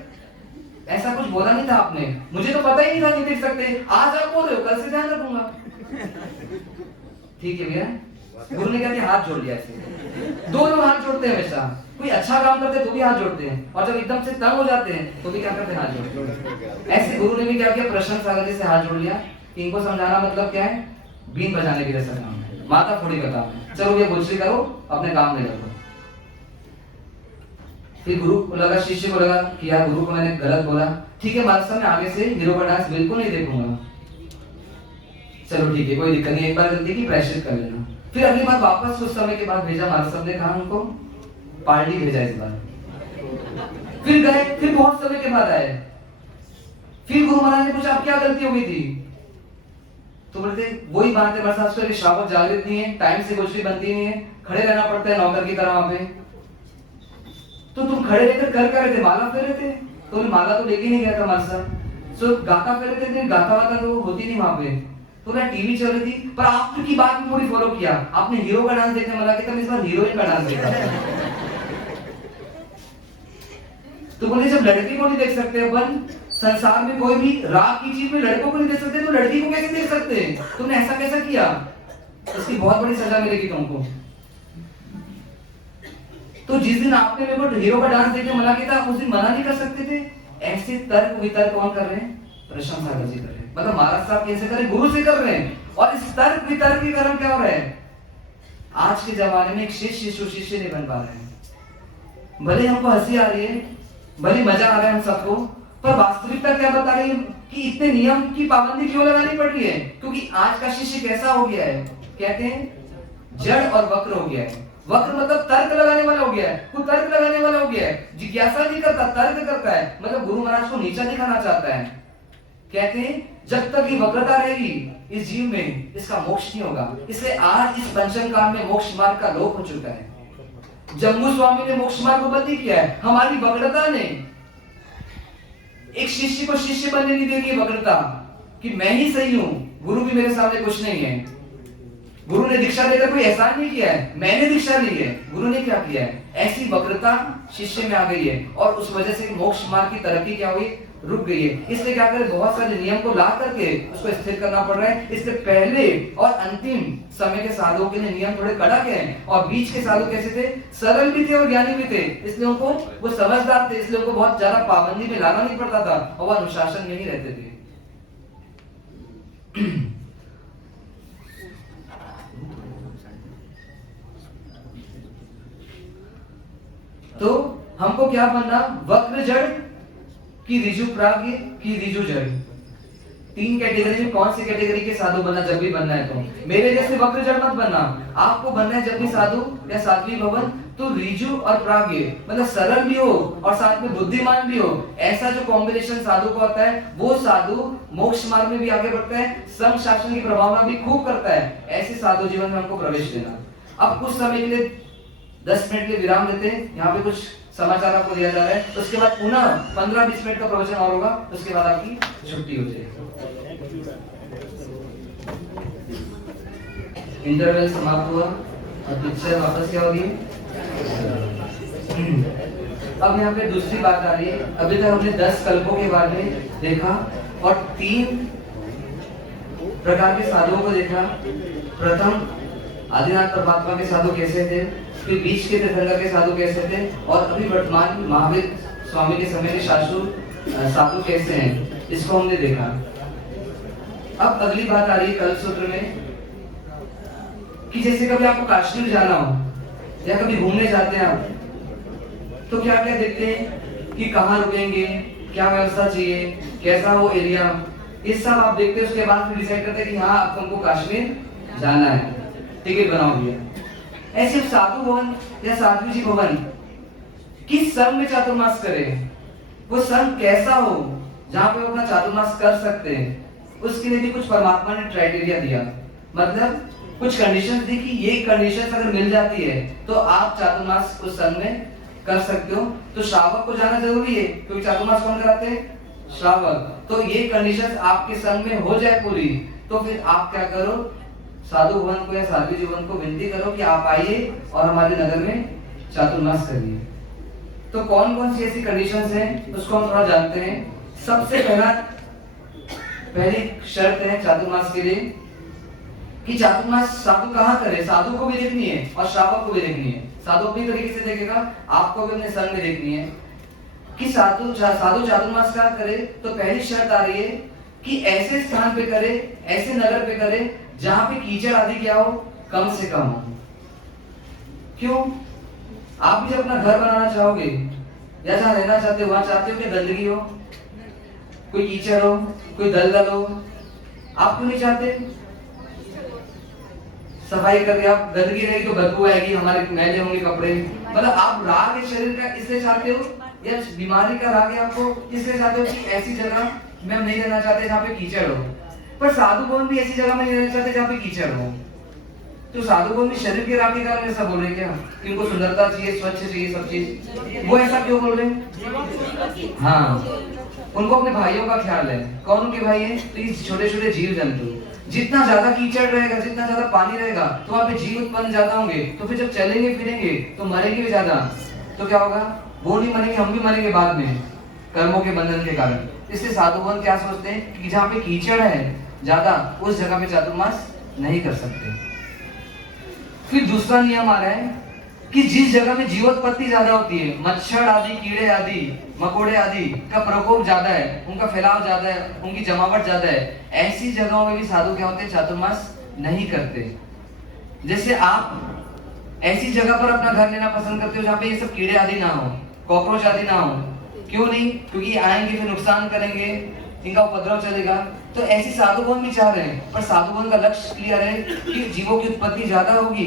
ऐसा कुछ बोला नहीं था आपने, मुझे तो पता ही नहीं था नहीं देख सकते। आज आप बोल रहे हो, कल से ध्यान रखूंगा। ठीक है भैया, गुरु ने क्या किया, हाथ जोड़ लिया ऐसे। दोनों हाथ जोड़ते हैं हमेशा, कोई अच्छा काम करते हैं तो भी हाथ जोड़ते हैं, और जब एकदम से तंग हो जाते हैं तो भी क्या करते हैं, हाथ जोड़ते हैं। ऐसे गुरु ने भी क्या किया, प्रशांत सागर जी से हाथ जोड़ लिया। इनको समझाना मतलब क्या है, बीन बजाने के जैसा काम है, माता फोड़ी का काम है। चलो ये गोचरी करो, अपने काम में लगो। फिर गुरु को लगा, शिष्य को लगा कि यार गुरु को मैंने गलत बोला, ठीक है मास्टर, मैं आगे से हीरो का डांस बिल्कुल नहीं देखूंगा। चलो ठीक है, कोई दिक्कत नहीं, एक बार गलती की प्रायश्चित कर लेना। फिर अगली बार वापस कुछ समय के बाद भेजा, मास्टर ने कहा उनको पार्टी भेजा इस बार। फिर गए, फिर बहुत समय के बाद आए, फिर गुरु महाराज ने पूछा अब क्या गलती हो गई थी? तो बोलते वही बात है, बरसात से श्रावक जागृत नहीं है, टाइम से गोचरी बनती नहीं है, खड़े रहना पड़ता है नौकर की तरह वहां पे। तो तुम खड़े रहकर कर रहे थे, माला फेर रहे थे? तो माला तो लेके नहीं गया था मास्टर, सो गाता फेर रहे थे, गाता वाता तो होती नहीं वहां पे। तो ना टीवी चल रही थी, पर आपकी बात भी पूरी फॉलो किया आपने। हीरो का डांस देखने मना किया, इस बार हीरोइन का डांस देखा। तो बोले जब लड़की को नहीं देख सकते अपन, संसार में कोई भी राग की चीज में लड़कों को नहीं देख सकते, तो लड़की को कैसे देख सकते? तुमने ऐसा कैसा किया? उसकी बहुत बड़ी सजा मिलेगी तुमको। तो जिस दिन आपने मेरे को हीरो का डांस देखने मना किया था, आप उस दिन मना नहीं कर सकते थे? ऐसे तर्क वितर्क कौन कर रहे हैं? प्रशांत सागर जी कर रहे हैं। मतलब महाराज साहब कैसे कर रहे हैं? गुरु से कर रहे हैं। और इस तर्क वितर्क के कारण क्या हो रहा है, आज के जमाने में एक शिष्य सुशिष्य नहीं बन पा रहे हैं। भले हमको हंसी आ रही है, भले मजा आ रहा है हम सबको, पर वास्तविकता क्या बता रही है कि इतने नियम की पाबंदी क्यों लगानी पड़ रही है? क्योंकि आज का शिष्य कैसा हो गया है, कहते हैं जड़ और वक्र हो गया है। वक्र मतलब तर्क लगाने वाला हो गया है, वो तर्क लगाने वाला हो गया है, जिज्ञासा नहीं करता, तर्क करता है। मतलब गुरु महाराज को नीचा दिखाना चाहता है। कहते हैं जब तक ये वक्रता रहेगी इस जीव में, इसका मोक्ष नहीं होगा। इसलिए आज इस पंचम काल में मोक्ष मार्ग का लोप हो चुका है। जम्मू स्वामी ने मोक्ष मार्ग को बंदी किया है, हमारी वक्रता ने। एक शिष्य को शिष्य बनने नहीं देगी वक्रता कि मैं ही सही हूं, गुरु भी मेरे सामने कुछ नहीं है। गुरु ने दीक्षा देकर कोई एहसान नहीं किया है, मैंने दीक्षा ली है, गुरु ने क्या किया है? ऐसी वक्रता शिष्य में आ गई है, और उस वजह से मोक्ष मार्ग की तरक्की क्या हुई, रुक गई है। इसलिए क्या करें, बहुत सारे नियम को ला करके उसको स्थिर करना पड़ रहा है। इससे पहले और अंतिम समय के साधुओं के लिए नियम थोड़े कड़क हैं, और बीच के साधु कैसे थे, सरल भी थे और ज्ञानी भी थे। इसलिए उनको वो समझदार थे, इसलिए उनको बहुत ज्यादा पाबंदी में लाना नहीं पड़ता था, और वो अनुशासन में ही रहते थे। तो हमको क्या बनना, वक्र जड़ की रिजु प्राज्ञ की रिजु जड़। 3 कैटेगरी में कौन सी कैटेगरी के साधु बनना जब भी बनना है? तो मेरे जैसे वक्र जड़ मत बनना, आपको बनना है जब भी साधु या साध्वी भवन तो रिजु और प्राज्ञ, मतलब सरल भी हो और साथ में बुद्धिमान भी हो। ऐसा जो कॉम्बिनेशन साधु का होता है, वो साधु मोक्ष मार्ग में भी आगे बढ़ता है, सम शासन की प्रभावना भी खूब करता है। ऐसे साधु जीवन में हमको प्रवेश देना। अब कुछ समय के लिए 10 मिनट के विराम देते हैं, यहाँ पे कुछ समाचार आपको दिया जा रहा है, तो उसके बाद पुनः 15-20 मिनट का प्रवचन और होगा, उसके बाद आपकी छुट्टी हो जाएगी। इंटरवल समाप्त हुआ और पिक्चर वापस क्या होगी। अब यहाँ पे दूसरी बात आ रही है। अभी तक हमने 10 कल्पों के बारे में देखा और 3 प्रकार के साधुओं को देखा। प्रथम आदिनाथ परमात्मा के साधु कैसे थे, फिर बीच के तीर्थंकर के साधु कैसे थे, और अभी वर्तमान महावीर स्वामी के समय के साधु कैसे हैं, इसको हमने देखा। अब अगली बात आ रही है कल्प सूत्र में कि जैसे कभी आपको कश्मीर जाना हो या कभी घूमने जाते हैं आप, तो क्या क्या देखते हैं कि कहाँ रुकेंगे, क्या व्यवस्था चाहिए, कैसा वो एरिया, ये सब आप देखते हैं। उसके बाद फिर डिसाइड करते हैं कि हाँ अब हमको कश्मीर जाना है, टिकट बनाओ भैया। ऐसे साधु भवन या साधु जी भवन किस संघ में चातुर्मास करें, वो संघ कैसा हो जहाँ पे वो अपना चातुर्मास कर सकते हैं, उसके लिए भी कुछ परमात्मा ने क्राइटेरिया दिया। मतलब कुछ कंडीशंस दी कि ये कंडीशंस अगर मिल जाती है तो आप चातुर्मास उस संघ में कर सकते हो। तो श्रावक को जाना जरूरी है क्योंकि चातुर्मास कौन कराते हैं, श्रावक। तो ये कंडीशंस आपके संघ में हो जाए पूरी, तो फिर आप क्या करो, साधु भवन को या साध्वी जीवन को विनती करो कि आप आइए और हमारे नगर में चातुर्मास करिए। तो कौन कौन सी ऐसी कंडीशंस हैं उसको हम थोड़ा जानते हैं। सबसे पहली शर्त है चातुर्मास के लिए कि चातुर्मास साधु कहाँ करे। साधु को भी देखनी है और श्रावक को भी देखनी है। साधु अपनी तरीके से देखेगा, आपको भी अपने संग में देखनी है कि साधु चातुर्मास कहाँ करे। तो पहली शर्त आ रही है कि ऐसे स्थान पे करे, ऐसे नगर पे करे जहां पे कीचड़ आदि क्या हो, कम से कम हो। क्यों? आप भी जब अपना घर बनाना चाहोगे या जहां रहना चाहते हो वहां चाहते हो कि गंदगी हो, कोई कीचड़ हो, कोई दलदल हो, आप क्यों नहीं चाहते? सफाई करके आप गंदगी रहेगी तो बदबू आएगी, हमारे मैले होंगे कपड़े। मतलब आप राग है शरीर का इसलिए चाहते हो या बीमारी का राग है आपको इसलिए चाहते हो कि ऐसी जगह में हम नहीं रहना चाहते जहाँ पे कीचड़ हो। पर साधु भवन भी ऐसी जगह में नहीं रहना चाहते जहाँ पे कीचड़ हो। तो साधु भवन भी शरीर के राग के कारण ऐसा बोल रहे क्या कि उनको सुंदरता चाहिए, स्वच्छ चाहिए सब चीज, वो ऐसा क्यों बोल रहे? हाँ, उनको अपने भाइयों का ख्याल है। कौन उनके भाई है? तो ये छोटे छोटे जीव जंतु। जितना ज्यादा कीचड़ रहेगा, जितना ज्यादा पानी रहेगा तो वहाँ पे जीव उत्पन्न ज्यादा होंगे। तो फिर जब चलेंगे फिरेंगे तो मरेंगे भी ज्यादा। तो क्या होगा? वो नहीं मरेंगे, हम भी मरेंगे बाद में कर्मों के बंधन के कारण। इसलिए साधु भवन क्या सोचते हैं कि जहाँ पे कीचड़ है ज्यादा, उस जगह पे चातुर्मास नहीं कर सकते। फिर दूसरा नियम आ रहा है कि जिस जगह में जीवोत्पत्ति ज्यादा होती है, मच्छर आदि, कीड़े आदि, मकोड़े आदि का प्रकोप ज्यादा है, उनका फैलाव ज्यादा है, उनकी जमावट ज्यादा है, ऐसी जगहों में भी साधु क्या होते हैं, चातुर्मास नहीं करते। जैसे आप ऐसी जगह पर अपना घर लेना पसंद करते हो जहाँ पे ये सब कीड़े आदि ना हो, कॉकरोच आदि ना हो। क्यों नहीं? क्योंकि आएंगे फिर नुकसान करेंगे, इनका उपद्रव चलेगा। तो ऐसी साधु भवन भी चाह रहे हैं, पर साधु भवन का लक्ष्य क्लियर है कि जीवों की उत्पत्ति ज्यादा होगी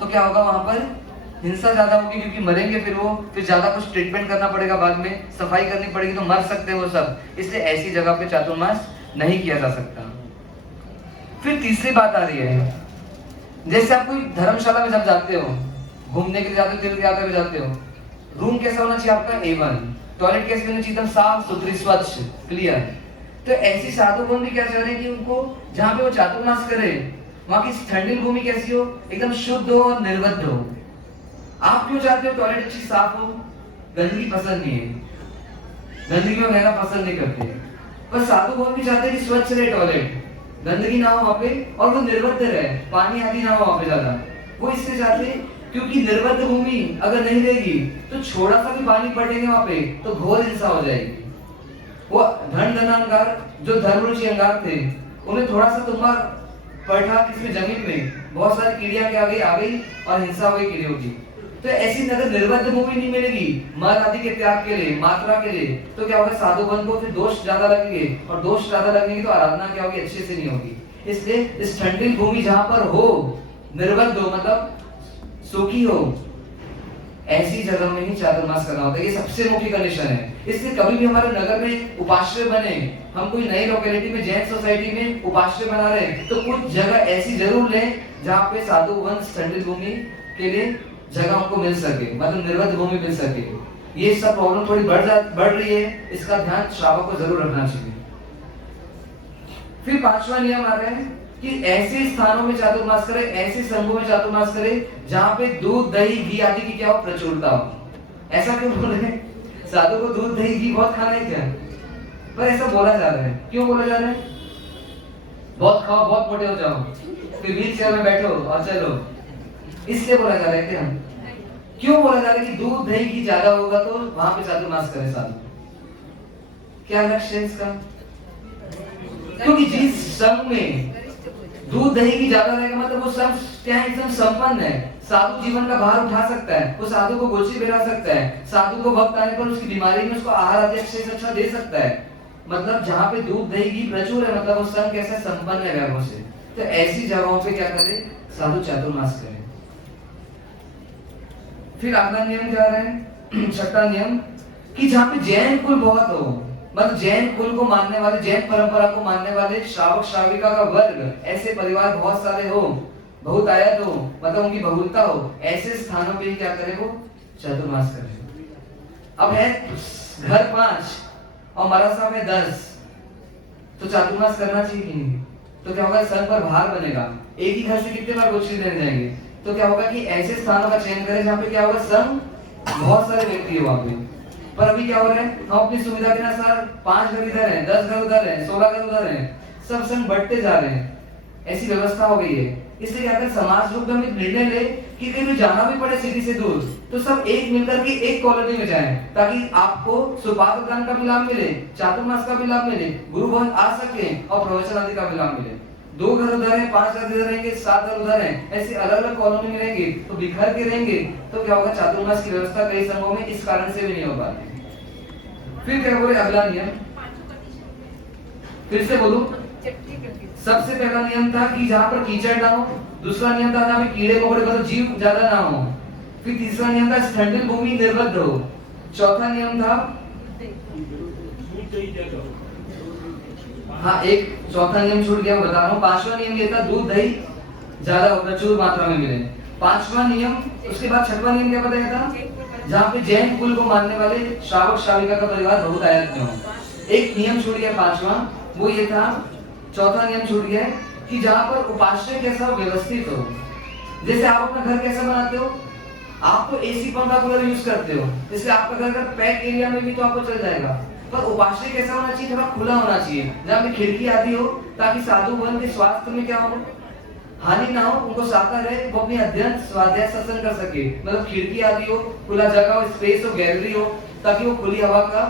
तो क्या होगा, वहां पर हिंसा ज्यादा होगी क्योंकि मरेंगे फिर ज्यादा कुछ ट्रीटमेंट करना पड़ेगा, बाद में सफाई करनी पड़ेगी तो मर सकते हैं वो सब। इसलिए ऐसी जगह पे चातुर्मास नहीं किया जा सकता। फिर तीसरी बात आ रही है, जैसे आप कोई धर्मशाला में जब जाते हो, घूमने के लिए जाते हो, तीर्थ यात्रा में जाते हो, रूम कैसा होना चाहिए आपका? A1। टॉयलेट कैसे होना चाहिए? एकदम साफ सुथरी, स्वच्छ, क्लियर। तो ऐसी साधु भवन भी क्या चाह रहे हैं कि उनको जहाँ पे वो चातुर्मास करे वहां की ठंडी भूमि कैसी हो, एकदम शुद्ध हो और निर्बद्ध हो। आप क्यों चाहते हो टॉयलेट अच्छी साफ हो? गंदगी पसंद नहीं है, गंदगी में रहना पसंद नहीं करते। पर साधु भवन भी चाहते हैं कि स्वच्छ रहे टॉयलेट, गंदगी ना हो वहां पे, और वो निर्बद्ध रहे, पानी आदि ना हो वहां पे ज्यादा। वो इसलिए चाहते हैं क्योंकि निर्बद्ध भूमि अगर नहीं रहेगी तो थोड़ा सा भी पानी पड़ेगा वहां पे तो घोर हिंसा हो जाएगी। वो धन अंगार, जो धर्मरुचि अंगार थे, उन्हें थोड़ा सा तुम्हार बैठा किसमें जमीन में, बहुत सारी कीड़ियां के आ गई और हिंसा हुई कीड़ियों की। तो ऐसी नगर निर्बद्ध भूमि नहीं मिलेगी मल आदि के त्याग के लिए, मात्रा के लिए, तो क्या होगा, साधु वन को फिर दोष ज्यादा लगेंगे, और दोष ज्यादा लगेंगे तो आराधना क्या होगी, अच्छे से नहीं होगी। इसलिए इस ठंडी भूमि जहां पर हो, निर्बद्ध हो, मतलब सूखी हो, ऐसी जगह में ही चातुर्मास करना होता है। ये सबसे मुख्य कंडीशन है। इसलिए कभी भी हमारे नगर में उपाश्रय बने, हम कोई नई लोकेलिटी में, जैन सोसाइटी में उपाश्रय बना रहे हैं, तो कुछ जगह ऐसी जरूर लें जहाँ पे साधु वंश ठंडी भूमि के लिए जगह हमको मिल सके, मतलब निर्बद्ध भूमि मिल सके। ये सब प्रॉब्लम थोड़ी बढ़ रही है, इसका ध्यान श्रावक को जरूर रखना चाहिए। फिर 5वां नियम आ रहा है कि ऐसे स्थानों में चातुर्मास करे, ऐसे संघों में चातुर्मास करे जहां पे दूध दही घी आदि की क्या हो, प्रचुरता हो। ऐसा क्यों बोल रहे हैं? साधु को दूध दही घी बहुत खाना है क्या? पर ऐसा बोला जा रहा है, क्यों बोला जा रहा है? बहुत खाओ, बहुत मोटे हो जाओ, फिर व्हील चेयर में बैठो और चलो, इसलिए बोला जा रहा है क्या? क्यों बोला जा रहा है कि दूध दही घी ज्यादा होगा तो वहां पे चातुर्मास करे साधु? क्या लक्ष्य है इसका? क्योंकि जिस संघ में दूध दही की ज्यादा रहेगा मतलब वो संघ क्या है, एकदम संपन्न है। साधु जीवन का भार उठा सकता है, वो साधु को गोची बेरा सकता है, साधु को वक्त आने पर उसकी बीमारी में उसको आहार आदि अच्छे से अच्छा दे सकता है। मतलब जहाँ पे दूध दही घी प्रचुर है मतलब वो संघ कैसा संपन्न है वैभव से। तो ऐसी जगहों पे क्या करे, साधु चातुर्मास करे। फिर अगला नियम क्या है, छठा नियम, कि जहाँ पे जैन कुल बहुत हो, मतलब जैन कुल को मानने वाले, जैन परंपरा को मानने वाले श्रावक श्राविका का वर्ग, ऐसे परिवार बहुत सारे हो, बहुतायत हो, मतलब उनकी बहुलता हो, ऐसे स्थानों पे क्या करे, वो चातुर्मास करे। अब है घर 5 और मरासा में 10, तो चातुर्मास करना चाहिए कि नहीं? तो क्या होगा, संघ पर भार बनेगा। एक ही घर से कितने बार गोष्ठी देने जाएंगे? तो क्या होगा कि ऐसे स्थानों का चयन करें जहाँ पे क्या होगा, संघ बहुत सारे व्यक्ति हो वहां पे। पर अभी क्या हो रहा है, हम अपनी सुविधा के अनुसार 5 घर इधर है, 10 घर उधर है, 16 घर उधर है, सब संघ बढ़ते जा रहे हैं, ऐसी व्यवस्था हो गई है। इसलिए क्या अगर समाज रूप में हम एक निर्णय ले कि कहीं भी जाना भी पड़े सिटी से दूर, तो सब एक मिलकर के एक कॉलोनी में जाएं, ताकि आपको सुपात्र दान का भी लाभ मिले, चातुर्मास का भी लाभ मिले, गुरु भवन आ सके और प्रवचन आदि का भी लाभ मिले। 2 घर उधर है, 5 घर इधर रहेंगे, 7 घर उधर है, ऐसे अलग अलग कॉलोनी में रहेंगे तो बिखर के रहेंगे, तो क्या होगा, चातुर्मास की व्यवस्था कई संघों में इस कारण से भी नहीं हो पाती। फिर क्या बोले अगला नियम, फिर से बोलूं, सबसे पहला नियम था कि जहां पर कीचड़ ना हो, दूसरा नियम था जहां पे कीड़े मकोड़े मतलब जीव ज्यादा ना हो, फिर तीसरा नियम था स्थंडिल भूमि निर्बद्ध हो, चौथा नियम था, हाँ एक चौथा नियम छूट गया बता रहा हूँ, 5वां नियम ये था दूध दही ज्यादा प्रचुर मात्रा में मिले, 5वां नियम। उसके बाद 6वां नियम क्या बताया था, जहाँ पे जैन कुल को मानने वाले श्रावक श्राविका का परिवार बहुतायत में हो। एक नियम छूट गया 5वां, वो ये था, चौथा नियम छूट गया कि जहाँ पर उपाश्रय कैसा व्यवस्थित हो। जैसे आप अपना घर कैसा बनाते हो, आप तो एसी पंखा कूलर यूज करते हो, इसलिए आपका घर अगर पैक एरिया में भी तो आपको चल जाएगा, पर उपाश्रय कैसा होना चाहिए, थोड़ा खुला होना चाहिए, जहाँ पे खिड़की आदि हो, ताकि साधु वन के स्वास्थ्य में क्या हो, हानि ना हो, उनको साता रहे, वो अपने अध्ययन स्वाध्याय सत्संग कर सके। मतलब खिड़की आदि हो, खुला जगह हो, स्पेस हो, गैलरी हो, ताकि वो खुली हवा का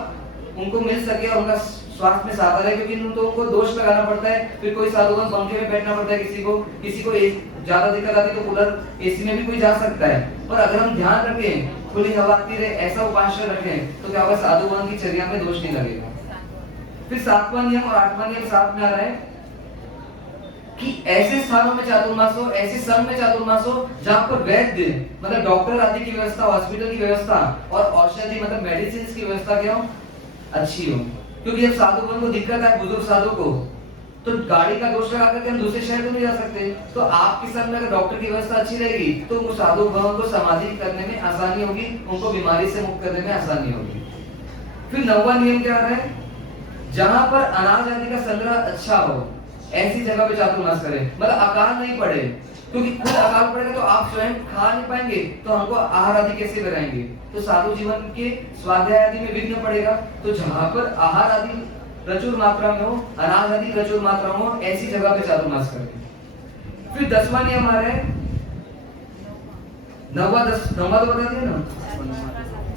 उनको मिल सके और उनका स्वास्थ्य में साता रहे। क्योंकि उनको दोष लगाना पड़ता है, फिर कोई साधुवन पंखे में बैठना पड़ता है, किसी को ज्यादा दिक्कत आती तो कूलर एसी में भी कोई जा सकता है। पर अगर हम ध्यान रखें, खुली हवा आती रहे, ऐसा उपाश्रय रखें, तो क्या होगा, साधुवन की चर्या में दोष नहीं लगेगा। फिर 7वां नियम और 8वां नियम साथ में आ रहा है कि ऐसे स्थानों में चातुर्मास हो, ऐसे संघ में चातुर्मास हो जहां पर वैद्य मतलब डॉक्टर आदि की व्यवस्था, हॉस्पिटल की व्यवस्था और औषधि मतलब मेडिसिन की व्यवस्था क्या हो, अच्छी हो। क्योंकि जब साधुगण को दिक्कत है, बुजुर्ग साधु को, तो गाड़ी का दोष लगा करके हम दूसरे शहर तो नहीं जा सकते। तो आपके संग में अगर डॉक्टर की व्यवस्था अच्छी रहेगी तो उनको साधु भवन को समाधि करने में आसानी होगी, उनको बीमारी से मुक्त करने में आसानी होगी। फिर 9वां नियम क्या है, जहां पर अनाज आदि का संग्रह अच्छा हो, ऐसी जगह पे चातुर्मास करें। मतलब अकाल नहीं पड़े, क्योंकि खुद अकाल पड़ेगा तो आप स्वयं खा नहीं पाएंगे, तो हमको आहार आदि कैसे कराएंगे, तो साधु जीवन के स्वाध्याय आदि में विघ्न पड़ेगा। तो जहां पर आहार आदि प्रचुर मात्रा में हो, अनाज आदि प्रचुर मात्रा में हो, ऐसी जगह पे चातुर्मास करें। फिर 10वां नियम आ रहा है, 9वां तो बता दिया ना,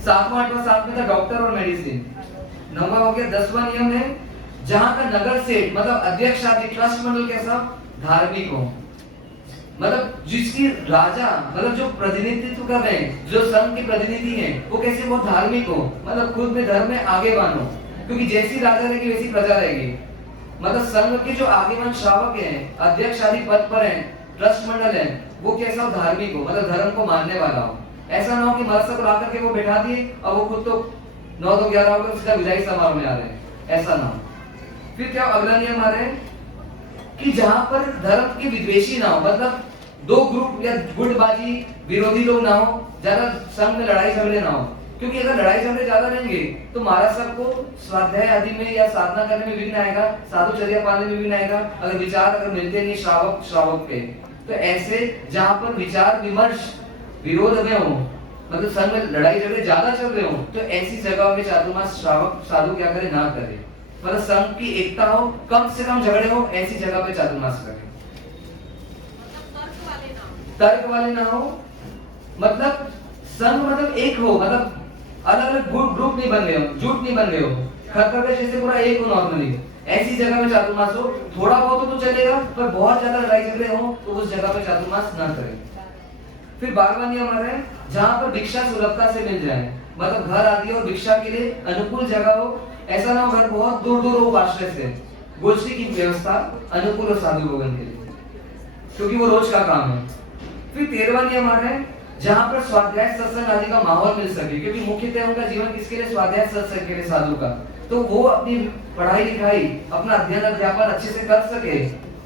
7वां 8वां साथ में था डॉक्टर और मेडिसिन, 9वां हो गया। 10वां नियम है जहां का नगर सेठ मतलब अध्यक्ष आदि ट्रस्ट मंडल कैसा धार्मिक हो, मतलब जिसकी राजा मतलब जो प्रतिनिधित्व कर रहे हैं, जो संघ के प्रतिनिधि हैं, वो कैसे वो धार्मिक हो, मतलब खुद में धर्म में आगेवान हो। क्योंकि जैसी राजा रहेगी वैसी प्रजा रहेगी। मतलब संघ के जो आगेवान श्रावक हैं, अध्यक्ष आदि पद पर हैं, ट्रस्ट मंडल है, वो कैसा हो, धार्मिक हो, मतलब धर्म को मानने वाला हो। ऐसा ना हो कि मरसक ला करके वो बैठा दिए और वो खुद तो 9 तो 11 होकर सीधा विदाई समारोह में आ रहे हैं, ऐसा ना हो। फिर क्या अगला नियम आ रहा है कि जहां पर धर्म के विद्वेषी ना हो, मतलब 2 ग्रुप या गुटबाजी विरोधी लोग ना हो, ज्यादा संघ में लड़ाई झगड़े ना हो। क्योंकि अगर लड़ाई झगड़े ज्यादा रहेंगे तो महाराज सबको स्वाध्याय आदि में या साधना करने में विघ्न आएगा, साधुचर्या पालने में विघ्न आएगा, अगर विचार अगर मिलते नहीं श्रावक पे। तो ऐसे जहां पर विचार विमर्श विरोध में हो, मतलब संग में लड़ाई झगड़े ज्यादा चल रहे हो, तो ऐसी जगह में चातुर्मास श्रावक साधु क्या करे, ना करे। मतलब संघ की एकता हो, कम से कम झगड़े हो, ऐसी जगह पे चातुर्मास करे। तर्क वाले ना हो, मतलब संघ मतलब एक हो, मतलब अलग अलग ग्रुप नहीं बन रहे हो, जुट नहीं बन रहे हो, खतरे जैसे पूरा एक हो नॉर्मली। ऐसी जगह में चातुर्मास हो, थोड़ा बहुत तो चलेगा, पर बहुत ज्यादा लड़ाई झगड़े हो तो उस जगह पे चातुर्मास ना करें। फिर 12वां नियम आ रहा है, जहां पर भिक्षा सुलभता से मिल जाए, मतलब घर आदि और भिक्षा के लिए अनुकूल जगह हो, ऐसा ना हो घर बहुत दूर दूर हो आश्रय से, गोष्ठी की व्यवस्था अनुकूल और साधु भोगन के लिए, क्योंकि वो रोज का काम है। फिर 13वां नियम आ रहा है, जहां पर स्वाध्याय सत्संग आदि का माहौल मिल सके, क्योंकि मुख्यतः उनका जीवन किसके लिए, स्वाध्याय सत्संग के लिए साधु का, तो वो अपनी पढ़ाई लिखाई अपना अध्ययन अध्यापन अच्छे से कर सके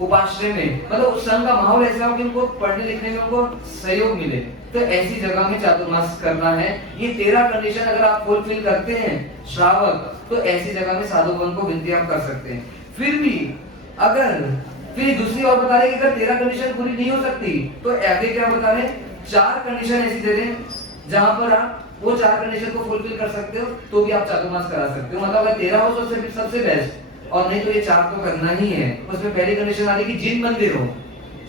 उपाश्रय में, मतलब उस संघ का माहौल ऐसा हो कि उनको पढ़ने लिखने में उनको सहयोग मिले, तो ऐसी जगह में चातुर्मास करना है। ये 13 कंडीशन अगर आप फुलफिल करते हैं श्रावक, तो ऐसी जगह में साधु भवन को विनती आप कर सकते हैं। फिर भी अगर फिर दूसरी और बता रहे कि अगर 13 कंडीशन पूरी नहीं हो सकती, तो आगे क्या बता रहे, 4 कंडीशन ऐसी दे रहे जहां पर आप वो 4 कंडीशन को फुलफिल कर सकते हो, तो भी आप चातुर्मास करा सकते हो। मतलब अगर 13 हो तो सबसे बेस्ट, और नहीं तो ये 4 तो करना ही है। उसमें पहली कंडीशन आ रही कि जिन मंदिर हो,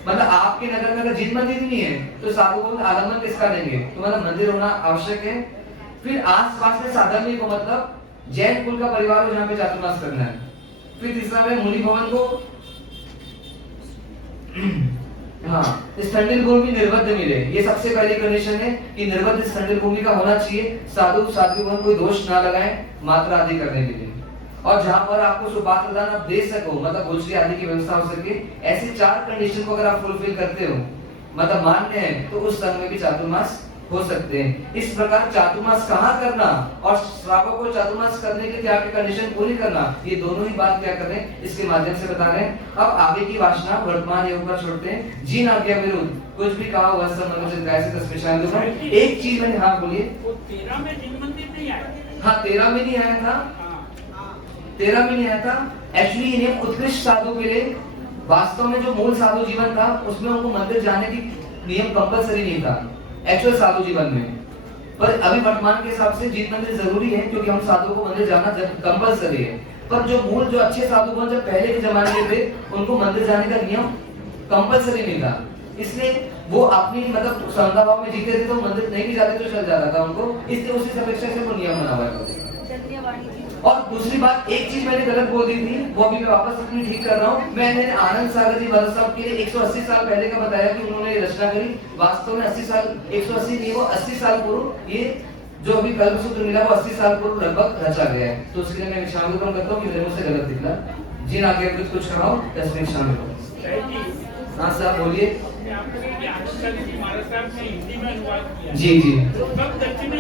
मतलब आपके नगर में अगर जिन मंदिर नहीं है तो साधु को आलम्बन किसका देंगे, तो मतलब मंदिर होना आवश्यक है। फिर आस-पास में साधन को, मतलब जैन कुल का परिवार हो जहाँ पे चातुर्मास करना है। फिर तीसरा है मुनि भवन को हाँ स्थंडिल भूमि निर्बद्ध मिले, ये सबसे पहली कंडीशन है कि निर्बद्ध स्थंडिल भूमि का होना चाहिए, साधु भवन कोई दोष ना लगाए मात्रा आदि करने के लिए, और जहां पर आपको सुपात्र दान आप दे सको, मतलब गोचरी आदि की व्यवस्था हो सके। ऐसी 4 कंडीशन को अगर आप फुलफिल करते हो, मतलब मान्य है, तो उस संघ में भी चातुर्मास हो सकते हैं। इस प्रकार चातुर्मास कहाँ करना और श्रावक को चातुर्मास करने के क्या कंडीशन पूरी करना, ये दोनों ही बात क्या कर रहे हैं इसके माध्यम से बता रहे हैं। अब आगे की वासना वर्तमान योग पर छोड़ते हैं। जिन आज्ञा विरुद्ध कुछ भी कहा हुआ सब मनोचित गाय से तस्में शायद एक चीज मैंने, हाँ बोलिए, 13 में जिन मंदिर नहीं आया, हाँ 13 में नहीं आया था, 13 में नहीं आया था। एक्चुअली ये नियम उत्कृष्ट साधु के लिए, वास्तव में जो मूल साधु जीवन था उसमें उनको मंदिर जाने की नियम कंपलसरी नहीं था एक्चुअल साधु जीवन में, पर अभी वर्तमान के हिसाब से जिन मंदिर जरूरी है, क्योंकि हम साधु को मंदिर जाना कंपलसरी है। पर जो मूल जो अच्छे साधु बन जब पहले के जमाने में थे, उनको मंदिर जाने का नियम कंपलसरी नहीं था, इसलिए वो अपनी मतलब श्रद्धा भाव में जीते थे, तो मंदिर नहीं भी जाते तो चल जाता था उनको, इसलिए उसी अपेक्षा से वो नियम बना हुआ है। और दूसरी बात, एक चीज मैंने गलत बोल दी थी, वो अभी मैं वापस अपनी ठीक कर रहा हूँ। मैंने आनंद सागर जी महाराज साहब के लिए 180 साल पहले का बताया कि उन्होंने ये रचना करी। वास्तव में 80 साल 180 नहीं, वो 80 साल पूर्व ये जो अभी कल्पसूत्र मिला वो 80 साल पूर्व लगभग रचा गया है। तो उसके लिए मैं शामिल करता हूँ कि मेरे मुझसे गलत निकला। जिन आगे कुछ कहा हो तस्वीर शामिल हो। हाँ साहब बोलिए। जी जी जी जी। तो कब दक्षिण